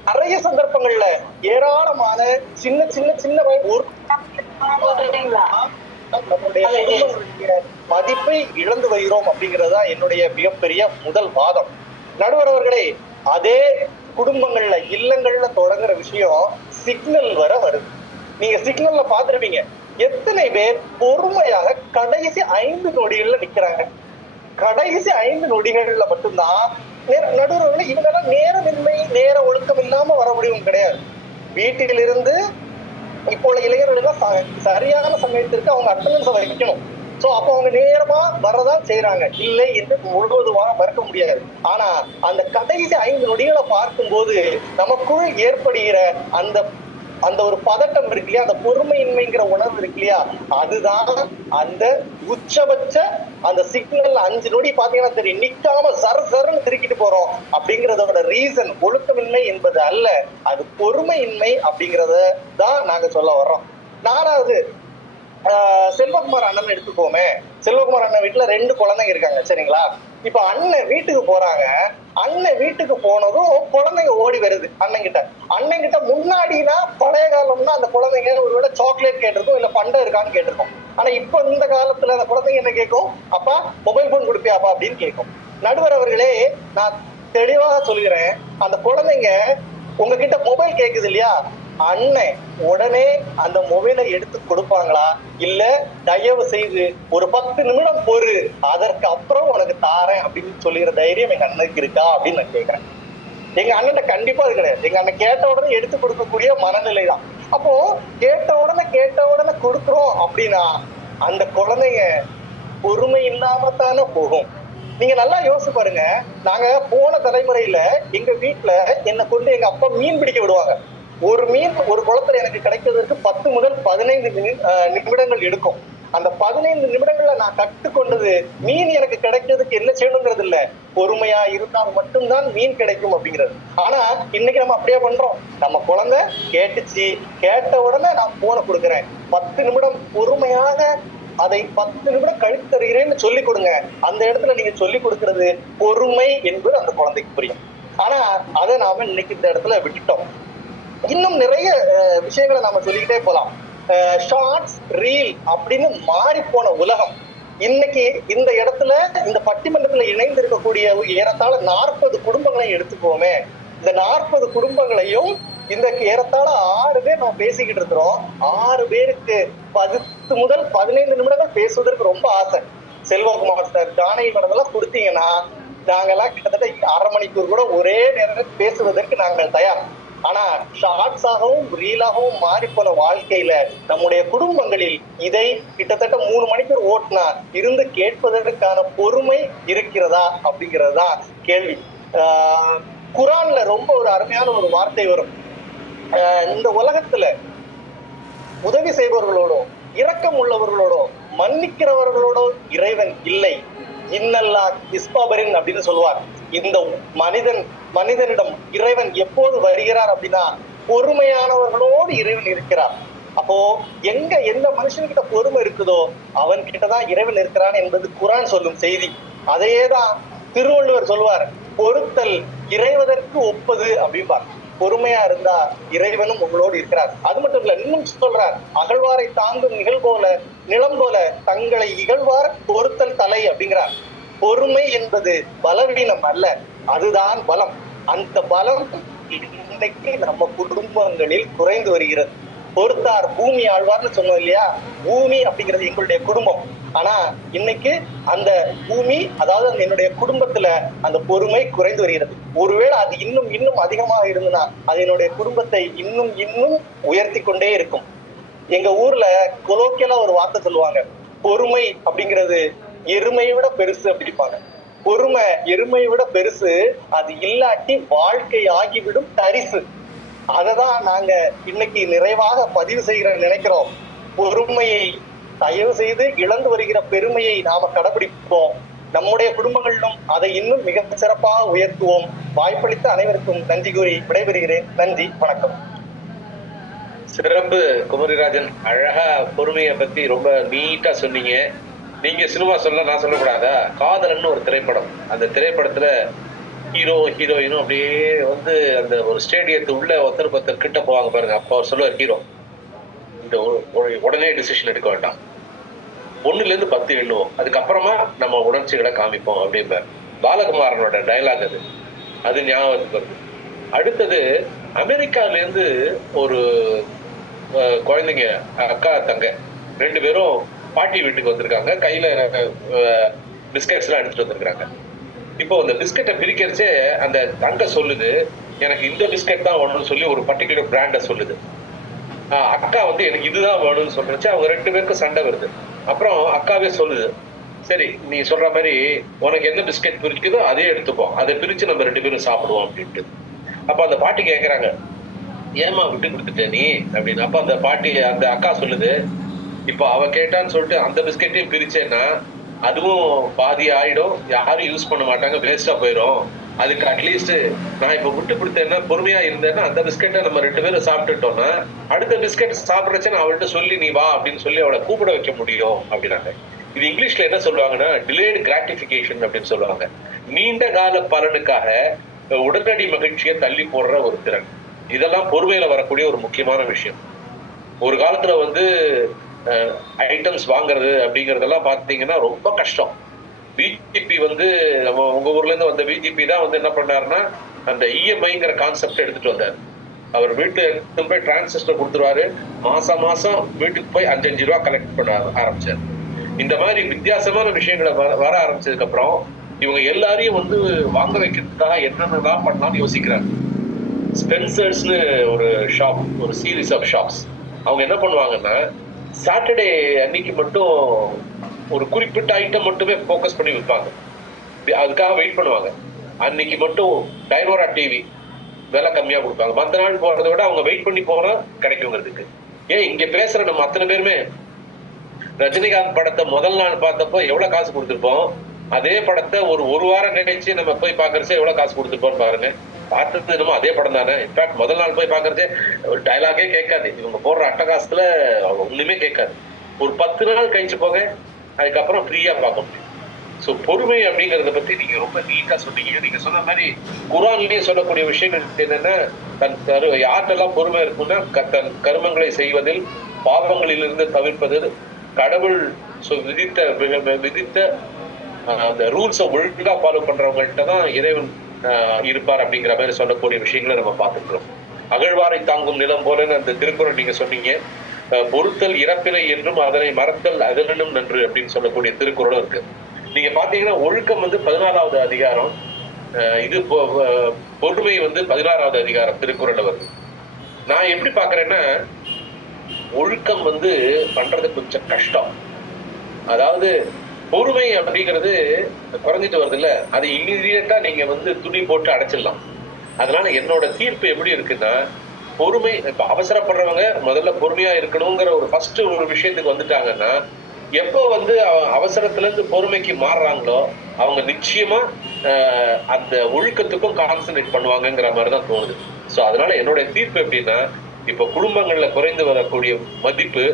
நிறைய சந்தர்ப்பங்கள்ல ஏராளமான சின்ன சின்ன சின்ன நம்மளுடைய மதிப்பை இழந்து வருகிறோம் அப்படிங்கறதா என்னுடைய மிகப்பெரிய முதல் வாதம். நடுவர் அவர்களே, அதே குடும்பங்கள்ல இல்லங்கள்ல தொடங்குற விஷயம் சிக்னல் வர வருது. நீங்க சிக்னல்ல பாத்துருப்பீங்க, எத்தனை பேர் பொறுமையாக கடைசி 5 நொடிகள்ல நிக்கிறாங்க. கடைசி 5 நொடிகள்ல மட்டும்தான் நடுவர்களே இவங்கெல்லாம் நேரமின்மை நேர ஒழுக்கம் இல்லாம வர முடியும் கிடையாது. வீட்டிலிருந்து இப்போ உள்ள இளைஞர்கள் எல்லாம் சரியான சமயத்திற்கு அவங்க அட்டண்டன்ஸை வைக்கணும். சோ அப்ப அவங்க நேரமா வரதான் செய்யறாங்க, இல்லை என்று முழுவதுமாக மறுக்க முடியாது. ஆனா அந்த கடைசி 5 நொடிகளை பார்க்கும்போது நமக்குள் ஏற்படுகிற அந்த அந்த ஒரு பதட்டம் இருக்கு இல்லையா, அந்த பொறுமையின்மைங்கிற உணர்வு இருக்கு இல்லையா, அதுதான் அந்த உச்சபட்ச அந்த சிக்னல் 5 நொடி பாத்தீங்கன்னா தெரியும், நிக்காம சரன்னு திருக்கிட்டு போறோம் அப்படிங்கறதோட ரீசன் ஒழுக்கமின்மை என்பது அல்ல, அது பொறுமையின்மை அப்படிங்கறத தான் நாங்க சொல்ல வர்றோம். 4வது, செல்வகுமார் அண்ணன் எடுத்துக்கோமே. செல்வகுமார் அண்ணன் வீட்டுல 2 குழந்தைங்க இருக்காங்க, சரிங்களா? இப்ப அண்ணன் வீட்டுக்கு போறாங்க. அண்ணன் வீட்டுக்கு போனதும் குழந்தைங்க ஓடி வருது அண்ணன் கிட்ட. முன்னாடினா பழைய காலம்னா அந்த குழந்தைங்க ஒருவேளை சாக்லேட் கேட்டிருக்கும், இல்ல பண்டம் இருக்கான்னு கேட்டிருக்கும். ஆனா இப்ப இந்த காலத்துல அந்த குழந்தைங்க என்ன கேட்கும்? அப்பா மொபைல் போன் கொடுப்பியாப்பா அப்படின்னு கேட்கும். நடுவர் அவர்களே, நான் தெளிவாக சொல்கிறேன், அந்த குழந்தைங்க உங்ககிட்ட மொபைல் கேக்குது இல்லையா, அண்ணன் உடனே அந்த மொபைலை எடுத்து கொடுப்பாங்களா, இல்ல தயவு செய்து ஒரு 10 நிமிடம் பொறு, அதற்கு அப்புறம் உனக்கு தாரேன் அப்படின்னு சொல்லிக்கிற தைரியம் எங்க அண்ணனுக்கு இருக்கா அப்படின்னு நான் கேட்கிறேன். எங்க அண்ணன் கண்டிப்பா அது கிடையாது. எங்க அண்ணன் கேட்ட உடனே எடுத்து கொடுக்கக்கூடிய மனநிலை தான். அப்போ கேட்ட உடனே கொடுக்குறோம் அப்படின்னா அந்த குழந்தைங்க பொறுமை இல்லாம தானே போகும். நீங்க நல்லா யோசிச்சு பாருங்க. நாங்க போன தலைமுறையில எங்க வீட்டுல என்னை கொண்டு எங்க அப்பா மீன் பிடிக்க விடுவாங்க. ஒரு மீன் ஒரு குளத்துல எனக்கு கிடைக்கிறதுக்கு 10 முதல் 15 நிமிடங்கள் எடுக்கும். அந்த 15 நிமிடங்கள்ல நான் கற்றுக்கொண்டது, மீன் எனக்கு கிடைக்கிறதுக்கு என்ன செய்யணுங்கிறது இல்ல, பொறுமையா இருந்தால் மட்டும்தான் மீன் கிடைக்கும் அப்படிங்கிறது. ஆனா இன்னைக்கு நம்ம அப்படியே பண்றோம். நம்ம குழந்தை கேட்டுச்சு, கேட்ட உடனே நான் போனை கொடுக்குறேன், 10 நிமிடம் பொறுமையாக அதை 10 நிமிடம் கழித்து தருகிறேன்னு சொல்லி கொடுங்க. அந்த இடத்துல நீங்க சொல்லி கொடுக்கறது பொறுமை என்பது அந்த குழந்தைக்கு புரியும். ஆனா அதை நாம இன்னைக்கு இந்த இடத்துல விட்டுட்டோம். இன்னும் நிறைய விஷயங்களை நாம சொல்லிக்கிட்டே போலாம். ஷார்ட்ஸ் ரீல் அப்படின்னு மாறி போன உலகம் இன்னைக்கு இந்த இடத்துல இந்த பட்டிமன்றத்துல இணைந்து இருக்கக்கூடிய ஏறத்தாழ 40 குடும்பங்களை எடுத்துக்கோமே. இந்த 40 குடும்பங்களையும் இந்த ஏறத்தாழ 6 பேர் நம்ம பேசிக்கிட்டு இருக்கிறோம். 6 பேருக்கு 10 முதல் 15 நிமிடங்கள் பேசுவதற்கு ரொம்ப ஆசை. செல்வகுமார் சார், ஜானகி மேடம் கொடுத்தீங்கன்னா நாங்கெல்லாம் கிட்டத்தட்ட 1/2 மணிக்கூர் கூட ஒரே நேரத்தில் பேசுவதற்கு நாங்கள் தயார். ஆனா ஷார்ட்ஸாகவும் ரீலாகவும் மாறிப்போன வாழ்க்கையில நம்முடைய குடும்பங்களில் இதை கிட்டத்தட்ட 3 மணிக்கூர் ஓட்டினா இருந்து கேட்பதற்கான பொறுமை இருக்கிறதா அப்படிங்கிறதா கேள்வி. குரான்ல ரொம்ப ஒரு அருமையான ஒரு வார்த்தை வரும். இந்த உலகத்துல உதவி செய்பவர்களோடோ இரக்கம் உள்ளவர்களோடோ மன்னிக்கிறவர்களோடோ இறைவன் இல்லை. இன்னல்லா இஸ்பாபரின் அப்படின்னு சொல்லுவார். இந்த மனிதனிடம் இறைவன் எப்போது வருகிறார் அப்படின்னா பொறுமையானவர்களோடு இறைவன் இருக்கிறார். அப்போ எந்த மனுஷன்கிட்ட பொறுமை இருக்குதோ அவன் கிட்டதான் இறைவன் இருக்கிறான் என்பது குரான் சொல்லும் செய்தி. அதையேதான் திருவள்ளுவர் சொல்லுவார், பொறுத்தல் இறைவதற்கு ஒப்பது அப்படின்பார். பொறுமையா இருந்தா இறைவனும் உங்களோடு இருக்கிறார். அது மட்டும் இல்ல, இன்னும் சொல்றார், அகழ்வாரை தாங்கும் நிகழ்போல நிலம் போல தங்களை இகழ்வார் பொறுத்தல் தலை அப்படிங்கிறார். பொறுமை என்பது பலவீனம் அல்ல, அதுதான் பலம். அந்த பலம் இன்னைக்கு நம்ம குடும்பங்களில் குறைந்து வருகிறது. பொறுத்தார் பூமி ஆழ்வார்னு சொன்னோம் இல்லையா, பூமி அப்படிங்கிறது எங்களுடைய குடும்பம். ஆனா இன்னைக்கு அந்த பூமி, அதாவது என்னுடைய குடும்பத்துல அந்த பொறுமை குறைந்து வருகிறது. ஒருவேளை அது இன்னும் அதிகமாக இருந்ததுன்னா அது என்னுடைய குடும்பத்தை இன்னும் உயர்த்தி கொண்டே இருக்கும். எங்க ஊர்ல கொலோக்கியலா ஒரு வார்த்தை சொல்லுவாங்க, பொறுமை அப்படிங்கிறது எருமையை விட பெருசு அப்படிப்பாங்க. பொறுமை எருமையை விட பெருசு, அது இல்லாட்டி வாழ்க்கை ஆகிவிடும் தரிசு. அததான் நாங்க இன்னைக்கு நிறைவாக பதிவு செய்கிற நினைக்கிறோம். பொறுமையை தயவு செய்து இழந்து வருகிற பெருமையை நாம கடைபிடிப்போம். நம்முடைய குடும்பங்களிலும் அதை இன்னும் மிக சிறப்பாக உயர்த்துவோம். வாய்ப்பளித்த அனைவருக்கும் நன்றி கூறி விடைபெறுகிறேன். நன்றி, வணக்கம். சிறப்பு குமரிராஜன், அழகா பொறுமையை பத்தி ரொம்ப நீட்டா சொன்னீங்க. நீங்க சினிமா சொல்ல, நான் சொல்லக்கூடாதா? காதலன்னு ஒரு திரைப்படம், அந்த திரைப்படத்துல ஹீரோ ஹீரோயினும் அப்படியே வந்து அந்த ஒரு ஸ்டேடியத்து உள்ள ஒருத்தர் கிட்ட போவாங்க பாருங்க. அப்போ அவர் சொல்லுவார் ஹீரோ, இந்த உடனே டிசிஷன் எடுக்க வேண்டாம், 1லேருந்து 10 எண்ணுவோம், அதுக்கப்புறமா நம்ம உணர்ச்சிகளை காமிப்போம் அப்படிம்பார். பாலகுமாரனோட டைலாக் அது, அது ஞாபகத்துக்கு வருது. அடுத்தது அமெரிக்காவிலேருந்து ஒரு குழந்தைங்க, அக்கா தங்க 2 பேரும் பாட்டி வீட்டுக்கு வந்திருக்காங்க. கையில பிஸ்கட்ஸ் எல்லாம் எடுத்துட்டு வந்திருக்காங்க. இப்போ அந்த பிஸ்கட்டை பிரிக்கிறச்சே அந்த தங்க சொல்லுது, எனக்கு இந்த பிஸ்கட் தான் வேணும்னு சொல்லி ஒரு பர்டிகுலர் பிராண்டை சொல்லுது. அக்கா வந்து எனக்கு இதுதான் வேணும்னு சொல்றச்சு அவங்க 2 பேருக்கும் சண்டை வருது. அப்புறம் அக்காவே சொல்லுது, சரி நீ சொல்ற மாதிரி உனக்கு என்ன பிஸ்கட் பிரிக்குதோ அதே எடுத்துப்போம், அதை பிரிச்சு நம்ம 2 பேரும் சாப்பிடுவோம் அப்படின்ட்டு. அப்ப அந்த பாட்டி கேட்கறாங்க, ஏமா விட்டு கொடுத்துட்ட நீ அப்படின்னு. அப்ப அந்த பாட்டி, அந்த அக்கா சொல்லுது, இப்போ அவ கேட்டான்னு சொல்லிட்டு அந்த பிஸ்கெட்டையும் பிரிச்சேன்னா அதுவும் பாதி ஆயிடும், யாரும் யூஸ் பண்ண மாட்டாங்க, வேஸ்டா போயிடும். அதுக்கு அட்லீஸ்ட் நான் இப்ப விட்டு கொடுத்தேன்னா, பொறுமையா இருந்தேன்னா அந்த பிஸ்கெட்டை நம்ம 2 பேரும் சாப்பிட்டுட்டோம்னா அடுத்த பிஸ்கெட் சாப்பிட்றச்ச நான் அவள்கிட்ட சொல்லி நீ வா அப்படின்னு சொல்லி அவளை கூப்பிட வைக்க முடியும் அப்படின்னாங்க. இது இங்கிலீஷ்ல என்ன சொல்லுவாங்கன்னா டிலேடு கிராட்டிபிகேஷன் அப்படின்னு சொல்லுவாங்க. நீண்ட கால பலனுக்காக உடனடி மகிழ்ச்சியை தள்ளி போடுற ஒரு திறன். இதெல்லாம் பொறுமையில வரக்கூடிய ஒரு முக்கியமான விஷயம். ஒரு காலத்துல வந்து ஐட்டம்ஸ் வாங்குறது அப்படிங்கறதெல்லாம் பாத்தீங்கன்னா ரொம்ப கஷ்டம். பிஜேபி வந்து உங்க ஊர்ல இருந்து வந்த பிஜேபி தான் வந்து என்ன பண்ணாருன்னா அந்த இஎம்ஐங்கிற கான்செப்ட் எடுத்துட்டு வந்தார். அவர் வீட்டு எடுத்து போய் டிரான்சிஸ்டர் கொடுத்துருவாரு, மாசம் மாசம் வீட்டுக்கு போய் 5-5 ரூபா கலெக்ட் பண்ண ஆரம்பிச்சார். இந்த மாதிரி வித்தியாசமான விஷயங்களை வர ஆரம்பிச்சதுக்கு அப்புறம் இவங்க எல்லாரையும் வந்து வாங்க வைக்கிறதுக்காக என்னென்னலாம் பண்ணலாம்னு யோசிக்கிறாங்க. ஸ்பென்சர்ஸ்னு ஒரு ஷாப், ஒரு சீரீஸ் ஆஃப் ஷாப்ஸ், அவங்க என்ன பண்ணுவாங்கன்னா சாட்டர்டே அன்னைக்கு மட்டும் ஒரு குறிப்பிட்ட ஐட்டம் மட்டுமே ஃபோக்கஸ் பண்ணி விற்பாங்க. அதுக்காக வெயிட் பண்ணுவாங்க. அன்னைக்கு மட்டும் டைனோரா டிவி விலை கம்மியா கொடுப்பாங்க. மற்ற நாள் போறதை விட அவங்க வெயிட் பண்ணி போனா கிடைக்குங்கிறதுக்கு. ஏன் இங்க பேசுற நம்ம அத்தனை பேருமே ரஜினிகாந்த் படத்தை முதல் நாள் பார்த்தப்போ எவ்வளவு காசு கொடுத்துருப்போம், அதே படத்தை ஒரு வாரம் கழிச்சு நம்ம போய் பாக்குறச்சே எவ்வளவு காசு கொடுத்துருப்போம் பாருங்க. பார்த்தது என்னமோ அதே படம் தானே. இன்ஃபேக்ட் முதல் நாள் போய் பாக்குறதே ஒரு டைலாகே கேட்காது, இவங்க போடுற அட்டகாசத்துல ஒண்ணுமே கேட்காது. ஒரு 10 நாள் கழிச்சு போக அதுக்கப்புறம் ஃப்ரீயா பார்க்க முடியும். ஸோ பொறுமை அப்படிங்கறத பத்தி நீங்க ரொம்ப நீட்டா சொன்னீங்க. நீங்க சொன்ன மாதிரி குரான்லயே சொல்லக்கூடிய விஷயங்கள் என்னன்னா, யார்கிட்டெல்லாம் பொறுமை இருக்குன்னா தன் கர்மங்களை செய்வதில், பாவங்களிலிருந்து தவிர்ப்பதில், கடவுள் விதித்த அந்த ரூல்ஸை ஒழுங்கா ஃபாலோ பண்றவங்கள்ட்ட தான் இறைவன் இருப்பார் அப்படிங்கிற மாதிரி சொல்லக்கூடிய விஷயங்களை நம்ம பார்த்துக்கிறோம். அகழ்வாரை தாங்கும் நிலம் போலன்னு அந்த திருக்குறள் நீங்க சொன்னீங்க. பொறுத்தல் இறப்பிலை என்றும் அதனை மறத்தல் அதனும் நன்று அப்படின்னு சொல்லக்கூடிய திருக்குறளும் இருக்கு. நீங்க பாத்தீங்கன்னா ஒழுக்கம் வந்து 14வது அதிகாரம், இது பொறுமை வந்து 16வது அதிகாரம் திருக்குறள்ல வருது. நான் எப்படி பாக்குறேன்னா ஒழுக்கம் வந்து பண்றது கொஞ்சம் கஷ்டம். அதாவது பொறுமை அப்படிங்கிறது குறைஞ்சிட்டு வருது இல்ல, அது இம்மீடியட்டா நீங்க வந்து துணி போட்டு அடைச்சிடலாம். அதனால என்னோட தீர்ப்பு எப்படி இருக்குன்னா, பொறுமை இப்ப அவசரப்படுறவங்க முதல்ல பொறுமையா இருக்கணுங்கிற ஒரு ஃபர்ஸ்ட் ஒரு விஷயத்துக்கு வந்துட்டாங்கன்னா, எப்போ வந்து அவசரத்துல இருந்து பொறுமைக்கு மாறுறாங்களோ அவங்க நிச்சயமா அந்த ஒழுக்கத்துக்கும் கான்சன்ட்ரேட் பண்ணுவாங்கங்கிற மாதிரிதான் தோணுது. ஸோ அதனால என்னுடைய தீர்ப்பு எப்படின்னா, இப்ப குடும்பங்கள்ல குறைந்து வரக்கூடிய மதிப்பு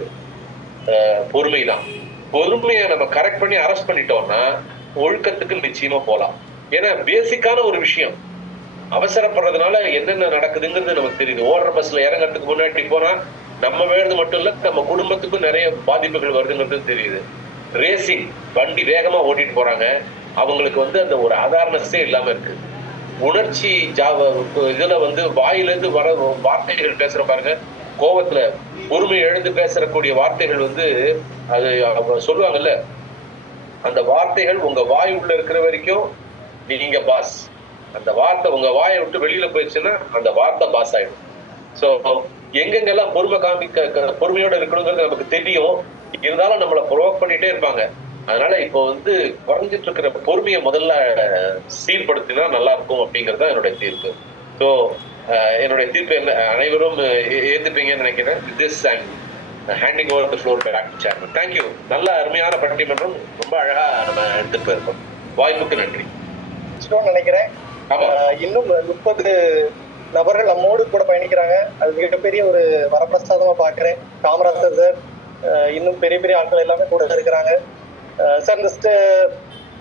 பொறுமை தான். பொறுமையை நம்ம கரெக்ட் பண்ணி அரெஸ்ட் பண்ணிட்டோம்னா ஒழுக்கத்துக்கு நிச்சயமா போலாம். ஏன்னா பேசிக்கான ஒரு விஷயம், அவசரப்படுறதுனால என்னென்ன நடக்குதுங்கிறது நமக்கு தெரியுது. ஓடுற பஸ்ல இறங்கறதுக்கு முன்னாடி போனா நம்ம வேறது மட்டும் இல்ல, நம்ம குடும்பத்துக்கும் நிறைய பாதிப்புகள் வருதுங்கிறது தெரியுது. ரேசிங் வண்டி வேகமா ஓட்டிட்டு போறாங்க, அவங்களுக்கு வந்து அந்த ஒரு அவேர்னஸே இல்லாம இருக்கு. உணர்ச்சி இதுல வந்து வாயிலிருந்து வர வார்த்தைகள் பேசுற பாருங்க, கோபத்துல பொறுமை எழுந்து பேசக்கூடிய வார்த்தைகள் வந்து அது சொல்லுவாங்கல்ல, அந்த வார்த்தைகள் உங்க வாய் உள்ள இருக்கிற வரைக்கும் நீங்க பாஸ், அந்த வார்த்தை உங்க வாயை விட்டு வெளியில போயிடுச்சுன்னா அந்த வார்த்தை பாஸ் ஆயிடும். சோ எங்கெங்கெல்லாம் பொறுமையோட இருக்கணுங்கிறது நமக்கு தெரியும், இருந்தாலும் நம்மளை ப்ரொவோக் பண்ணிட்டே இருப்பாங்க. அதனால இப்போ வந்து குறைஞ்சிட்டு இருக்கிற பொறுமையை முதல்ல சீர்படுத்தினா நல்லா இருக்கும் அப்படிங்கறது தான் என்னுடைய தீர்ப்பு. ஸோ என்னுடைய தீர்ப்பு அனைவரும் ஏற்றுப்பீங்கன்னு நினைக்கிறேன். This and handing over the floor back to chairman. Thank you. நல்ல அருமையான பட்டிமன்றம், ரொம்ப அழகா நம்ம எடுத்துட்டு போயிருக்கோம். வாய்ப்புக்கு நன்றி. நினைக்கிறேன் இன்னும் 30 நபர்கள் நம்மோடு கூட பயணிக்கிறாங்க. அது மிகப்பெரிய ஒரு வரப்பிரசாதமா பாக்குறேன். காமராஜர் சார், இன்னும் பெரிய பெரிய ஆட்கள் எல்லாமே கூட இருக்கிறாங்க சார்.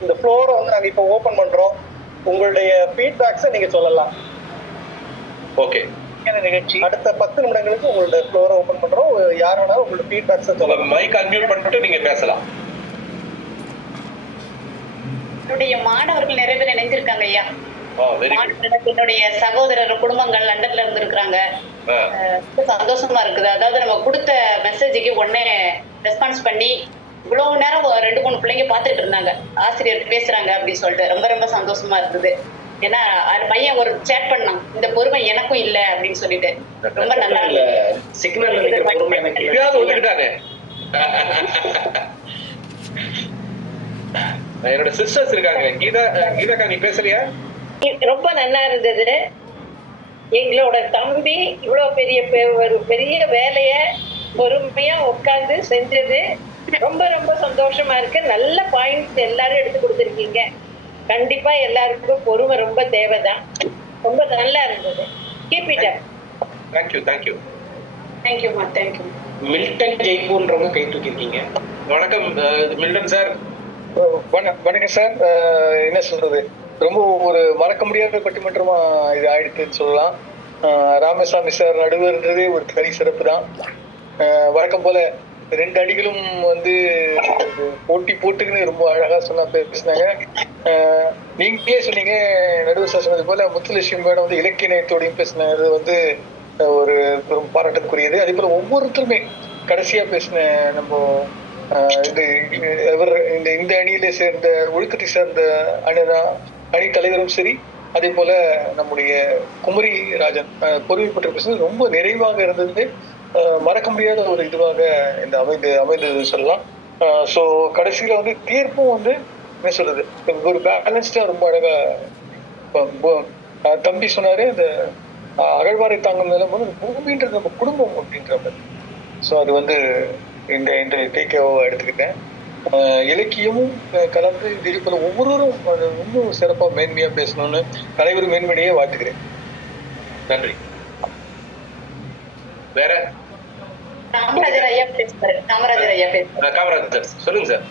இந்த ஃப்ளோரை வந்து நாங்க இப்போ ஓபன் பண்றோம். உங்களுடைய ஃபீட்பேக்ஸை நீங்க சொல்லலாம். ஓகே, நிகழ்ச்சி அடுத்த 10 நிமிடங்களுக்கு உங்களோட ஃப்ளோரை ஓபன் பண்றோம். யார் வேணாலும் உங்களோட ஃபீட்பேக்ஸை சொல்லலாம். மைக் அன்மியூட் பண்ணிட்டு நீங்க பேசலாம். என்னுடைய மாணவர்கள் நிறைய பேர் இணைஞ்சிருக்காங்க ஐயா. Very good. என்னுடைய சகோதரர் குடும்பங்கள் லண்டன்ல இருந்து இருக்கிறாங்க. சந்தோஷமா இருக்குது. அதாவது நம்ம கொடுத்த மெசேஜுக்கு உடனே ரெஸ்பான்ஸ் பண்ணி இவ்வளவு நேரம் 2-3 பிள்ளைங்க பாத்துட்டு இருந்தாங்க, ஆசிரியர் பேசுறாங்க அப்படின்னு சொல்லிட்டு ரொம்ப ரொம்ப சந்தோஷமா இருந்தது. ஏன்னா பையன் ஒரு சேட் பண்ணான், இந்த பொறுமை எனக்கும் இல்ல அப்படின்னு சொல்லிட்டு. ரொம்ப நல்லா சிக்னல் ஒத்துக்கிட்டாங்க. என்னோட சிஸ்டர்ஸ் இருக்காங்க. கீதாக்கா நீ பேசுறியா? ரொம்ப நல்லா இருந்தது. எங்களோட தம்பி இவ்வளவு ஒரு பெரிய வேலைய பொறுமையா உட்கார்ந்து செஞ்சது ரொம்ப ரொம்ப சந்தோஷமா இருக்கு. நல்ல பாயிண்ட்ஸ் எல்லாரும் எடுத்து கொடுத்துருக்கீங்க. கண்டிப்பா எல்லாருக்கும் பொறுமை ரொம்ப தேவைதான். ரொம்ப நல்லா இருந்தது. Keep it up. தேங்க்யூ. தேங்க்யூமா. தேங்க்யூ. மில்டன் ஜெய்ப்பூர்ன்றவங்க கை தூக்கிருக்கீங்க. வணக்கம் மில்டன் சார். வணக்கம் சார். என்ன சொல்றது, ரொம்ப ஒரு மறக்க முடியாத பட்டிமன்றமா இது ஆயிடுச்சுன்னு சொல்லலாம். ராமசாமி சார் நடுவர்ன்றதே ஒரு தனி சிறப்பு தான். வழக்கம் போல 2 அடிகளும் வந்து போட்டி போட்டுக்குன்னு ரொம்ப அழகா பேசினாங்க. நீங்களே சொன்னீங்க, நடுவர் சார் சொன்னது போல முத்துலட்சுமி மேடம் வந்து இலக்கிய நயத்தோடையும் பேசினது வந்து ஒரு பெரும் பாராட்டுக்குரியது. அதே போல ஒவ்வொருத்தருமே கடைசியா பேசின நம்ம இந்த அணியில சேர்ந்த ஒழுக்கத்தை சேர்ந்த அணி தலைவரும் சரி, அதே போல நம்முடைய குமரி ராஜன் பொறுமை பற்றி பேசுறது ரொம்ப நிறைவாக இருந்தது. மறக்க முடியாத ஒரு இதுவாக இந்த அமைந்தது சொல்லலாம். ஸோ கடைசியில வந்து தீர்ப்பும் வந்து என்ன சொல்றது, ஒரு பேலன்ஸ்டா ரொம்ப அழகா தம்பி சொன்னாரு. அந்த அகழ்வாரை தாங்கும் நிலம் வந்து பூமின்றது நம்ம குடும்பம் அப்படின்ற மாதிரி. ஸோ அது வந்து இந்த டேக்கேவாக எடுத்துக்கிட்டேன். இலக்கியமும் கலந்து இதே போல ஒவ்வொருவரும் இன்னும் சிறப்பாக மேன்மையா பேசணும்னு அனைவரும் மேன்மையே வாழ்த்துக்கிறேன். நன்றி. வேற காமராஜர் ஐயா பேசுறாரு. காமராஜர் சொல்லுங்க சார்.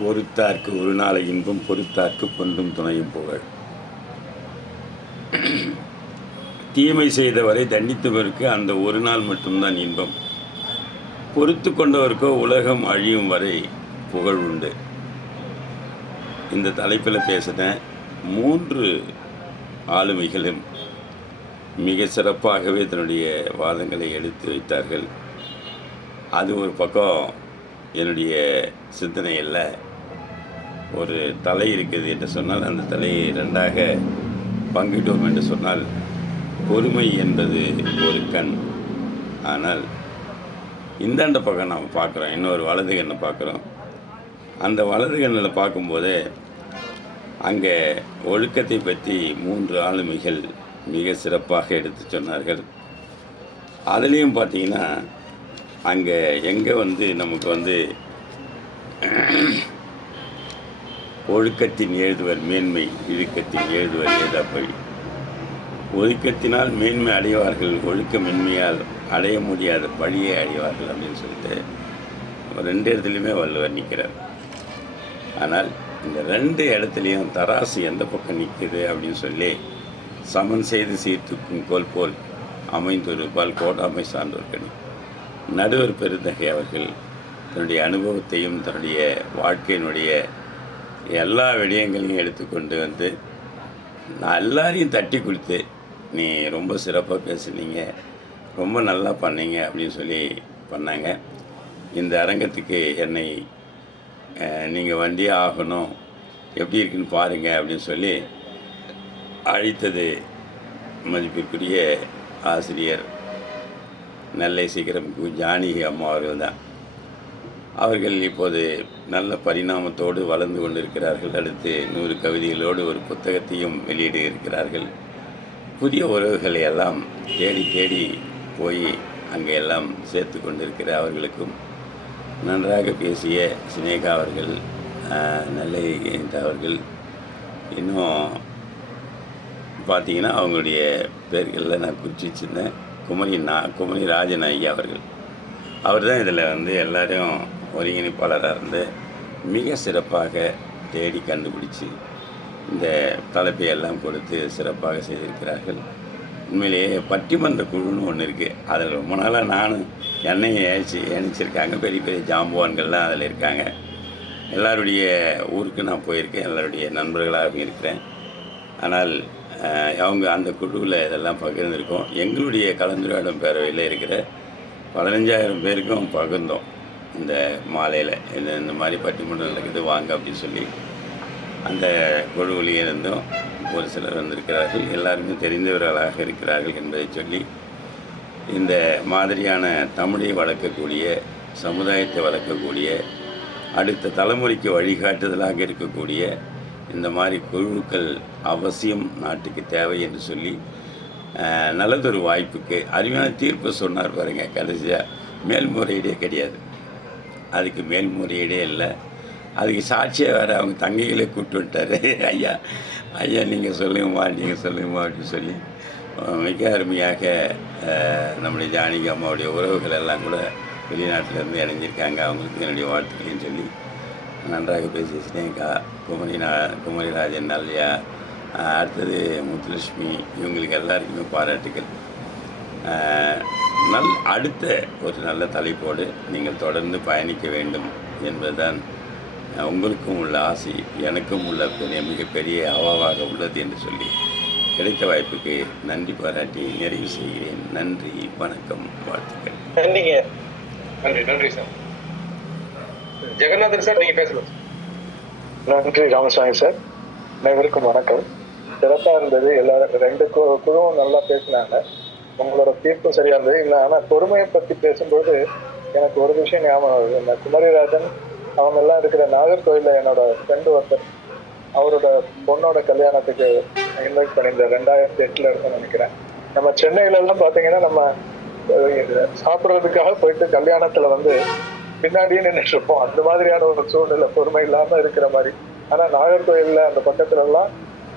பொறுத்தார்க்கு ஒரு நாளை இன்பம், பொறுத்தார்க்கு பொன்றும் துணையும் புகழ். தீமை செய்தவரை தண்டித்தவருக்கு அந்த ஒரு நாள் மட்டும்தான் இன்பம். பொறுத்து கொண்டவருக்கோ உலகம் அழியும் வரை புகழ் உண்டு. இந்த தலைப்பில் பேசின 3 ஆளுமைகளும் மிக சிறப்பாகவே தன்னுடைய வாதங்களை எடுத்து வைத்தார்கள். அது ஒரு பக்கம் என்னுடைய சிந்தனையில் ஒரு தலை இருக்குது என்று சொன்னால் அந்த தலையை 2ஆக பங்கிட்டோம் என்று சொன்னால் பொறுமை என்பது ஒரு கண். ஆனால் இந்தாண்ட பக்கம் நாம் பார்க்குறோம், இன்னொரு வலது கண்ணை பார்க்குறோம். அந்த வலது கண்ணில் பார்க்கும்போதே அங்கே ஒழுக்கத்தை பற்றி 3 ஆளுமைகள் மிக சிறப்பாக எடுத்து சொன்னார்கள். அதுலேயும் பார்த்தீங்கன்னா அங்கே எங்கே வந்து நமக்கு வந்து ஒழுக்கத்தின் எழுதுவர் மேன்மை, இழுக்கத்தின் எழுதுவர் ஏதாப்பழி. ஒழுக்கத்தினால் மேன்மை அடைவார்கள், ஒழுக்க மென்மையால் அடைய முடியாத பழியை அடைவார்கள் அப்படின்னு சொல்லிட்டு 2 இடத்துலையுமே வள்ளுவர் நிற்கிறார். ஆனால் இந்த 2 இடத்துலையும் தராசு எந்த பக்கம் நிற்குது அப்படின்னு சொல்லி சமன் செய்து சீர்தூக்கும் கோல் போல் அமைந்தொரு பால் கோடாமை சார்ந்தோர்களே. நடுவர் பெருந்தகை அவர்கள் தன்னுடைய அனுபவத்தையும் தன்னுடைய வாழ்க்கையினுடைய எல்லா விடயங்களையும் எடுத்துக்கொண்டு வந்து நான் எல்லாரையும் தட்டி கொடுத்து நீ ரொம்ப சிறப்பாக பேசுனீங்க, ரொம்ப நல்லா பண்ணீங்க அப்படின்னு சொல்லி பண்ணாங்க. இந்த அரங்கத்துக்கு என்னை நீங்கள் வந்தியே ஆகணும், எப்படி இருக்குன்னு பாருங்கள் அப்படின்னு சொல்லி அழைத்தது மதிப்பிற்குரிய ஆசிரியர் நெல்லை சீக்கிரம் ஜானகி அம்மா அவர்கள் தான். அவர்கள் இப்போது நல்ல பரிணாமத்தோடு வளர்ந்து கொண்டிருக்கிறார்கள். அடுத்து 100 கவிதைகளோடு ஒரு புத்தகத்தையும் வெளியிட இருக்கிறார்கள். புதிய உறவுகளை எல்லாம் தேடி தேடி போய் அங்கே எல்லாம் சேர்த்து கொண்டிருக்கிற அவர்களுக்கும், நன்றாக பேசிய சினேகா அவர்கள், நல்லை அவர்கள், இன்னும் பார்த்தீங்கன்னா அவங்களுடைய பேர்களில் நான் குறித்து வச்சுருந்தேன், குமரி ராஜன் ஐயா அவர்கள். அவர் தான் இதில் வந்து எல்லாரையும் ஒருங்கிணைப்பாளராக இருந்து மிக சிறப்பாக தேடி கண்டுபிடிச்சி இந்த தலைப்பை எல்லாம் கொடுத்து சிறப்பாக செய்திருக்கிறார்கள். உண்மையிலேயே பட்டிமன்ற குழுன்னு ஒன்று இருக்குது. அதில் ரொம்ப நாளாக நானும் என்னையும் இணைச்சிருக்காங்க. பெரிய பெரிய ஜாம்பவான்கள்லாம் அதில் இருக்காங்க. எல்லாருடைய ஊருக்கு நான் போயிருக்கேன், எல்லாருடைய நண்பர்களாக இருக்கிறேன். ஆனால் அவங்க அந்த குழுவில் இதெல்லாம் பகிர்ந்துருக்கோம். எங்களுடைய கலந்துரையாடும் பேரவையில் இருக்கிற 15,000 பேருக்கும் பகிர்ந்தோம். இந்த மாலையில் இந்த மாதிரி பட்டிமன்றம் நடக்குது வாங்க அப்படின்னு சொல்லி அந்த குழுவிலே இருந்தும் ஒரு சிலர் வந்திருக்கிறார்கள். எல்லாருமே தெரிந்தவர்களாக இருக்கிறார்கள் என்பதை சொல்லி இந்த மாதிரியான தமிழை வளர்க்கக்கூடிய, சமுதாயத்தை வளர்க்கக்கூடிய, அடுத்த தலைமுறைக்கு வழிகாட்டுதலாக இருக்கக்கூடிய இந்த மாதிரி குழுக்கள் அவசியம் நாட்டுக்கு தேவை என்று சொல்லி நல்லதொரு வாய்ப்புக்கு அருமையான தீர்ப்பு சொன்னார் பாருங்க. கடைசியாக மேல்முறையீடே கிடையாது, அதுக்கு மேல்முறையீடே இல்லை, அதுக்கு சாட்சியாக வேறு அவங்க தங்கைகளே கூப்பிட்டு வந்துட்டார். ஐயா ஐயா நீங்கள் சொல்லுங்கம்மா அப்படின்னு சொல்லி மிக அருமையாக நம்முடைய ஜானகி அம்மாவுடைய உறவுகள் எல்லாம் கூட வெளிநாட்டிலேருந்து இணைஞ்சிருக்காங்க. அவங்களுக்கு என்னுடைய வாழ்த்துக்களையும் சொல்லி நன்றாக பேசி சினேகா, குமரிராஜன், நல்லையா, அடுத்தது முத்துலட்சுமி, இவங்களுக்கு எல்லாருக்குமே பாராட்டுகள். அடுத்த ஒரு நல்ல தலைப்போடு நீங்கள் தொடர்ந்து பயணிக்க வேண்டும் என்பதுதான் உங்களுக்கும் உள்ள ஆசை, எனக்கும் உள்ள மிகப்பெரிய அவாவாக உள்ளது என்று சொல்லி கிடைத்த வாய்ப்புக்கு நன்றி பாராட்டி நிறைவு செய்கிறேன். நன்றி, வணக்கம், வாழ்த்துக்கள். நன்றிங்க. நன்றி சார். ஜெகநாதன் சார், நீங்கள் பேசலாம். நன்றி ராமசாமி சார். அனைவருக்கும் வணக்கம். சிறப்பாக இருந்தது. எல்லாரும் 2 குழுவும் நல்லா பேசினாங்க. உங்களோட தீர்ப்பு சரியா இருந்தது. இல்லை, ஆனால் பொறுமையை பற்றி பேசும்போது எனக்கு ஒரு விஷயம் ஞாபகம் வருது. இந்த குமரிராஜன் அவங்க எல்லாம் இருக்கிற நாகர்கோயிலில் என்னோட ஃப்ரெண்டு ஒருத்தர், அவரோட பொண்ணோட கல்யாணத்துக்கு இன்வைட் பண்ணியிருந்தேன். 2008 இருக்குன்னு நினைக்கிறேன். நம்ம சென்னையிலலாம் பார்த்தீங்கன்னா நம்ம சாப்பிட்றதுக்காக போயிட்டு கல்யாணத்தில் வந்து பின்னாடியே நின்றுட்டு இருப்போம். அந்த மாதிரியான ஒரு சூழ்நிலை, பொறுமை இல்லாமல் இருக்கிற மாதிரி. ஆனால் நாகர்கோயிலில் அந்த பக்கத்துலலாம்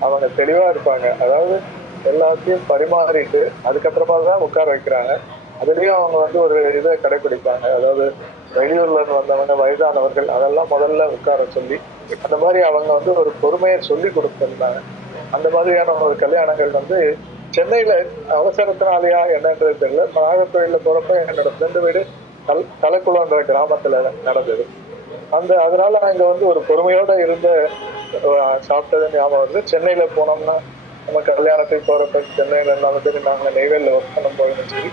அவங்க தெளிவாக இருப்பாங்க. அதாவது எல்லாத்தையும் பரிமாறிட்டு அதுக்கப்புறமா தான் உட்கார வைக்கிறாங்க. அதுலேயும் அவங்க வந்து ஒரு இதை கடைப்பிடிப்பாங்க. அதாவது வெளியூர்ல இருந்து வந்தவங்க, வயதானவர்கள், அதெல்லாம் முதல்ல உட்கார சொல்லி அந்த மாதிரி அவங்க வந்து ஒரு பொறுமையை சொல்லி கொடுத்துருந்தாங்க. அந்த மாதிரியான ஒரு கல்யாணங்கள் வந்து சென்னையில அவசரத்தினாலேயா என்னன்றது தெரியல. நாகர்கோயிலில் போறப்ப என்னோட ஃப்ரெண்டு வீடு தலைக்குளன்ற கிராமத்துல நடந்தது. அதனால அங்க வந்து ஒரு பொறுமையோட இருந்த சாப்பிட்டது ஞாபகம் வருது. சென்னையில போனோம்னா நம்ம கல்யாணத்துக்கு போறப்ப சென்னையில வந்து நாங்க நெய்வேலியில் ஒர்க் பண்ணும் போதுன்னு சொல்லி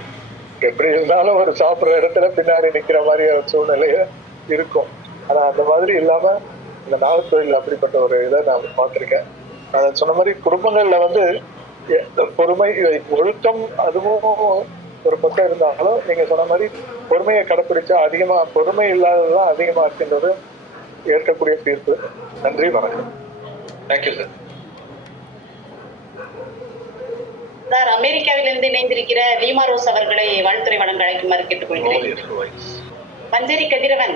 எப்படி இருந்தாலும் ஒரு சாப்பிட்ற இடத்துல பின்னாடி நிக்கிற மாதிரி ஒரு சூழ்நிலைய இருக்கும். ஆனா அந்த மாதிரி இல்லாம இந்த நாகர்கோயில் அப்படிப்பட்ட ஒரு இதை நான் பார்த்திருக்கேன். அதை சொன்ன மாதிரி குடும்பங்கள்ல வந்து பொறுமை, ஒழுக்கம் அதுவும் ஒரு பக்கம் இருந்தாலும் நீங்க சொன்ன மாதிரி பொறுமையை கடைப்பிடிச்சா அதிகமா, பொறுமை இல்லாததுதான் அதிகமா இருக்கின்றது ஏற்கக்கூடிய தீர்ப்பு. நன்றி, வணக்கம். Thank you sir. சார், அமெரிக்காவிலிருந்து இணைந்திருக்கிற லீமா ரோஸ் அவர்களை வாழ்த்துறை வழங்க அழைக்குமாறு கேட்டுக்கொள்கிறேன். மஞ்சரி கதிரவன்,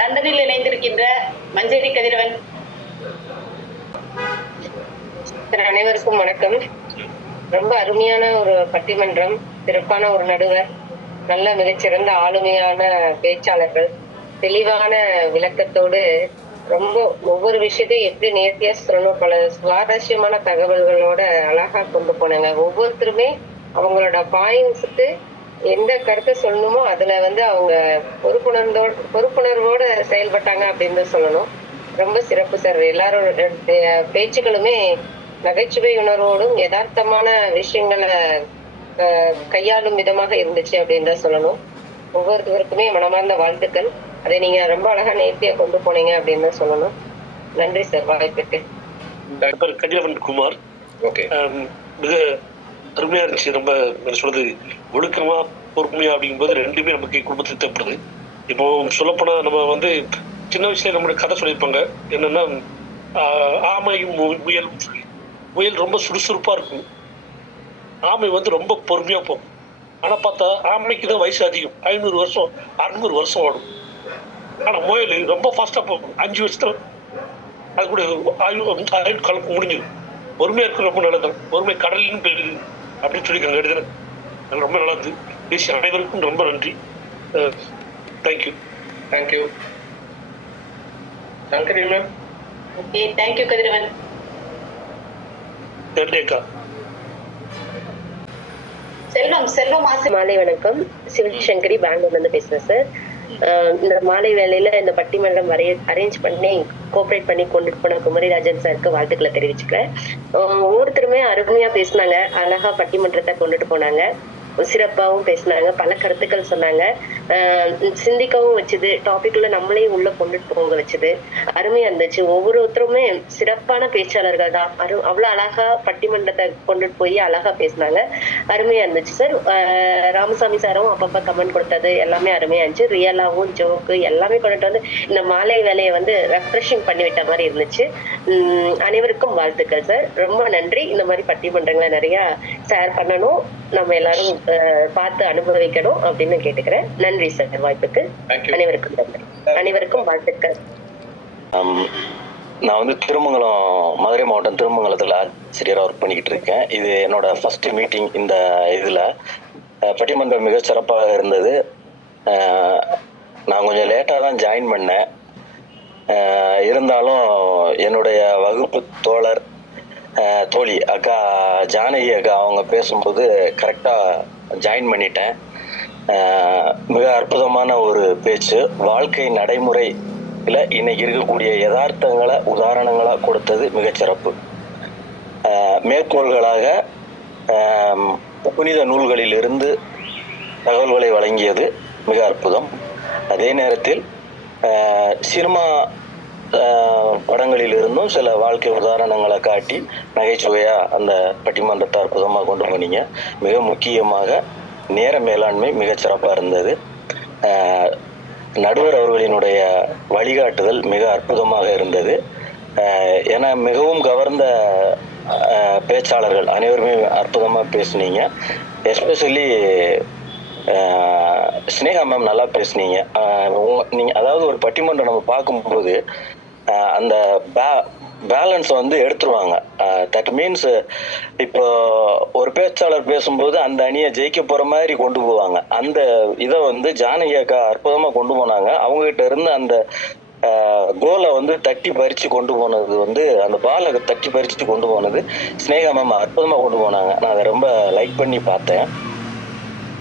லண்டனில் இணைந்திருக்கின்ற மஞ்சரி கதிரவன். அனைவருக்கும் வணக்கம். ரொம்ப அருமையான ஒரு பட்டிமன்றம், சிறப்பான ஒரு நடுவர், நல்ல மிகச்சிறந்த ஆளுமையான பேச்சாளர்கள், தெளிவான விளக்கத்தோடு ரொம்ப ஒவ்வொரு விஷயத்தையும் எப்படி நேர்த்தியா சொல்லணும், பல சுவாரஸ்யமான தகவல்களோட அழகா கொண்டு போனாங்க. ஒவ்வொருத்தருமே அவங்களோட பாயிண்ட்ஸுக்கு எந்த கருத்தை சொல்லணுமோ அதுல வந்து அவங்க பொறுப்புணர்வோட செயல்பட்டாங்க அப்படின்னு தான் சொல்லணும். ரொம்ப சிறப்பு சார். எல்லாரோட பேச்சுக்களுமே நகைச்சுவை உணர்வோடும் யதார்த்தமான விஷயங்களை கையாளும் விதமாக இருந்துச்சு அப்படின்னு தான் சொல்லணும். ஒவ்வொருத்தருக்குமே மனமார்ந்த வாழ்த்துக்கள். அதை நீங்க ரொம்ப அழகா நேர்த்தியா கொண்டு போனீங்க அப்படின்னு தான் சொல்லணும். நன்றி சார் வாய்ப்புக்கு. டாக்டர் கதிரவன் குமார். ஓகே, மிக அருமையா இருந்துச்சு. ரொம்ப சொல்றது ஒழுக்கமா பொறுமையா அப்படிங்கும்போது ரெண்டுமே நமக்கு குடும்பத்துக்கு தேவைப்படுது. இப்போ சொல்லப்போனால் நம்ம வந்து சின்ன வயசுல நம்மளுடைய கதை சொல்லியிருப்பாங்க என்னன்னா ஆமையும் முயலும் சொல்லி. முயல் ரொம்ப சுறுசுறுப்பாக இருக்கும், ஆமை வந்து ரொம்ப பொறுமையாக போகும். ஆனால் பார்த்தா ஆமைக்கு தான் வயசு அதிகம், 500 வருஷம் 600 வருஷம் ஓடும். ஆனால் முயல் ரொம்ப ஃபாஸ்ட்டாக போகும், 5 வருஷத்துல அது கூட ஆயுள் காலம் முடிஞ்சிடும். பொறுமையாக இருக்க ரொம்ப நல்லது, பொறுமை கடலின்னு பேரு அப்படின்னு சொல்லிக்கிறாங்க. எடுத்துன அது ரொம்ப நல்லது. பேசிய அனைவருக்கும் ரொம்ப நன்றி. Thank you. Thank you. Sankari ma'am. Okay, thank you Kathiravan. நன்றி அக்கா. செல்வம் மாலை வணக்கம். சிவில் சங்கரி பெங்களூர்ல இருந்து பேசுறேன் சார். இந்த மாலை வேலையில இந்த பட்டிமன்றம் அரேஞ்ச் பண்ணி கோஆபரேட் பண்ணி கொண்டுட்டு போன குமரிராஜன் சாருக்கு வாழ்த்துக்களை தெரிவிச்சுக்கிறேன். ஒவ்வொருத்தருமே அருமையா பேசினாங்க, அழகா பட்டிமன்றத்தை கொண்டுட்டு போனாங்க, சிறப்பாகவும் பேசினாங்க, பல கருத்துக்கள் சொன்னாங்க, சிந்திக்கவும் வச்சுது, டாபிக்ல நம்மளையும் உள்ள கொண்டுட்டு போக வச்சுது. அருமையா இருந்துச்சு. ஒவ்வொருத்தருமே சிறப்பான பேச்சாளர்கள் தான். அவ்வளவு அழகா பட்டிமன்றத்தை கொண்டுட்டு போய் அழகா பேசினாங்க. அருமையா இருந்துச்சு சார். ராமசாமி சாரும் அப்பப்ப கமெண்ட் கொடுத்தது எல்லாமே அருமையா இருந்துச்சு. ரியலாவும் ஜோக்கு எல்லாமே கொண்டுட்டு வந்து இந்த மாலை வேலையை வந்து ரெஃப்ரெஷிங் பண்ணி விட்ட மாதிரி இருந்துச்சு. அனைவருக்கும் வாழ்த்துக்கள் சார். ரொம்ப நன்றி. இந்த மாதிரி பட்டிமன்றங்களை நிறைய ஷேர் பண்ணணும், நம்ம எல்லாரும் பார்த்து அனுபவிக்கணும் அப்படின்னு கேட்டுக்கிறேன். நன்றி சார் வாய்ப்புக்கு. அனைவருக்கும் நன்றி. அனைவருக்கும் வாழ்த்துக்கள். நான் வந்து திருமங்கலம், மதுரை மாவட்டம் திருமங்கலத்தில் ஆசிரியராக ஒர்க் பண்ணிக்கிட்டு இருக்கேன். இது என்னோட ஃபர்ஸ்ட் மீட்டிங். இந்த இதில் பட்டிமன்றம் மிக சிறப்பாக இருந்தது. நான் கொஞ்சம் லேட்டாக தான் ஜாயின் பண்ணேன். இருந்தாலும் என்னுடைய வகுப்பு தோழர் தோழி அக்கா ஜானகி அக்கா அவங்க பேசும்போது கரெக்டாக ஜாயின் பண்ணிட்டேன். மிக அற்புதமான ஒரு பேச்சு. வாழ்க்கை நடைமுறையில் இன்னைக்கு இருக்கக்கூடிய யதார்த்தங்களை உதாரணங்களாக கொடுத்தது மிகச்சிறப்பு. மேற்கோள்களாக புனித நூல்களிலிருந்து தகவல்களை வழங்கியது மிக அற்புதம். அதே நேரத்தில் சினிமா படங்களில் இருந்தும் சில வாழ்க்கை உதாரணங்களை காட்டி நகைச்சுவையா அந்த பட்டிமன்றத்தை அற்புதமாக கொண்டு போனீங்க. மிக முக்கியமாக நேர மேலாண்மை மிகச் சிறப்பாக இருந்தது. நடுவர் அவர்களினுடைய வழிகாட்டுதல் மிக அற்புதமாக இருந்தது. ஏன்னா மிகவும் கவர்ந்த பேச்சாளர்கள் அனைவருமே அற்புதமாக பேசுனீங்க. எஸ்பெஷலி ஸ்னேகா மேம் நல்லா பேசுனீங்க. நீங்கள் அதாவது ஒரு பட்டிமன்றம் நம்ம பார்க்கும்போது அந்த பேலன்ஸ் வந்து எடுத்துருவாங்க. தட் மீன்ஸ் இப்போ ஒரு பேச்சாளர் பேசும்போது அந்த அணியை ஜெயிக்க போகிற மாதிரி கொண்டு போவாங்க. அந்த இதை வந்து ஜானகி அக்கா அற்புதமாக கொண்டு போனாங்க. அவங்ககிட்ட இருந்து அந்த கோலை வந்து தட்டி பறித்து கொண்டு போனது வந்து, அந்த பாலை தட்டி பறித்து கொண்டு போனது ஸ்னேகா மேம் அற்புதமாக கொண்டு போனாங்க. நான் அதை ரொம்ப லைக் பண்ணி பார்த்தேன்,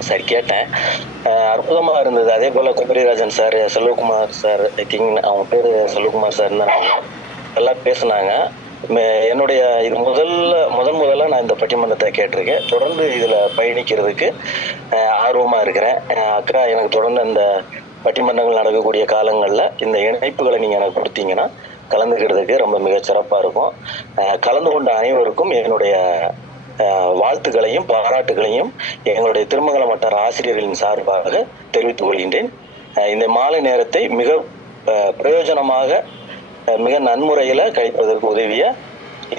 சரி கேட்டேன். அற்புதமாக இருந்தது. அதே போல் Kumarirajan sir, Selvakumar sir, I think அவங்க பேர் செல்வகுமார் சார் இருந்தாங்க, எல்லாம் பேசுனாங்க. என்னுடைய இது முதல்ல நான் இந்த பட்டிமன்றத்தை கேட்டிருக்கேன். தொடர்ந்து இதில் பயணிக்கிறதுக்கு ஆர்வமாக இருக்கிறேன். அக்கா எனக்கு தொடர்ந்து இந்த பட்டிமன்றங்கள் நடக்கக்கூடிய காலங்களில் இந்த இணைப்புகளை நீங்கள் எனக்கு கொடுத்தீங்கன்னா கலந்துக்கிறதுக்கு ரொம்ப மிகச்சிறப்பாக இருக்கும். கலந்து கொண்ட அனைவருக்கும் என்னுடைய வாழ்த்துக்களையும் பாராட்டுகளையும் எங்களுடைய திருமங்கலம் வட்டார ஆசிரியர்களின் சார்பாக தெரிவித்துக் கொள்கின்றேன். இந்த மாலை நேரத்தை மிக பிரயோஜனமாக மிக நன்முறையில் கழிப்பதற்கு உதவிய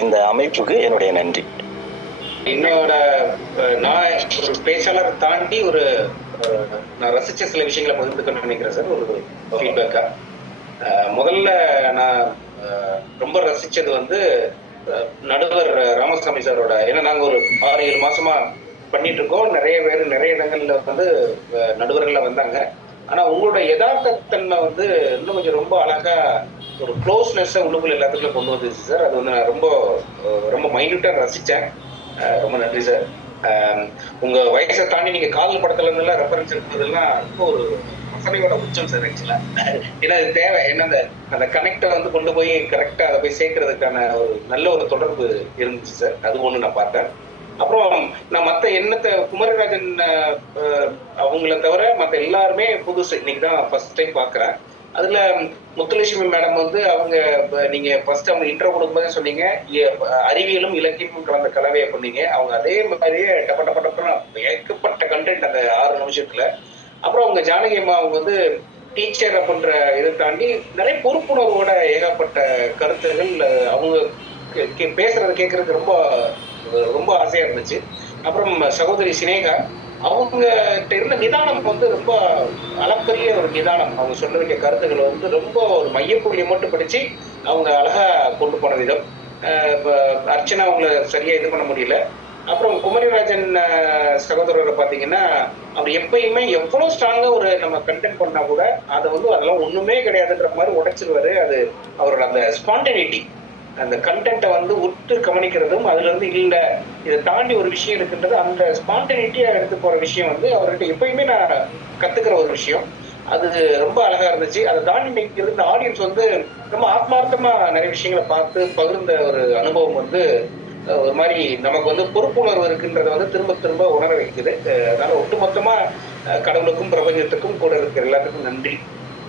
இந்த அமைப்புக்கு என்னுடைய நன்றி. என்னோட நான் ஒரு பேச்சாளர் தாண்டி நான் ரசிச்ச சில விஷயங்களை பகிர்ந்துக்கணும்னு நினைக்கிறேன் சார். ஒரு ஃபீட்பேக்கா முதல்ல நான் ரொம்ப ரசிச்சது வந்து நடுவர் ராமசாமி சாரோட, ஏன்னா நாங்கள் ஒரு 6-7 மாசமா பண்ணிட்டு இருக்கோம். நிறைய பேர் நிறைய இடங்கள்ல வந்து நடுவர்கள்ல வந்தாங்க. ஆனா உங்களோட யதார்த்தத்தன்மை வந்து இன்னும் கொஞ்சம் ரொம்ப அழகா ஒரு க்ளோஸ்னஸ் உள்ளுக்குள்ள எல்லாத்துக்குள்ள கொண்டு வந்துச்சு சார். அது வந்து நான் ரொம்ப ரொம்ப மைன்யூட்டா ரசிச்சேன். ரொம்ப நன்றி சார். உங்க வயசை தாண்டி நீங்க காதல் படத்துல இருந்தெல்லாம் ரெஃபரன்ஸ் எடுத்ததெல்லாம் ரொம்ப ஒரு ரசனையோட உச்சம் சார். ஆக்சுவலா ஏன்னா அது தேவை. ஏன்னா அந்த கனெக்டை வந்து கொண்டு போய் கரெக்டா அதை போய் சேர்க்கறதுக்கான ஒரு நல்ல ஒரு தொடர்பு இருந்துச்சு சார். அது ஒண்ணு நான் பார்த்தேன். அப்புறம் நான் மற்ற குமரராஜன் அவங்கள தவிர மற்ற எல்லாருமே புதுசு, இன்னைக்கு தான் ஃபர்ஸ்ட் டைம் பார்க்குறேன். அதுல முத்துலட்சுமி மேடம் வந்து அவங்க நீங்க ஃபர்ஸ்ட் அவங்க இன்ட்ரோ கொடுக்கும்போதே சொன்னீங்க அறிவியலும் இலக்கியமும் கலந்த கலவையை பண்ணீங்க. அவங்க அதே மாதிரியே டப்பட்ட ஏகப்பட்ட கண்டென்ட் அந்த 6 நிமிஷத்துல. அப்புறம் அவங்க ஜானகி அம்மா அவங்க வந்து டீச்சர் அப்படின்ற இதை தாண்டி நிறைய பொறுப்புணர்வோட ஏகப்பட்ட கருத்துகள் அவங்க பேசுறதை கேட்கறதுக்கு ரொம்ப ரொம்ப ஆசையா இருந்துச்சு. அப்புறம் சகோதரி சினேகா அவங்க இருந்த நிதானம் வந்து ரொம்ப அளப்பரிய ஒரு நிதானம். அவங்க சொல்ல வேண்டிய கருத்துக்களை வந்து ரொம்ப ஒரு மையப்புள்ளியை மட்டும் படிச்சு அவங்க அழகா கொண்டு போன விதம். அர்ச்சனா அவங்கள சரியா இது பண்ண முடியல. அப்புறம் குமரிராஜன் சகோதரரை பார்த்தீங்கன்னா அவர் எப்பயுமே எவ்வளோ ஸ்ட்ராங்கா ஒரு நம்ம கண்டென்ட் பண்ணா கூட அதை வந்து அதெல்லாம் ஒண்ணுமே கிடையாதுன்ற மாதிரி உடைச்சிருவாரு. அது அவரோட அந்த ஸ்பான்டனிட்டி, அந்த கண்டென்ட்டை வந்து உற்று கவனிக்கிறதும் அதுல இருந்து இல்ல இதை தாண்டி ஒரு விஷயம் இருக்குன்றது அந்த ஸ்பான்டனிட்டியா எடுத்து போற விஷயம் வந்து அவர்கிட்ட எப்பயுமே நான் கத்துக்கிற ஒரு விஷயம். அது ரொம்ப அழகா இருந்துச்சு. அதை தாண்டி இன்னைக்கு இருந்த ஆடியன்ஸ் வந்து ரொம்ப ஆத்மார்த்தமா நிறைய விஷயங்களை பார்த்து பகிர்ந்த ஒரு அனுபவம் வந்து ஒரு மாதிரி நமக்கு வந்து பொறுப்புணர்வு இருக்குன்றத வந்து திரும்ப திரும்ப உணர வைக்குது. அதனால ஒட்டுமொத்தமா கடவுளுக்கும் பிரபஞ்சத்துக்கும் கூட இருக்கிற எல்லாத்துக்கும் நன்றி.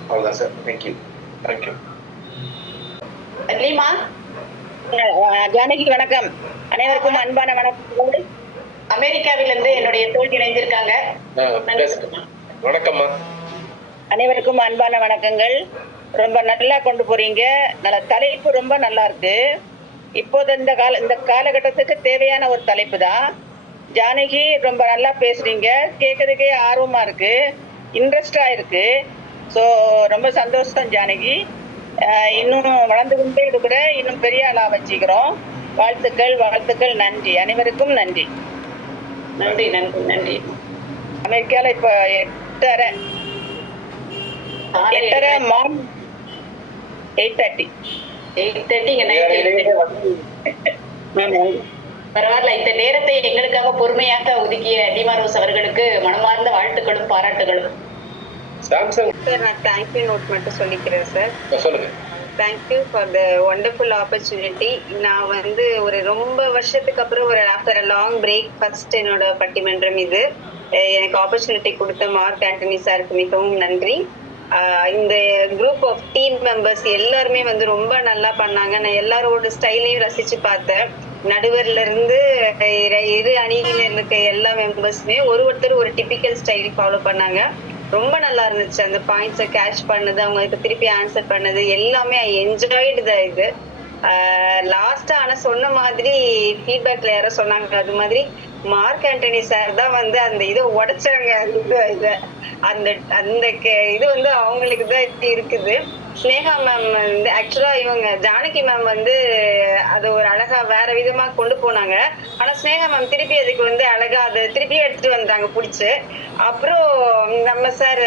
அவ்வளவுதான் sir. Thank you. Thank you. Lima Janaki வணக்கம். அனைவருக்கும் அன்பான வணக்கம். அமெரிக்காவிலிருந்து என்னுடைய தோழி இணைந்திருக்காங்க. வணக்கம்மா. அனைவருக்கும் அன்பான வணக்கங்கள். ரொம்ப நல்லா கொண்டு போறீங்க. நல்ல தலைப்பு ரொம்ப நல்லா இருக்கு. இப்போது இந்த காலகட்டத்துக்கு தேவையான ஒரு தலைப்பு தான். ஜானகி ரொம்ப நல்லா பேசுறீங்க. கேட்கறதுக்கே ஆர்வமா இருக்கு, இன்ட்ரெஸ்டா இருக்கு. ஸோ ரொம்ப சந்தோஷம் ஜானகி. இன்னும் வளர்ந்து கொண்டே இருக்கிற, இன்னும் பெரிய ஆளா வச்சுக்கிறோம். வாழ்த்துக்கள் வாழ்த்துக்கள். நன்றி, அனைவருக்கும் நன்றி. நன்றி நன்றி நன்றி. அமெரிக்கால இப்ப 8:30 மார்னிங் 8:30 பரவாயில்ல. இந்த நேரத்தை எங்களுக்காக பொறுமையாக ஒதுக்கிய லீமா ரோஸ் அவர்களுக்கு மனமார்ந்த வாழ்த்துக்களும் பாராட்டுகளும். சார் நான் தேங்க்யூ நோட் மட்டும் சொல்லிக்கிறேன் சார். சொல்லுங்க. Thank you for the wonderful opportunity. நான் வந்து ஒரு ரொம்ப வருஷத்துக்கு அப்புறம் ஒரு after a long break first என்னோட பட்டிமன்றம் இது. எனக்கு ஆப்பர்ச்சுனிட்டி கொடுத்த மார்க் ஆண்டனி சாருக்கு மிகவும் நன்றி. இந்த குரூப் ஆஃப் டீம் மெம்பர்ஸ் எல்லாருமே வந்து ரொம்ப நல்லா பண்ணாங்க. நான் எல்லாரோட ஸ்டைலையும் ரசிச்சு பார்த்தேன். நடுவர்ல இருந்து இரு அணியில இருக்க எல்லா மெம்பர்ஸுமே ஒருத்தர் ஒரு டிபிக்கல் ஸ்டைல் ஃபாலோ பண்ணாங்க. ரொம்ப நல்லா இருந்துச்சு. அந்த பாயிண்ட்ஸை கேட்ச் பண்ணது, அவங்களுக்கு திருப்பி ஆன்சர் பண்ணது எல்லாமே ஐ என்ஜாய்டு த இது. லாஸ்டா ஆனா சொன்ன மாதிரி ஃபீட்பேக்ல யாரோ சொன்னாங்க, அது மாதிரி மார்க் ஆண்டனி சார் தான் வந்து அந்த இதை உடைச்சாங்க. அந்த அந்த இது வந்து அவங்களுக்கு தான் இருக்குது. ஸ்னேகா மேம் வந்து ஆக்சுவலா இவங்க ஜானகி மேம் வந்து அது ஒரு அழகா வேற விதமா கொண்டு போனாங்க. ஆனா ஸ்னேகா மேம் திருப்பி அதுக்கு வந்து அழகா அதை திருப்பி எடுத்துட்டு வந்தாங்க பிடிச்சு. அப்புறம் நம்ம சார்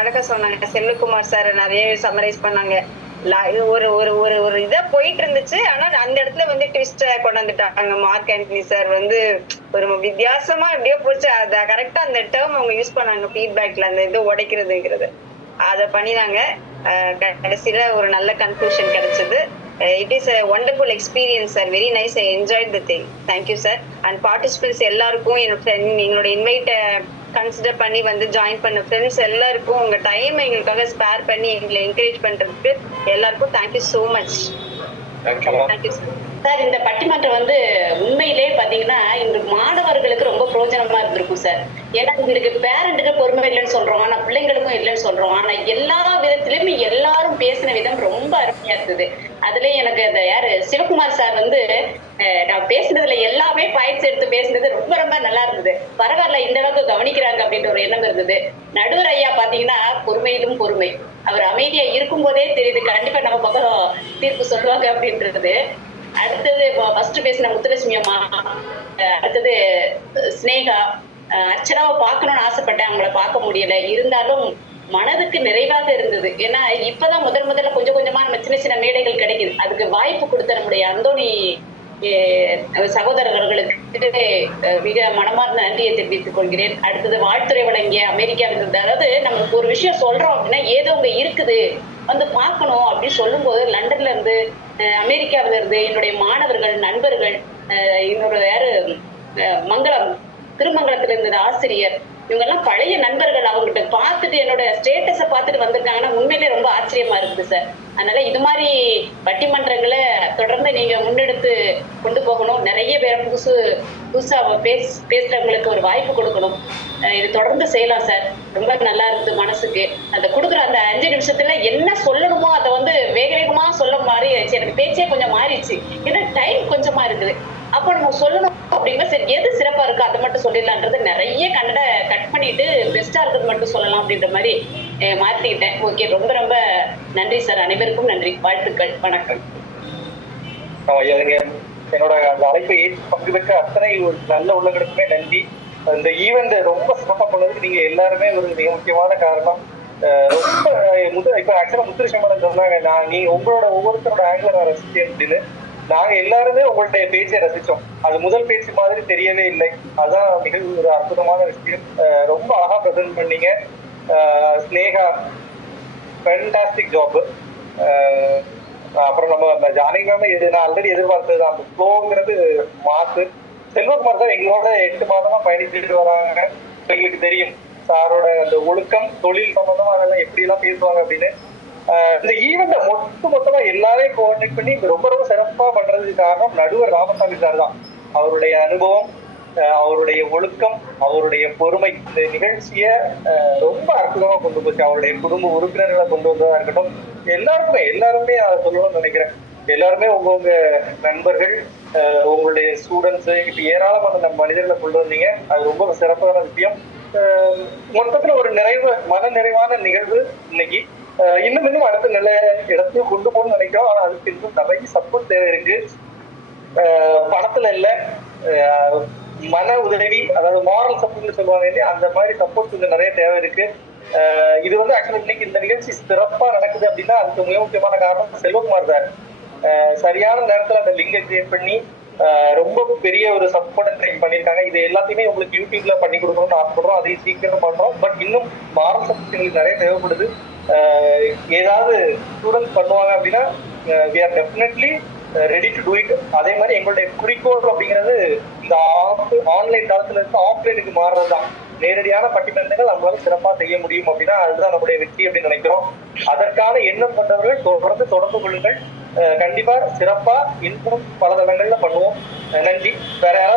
அழகா சொன்னாங்க, செல்வகுமார் சார் நிறைய சம்மரைஸ் பண்ணாங்க. ஒரு ஒரு ஒரு ஒரு இதா போயிட்டு இருந்துச்சு. ஆனா அந்த இடத்துல வந்து ட்விஸ்ட கொண்டாந்துட்டாங்க. மார்க் ஆண்டனி சார் வந்து ஒரு வித்தியாசமா எப்படியோ போச்சு. அத கரெக்டா அந்த டேர்ம் அவங்க யூஸ் பண்ணாங்க ஃபீட்பேக்ல, அந்த இது உடைக்கிறதுங்கிறது அதை பண்ணினாங்க. கடைசியில ஒரு நல்ல கன்க்ளூஷன் கிடைச்சது. It is a wonderful experience sir, very nice, I enjoyed the thing. Thank you sir. And participants எல்லாருக்கும் எங்களோட இன்வைட்டை கன்சிடர் பண்ணி வந்து ஜாயின் பண்ண ஃப்ரெண்ட்ஸ் எல்லாருக்கும் உங்க டைம் எங்களுக்காக ஸ்பேர் பண்ணி எங்களை என்கரேஜ் பண்றதுக்கு எல்லாருக்கும் thank you so much. Thank you sir. இந்த பட்டிமன்றம் வந்து உண்மையிலே பாத்தீங்கன்னா இந்த மாணவர்களுக்கு ரொம்ப பிரயோஜனமா இருந்திருக்கும் சார். ஏன்னா இவங்களுக்கு பேரண்ட்டுக்கு பொறுமை இல்லைன்னு சொல்றோம், ஆனா பிள்ளைங்களுக்கும் இல்லைன்னு சொல்றோம். ஆனா எல்லா விதத்திலுமே எல்லாரும் பேசின விதம் ரொம்ப அருமையா இருந்தது. அதுலயும் எனக்கு அந்த யாரு சிவகுமார் சார் வந்து நான் பேசுனதுல எல்லாமே பாயிண்ட்ஸ் எடுத்து பேசுனது ரொம்ப ரொம்ப நல்லா இருந்தது. பரவாயில்ல, இந்த அளவுக்கு கவனிக்கிறாங்க அப்படின்ற ஒரு எண்ணம் இருந்தது. நடுவர் ஐயா பாத்தீங்கன்னா பொறுமையிலும் பொறுமை. அவர் அமைதியா இருக்கும் போதே தெரியுது கண்டிப்பா நம்ம பக்கம் தீர்ப்பு சொல்லுவாங்க அப்படின்றது. அடுத்தது ஃபர்ஸ்ட் பேசின முத்துலட்சுமி அம்மா, அடுத்தது ஸ்னேகா, அர்ச்சனாவை பார்க்கணும்னு ஆசைப்பட்டேன், அவங்கள பார்க்க முடியல. இருந்தாலும் மனதுக்கு நிறைவாக இருந்தது. ஏன்னா இப்பதான் முதல்ல கொஞ்சம் கொஞ்சமா நம்ம சின்ன சின்ன மேடைகள் கிடைக்குது. அதுக்கு வாய்ப்பு கொடுத்த நம்முடைய அந்தோணி சகோதரர்களுக்கு மிக மனமார்ந்த நன்றியை தெரிவித்துக் கொள்கிறேன். அடுத்தது வாழ்த்துறை வழங்கிய அமெரிக்காவிலிருந்து, அதாவது நம்மளுக்கு ஒரு விஷயம் சொல்றோம் அப்படின்னா ஏதோ அங்க இருக்குது வந்து பார்க்கணும் அப்படின்னு சொல்லும் போது லண்டன்ல இருந்து அமெரிக்காவில இருந்து என்னுடைய மாணவர்கள் நண்பர்கள், என்னோட யாரு மங்களம் திருமங்கலத்துல இருந்தது ஆசிரியர், இவங்க எல்லாம் பழைய நண்பர்கள். அவங்ககிட்ட பார்த்துட்டு என்னோட ஸ்டேட்டஸை பார்த்துட்டு வந்திருக்காங்கன்னா உண்மையிலே ரொம்ப ஆச்சரியமா இருக்குது சார். அதனால இது மாதிரி பட்டிமன்றங்களை தொடர்ந்து நீங்க முன்னெடுத்து கொண்டு போகணும். நிறைய பேரை புதுசா பேசுறவங்களுக்கு ஒரு வாய்ப்பு கொடுக்கணும். இது தொடர்ந்து செய்யலாம் சார். ரொம்ப நல்லா இருக்குது மனசுக்கு. அந்த கொடுக்குற அந்த 5 நிமிஷத்துல என்ன சொல்லணுமோ அதை வந்து வேக வேகமா சொல்ல மாதிரி ஆயிடுச்சு. எனக்கு பேச்சே கொஞ்சம் மாறிடுச்சு. ஏன்னா டைம் கொஞ்சமா இருக்குது. அப்ப நம்ம சொல்லணும் அப்படின்னா சரி எது சிறப்பா இருக்கோ அதை மட்டும் சொல்லிடலான்றது நிறைய கன்னட கட் பண்ணிட்டு பெஸ்டா இருக்கிறது மட்டும் சொல்லலாம் அப்படின்ற மாதிரி மாத்திக்கிட்டேன். ஓகே, ரொம்ப ரொம்ப நன்றி சார். அனைவருக்கும் நன்றி, வாழ்த்துக்கள், வணக்கம். என்னோட அந்த அழைப்பை பங்கு பெற்ற அத்தனை ஒரு நல்ல உள்ளங்களுக்குமே நன்றி. இந்த ஈவெண்ட் ரொம்ப சிறப்பா பண்ணதுக்கு நீங்க எல்லாருமே ஒரு மிக முக்கியமான காரணம். ரொம்ப இப்ப ஆக்சுவலா முத்துரிஷமன் சொன்னாங்க, நீ உங்களோட ஒவ்வொருத்தரோட ஆங்கில நான் ரசிச்சேன் அப்படின்னு. நாங்க எல்லாருமே உங்களுடைய பேச்சை ரசிச்சோம். அது முதல் பேச்சு மாதிரி தெரியவே இல்லை. அதான் மிக ஒரு அற்புதமான விஷயம். ரொம்ப அழகா ப்ரெசென்ட் பண்ணீங்க. Sneha fantastic job. அப்புறம் நம்ம ஜானகி மேம் நான் ஆல்ரெடி எதிர்பார்த்தது அந்த ஃப்ளோங்கிறது மாசு. செல்வகுமார் சார் எங்களோட 8 மாதமா பயணிச்சுட்டு வராங்க. எங்களுக்கு தெரியும் சாரோட அந்த ஒழுக்கம், தொழில் சம்பந்தமா அதெல்லாம் எப்படி எல்லாம் பேசுவாங்க அப்படின்னு. இந்த ஈவெண்ட்டை மொத்தமா எல்லாரையும் கோஆர்டினேட் பண்ணி ரொம்ப ரொம்ப சிறப்பா பண்றதுக்கு காரணம் நடுவர் ராமசாமி சார் தான். அவருடைய அனுபவம், அவருடைய ஒழுக்கம், அவருடைய பொறுமை இந்த நிகழ்ச்சிய ரொம்ப அற்புதமா கொண்டு போச்சு. அவருடைய குடும்ப உறுப்பினர்களை கொண்டு வந்ததா இருக்கட்டும், எல்லாருமே அதை சொல்லணும்னு நினைக்கிறேன். எல்லாருமே உங்க நண்பர்கள், உங்களுடைய ஸ்டூடெண்ட்ஸ், இப்ப ஏராளமான நம்ம மனிதர்களை கொண்டு வந்தீங்க. அது ரொம்ப சிறப்பான விஷயம். மொத்தத்துல ஒரு மன நிறைவான நிகழ்வு இன்னைக்கு. இன்னும் அடுத்த நல்ல இடத்தையும் கொண்டு போகணும்னு நினைக்கிறோம். ஆனா அதுக்கு இன்னும் நிறைய சப்போர்ட் தேவை இருக்கு. பணத்துல இல்ல, மன உதவி, அதாவது மாரல் சப்போர்ட்னு சொல்லுவாங்க இல்லையா, அந்த மாதிரி சப்போர்ட் கொஞ்சம் நிறைய தேவை இருக்கு. இது வந்து ஆக்சுவலா இன்னைக்கு இந்த நிகழ்ச்சி சிறப்பா நடக்குது அப்படின்னா அதுக்கு மிக முக்கியமான காரணம் செல்வகுமார் சார். சரியான நேரத்துல அந்த லிங்கை கிரியேட் பண்ணி ரொம்ப பெரிய ஒரு சப்போர்ட் ட்ரைன் பண்ணியிருக்காங்க. இது எல்லாத்தையுமே உங்களுக்கு யூடியூப்ல பண்ணி கொடுக்கணும்னு ஆசைப்படுறோம். அதையும் சீக்கிரம் பண்றோம். பட் இன்னும் மாரல் சப்போர்ட் எங்களுக்கு நிறைய தேவைப்படுது. ஏதாவது ஸ்டூடெண்ட்ஸ் பண்ணுவாங்க அப்படின்னா we are definitely ready to do it. அதே மாதிரி எங்களுடைய குறிக்கோள் அப்படிங்கிறது இந்த ஆன்லைன் காலத்துல இருந்து ஆஃப்லைனுக்கு மாறுறதுதான். நேரடியான பட்டிமன்றங்கள் நம்மளால சிறப்பா செய்ய முடியும் அப்படின்னா அதுதான் நம்முடைய வெற்றி அப்படின்னு நினைக்கிறோம். அதற்கான எண்ணம் கொண்டவர்கள் தொடர்ந்து கொள்ளுங்கள். கண்டிப்பா சிறப்பா இன்னும் பல தளங்கள்ல பண்ணுவோம். நன்றி. வேற யாராவது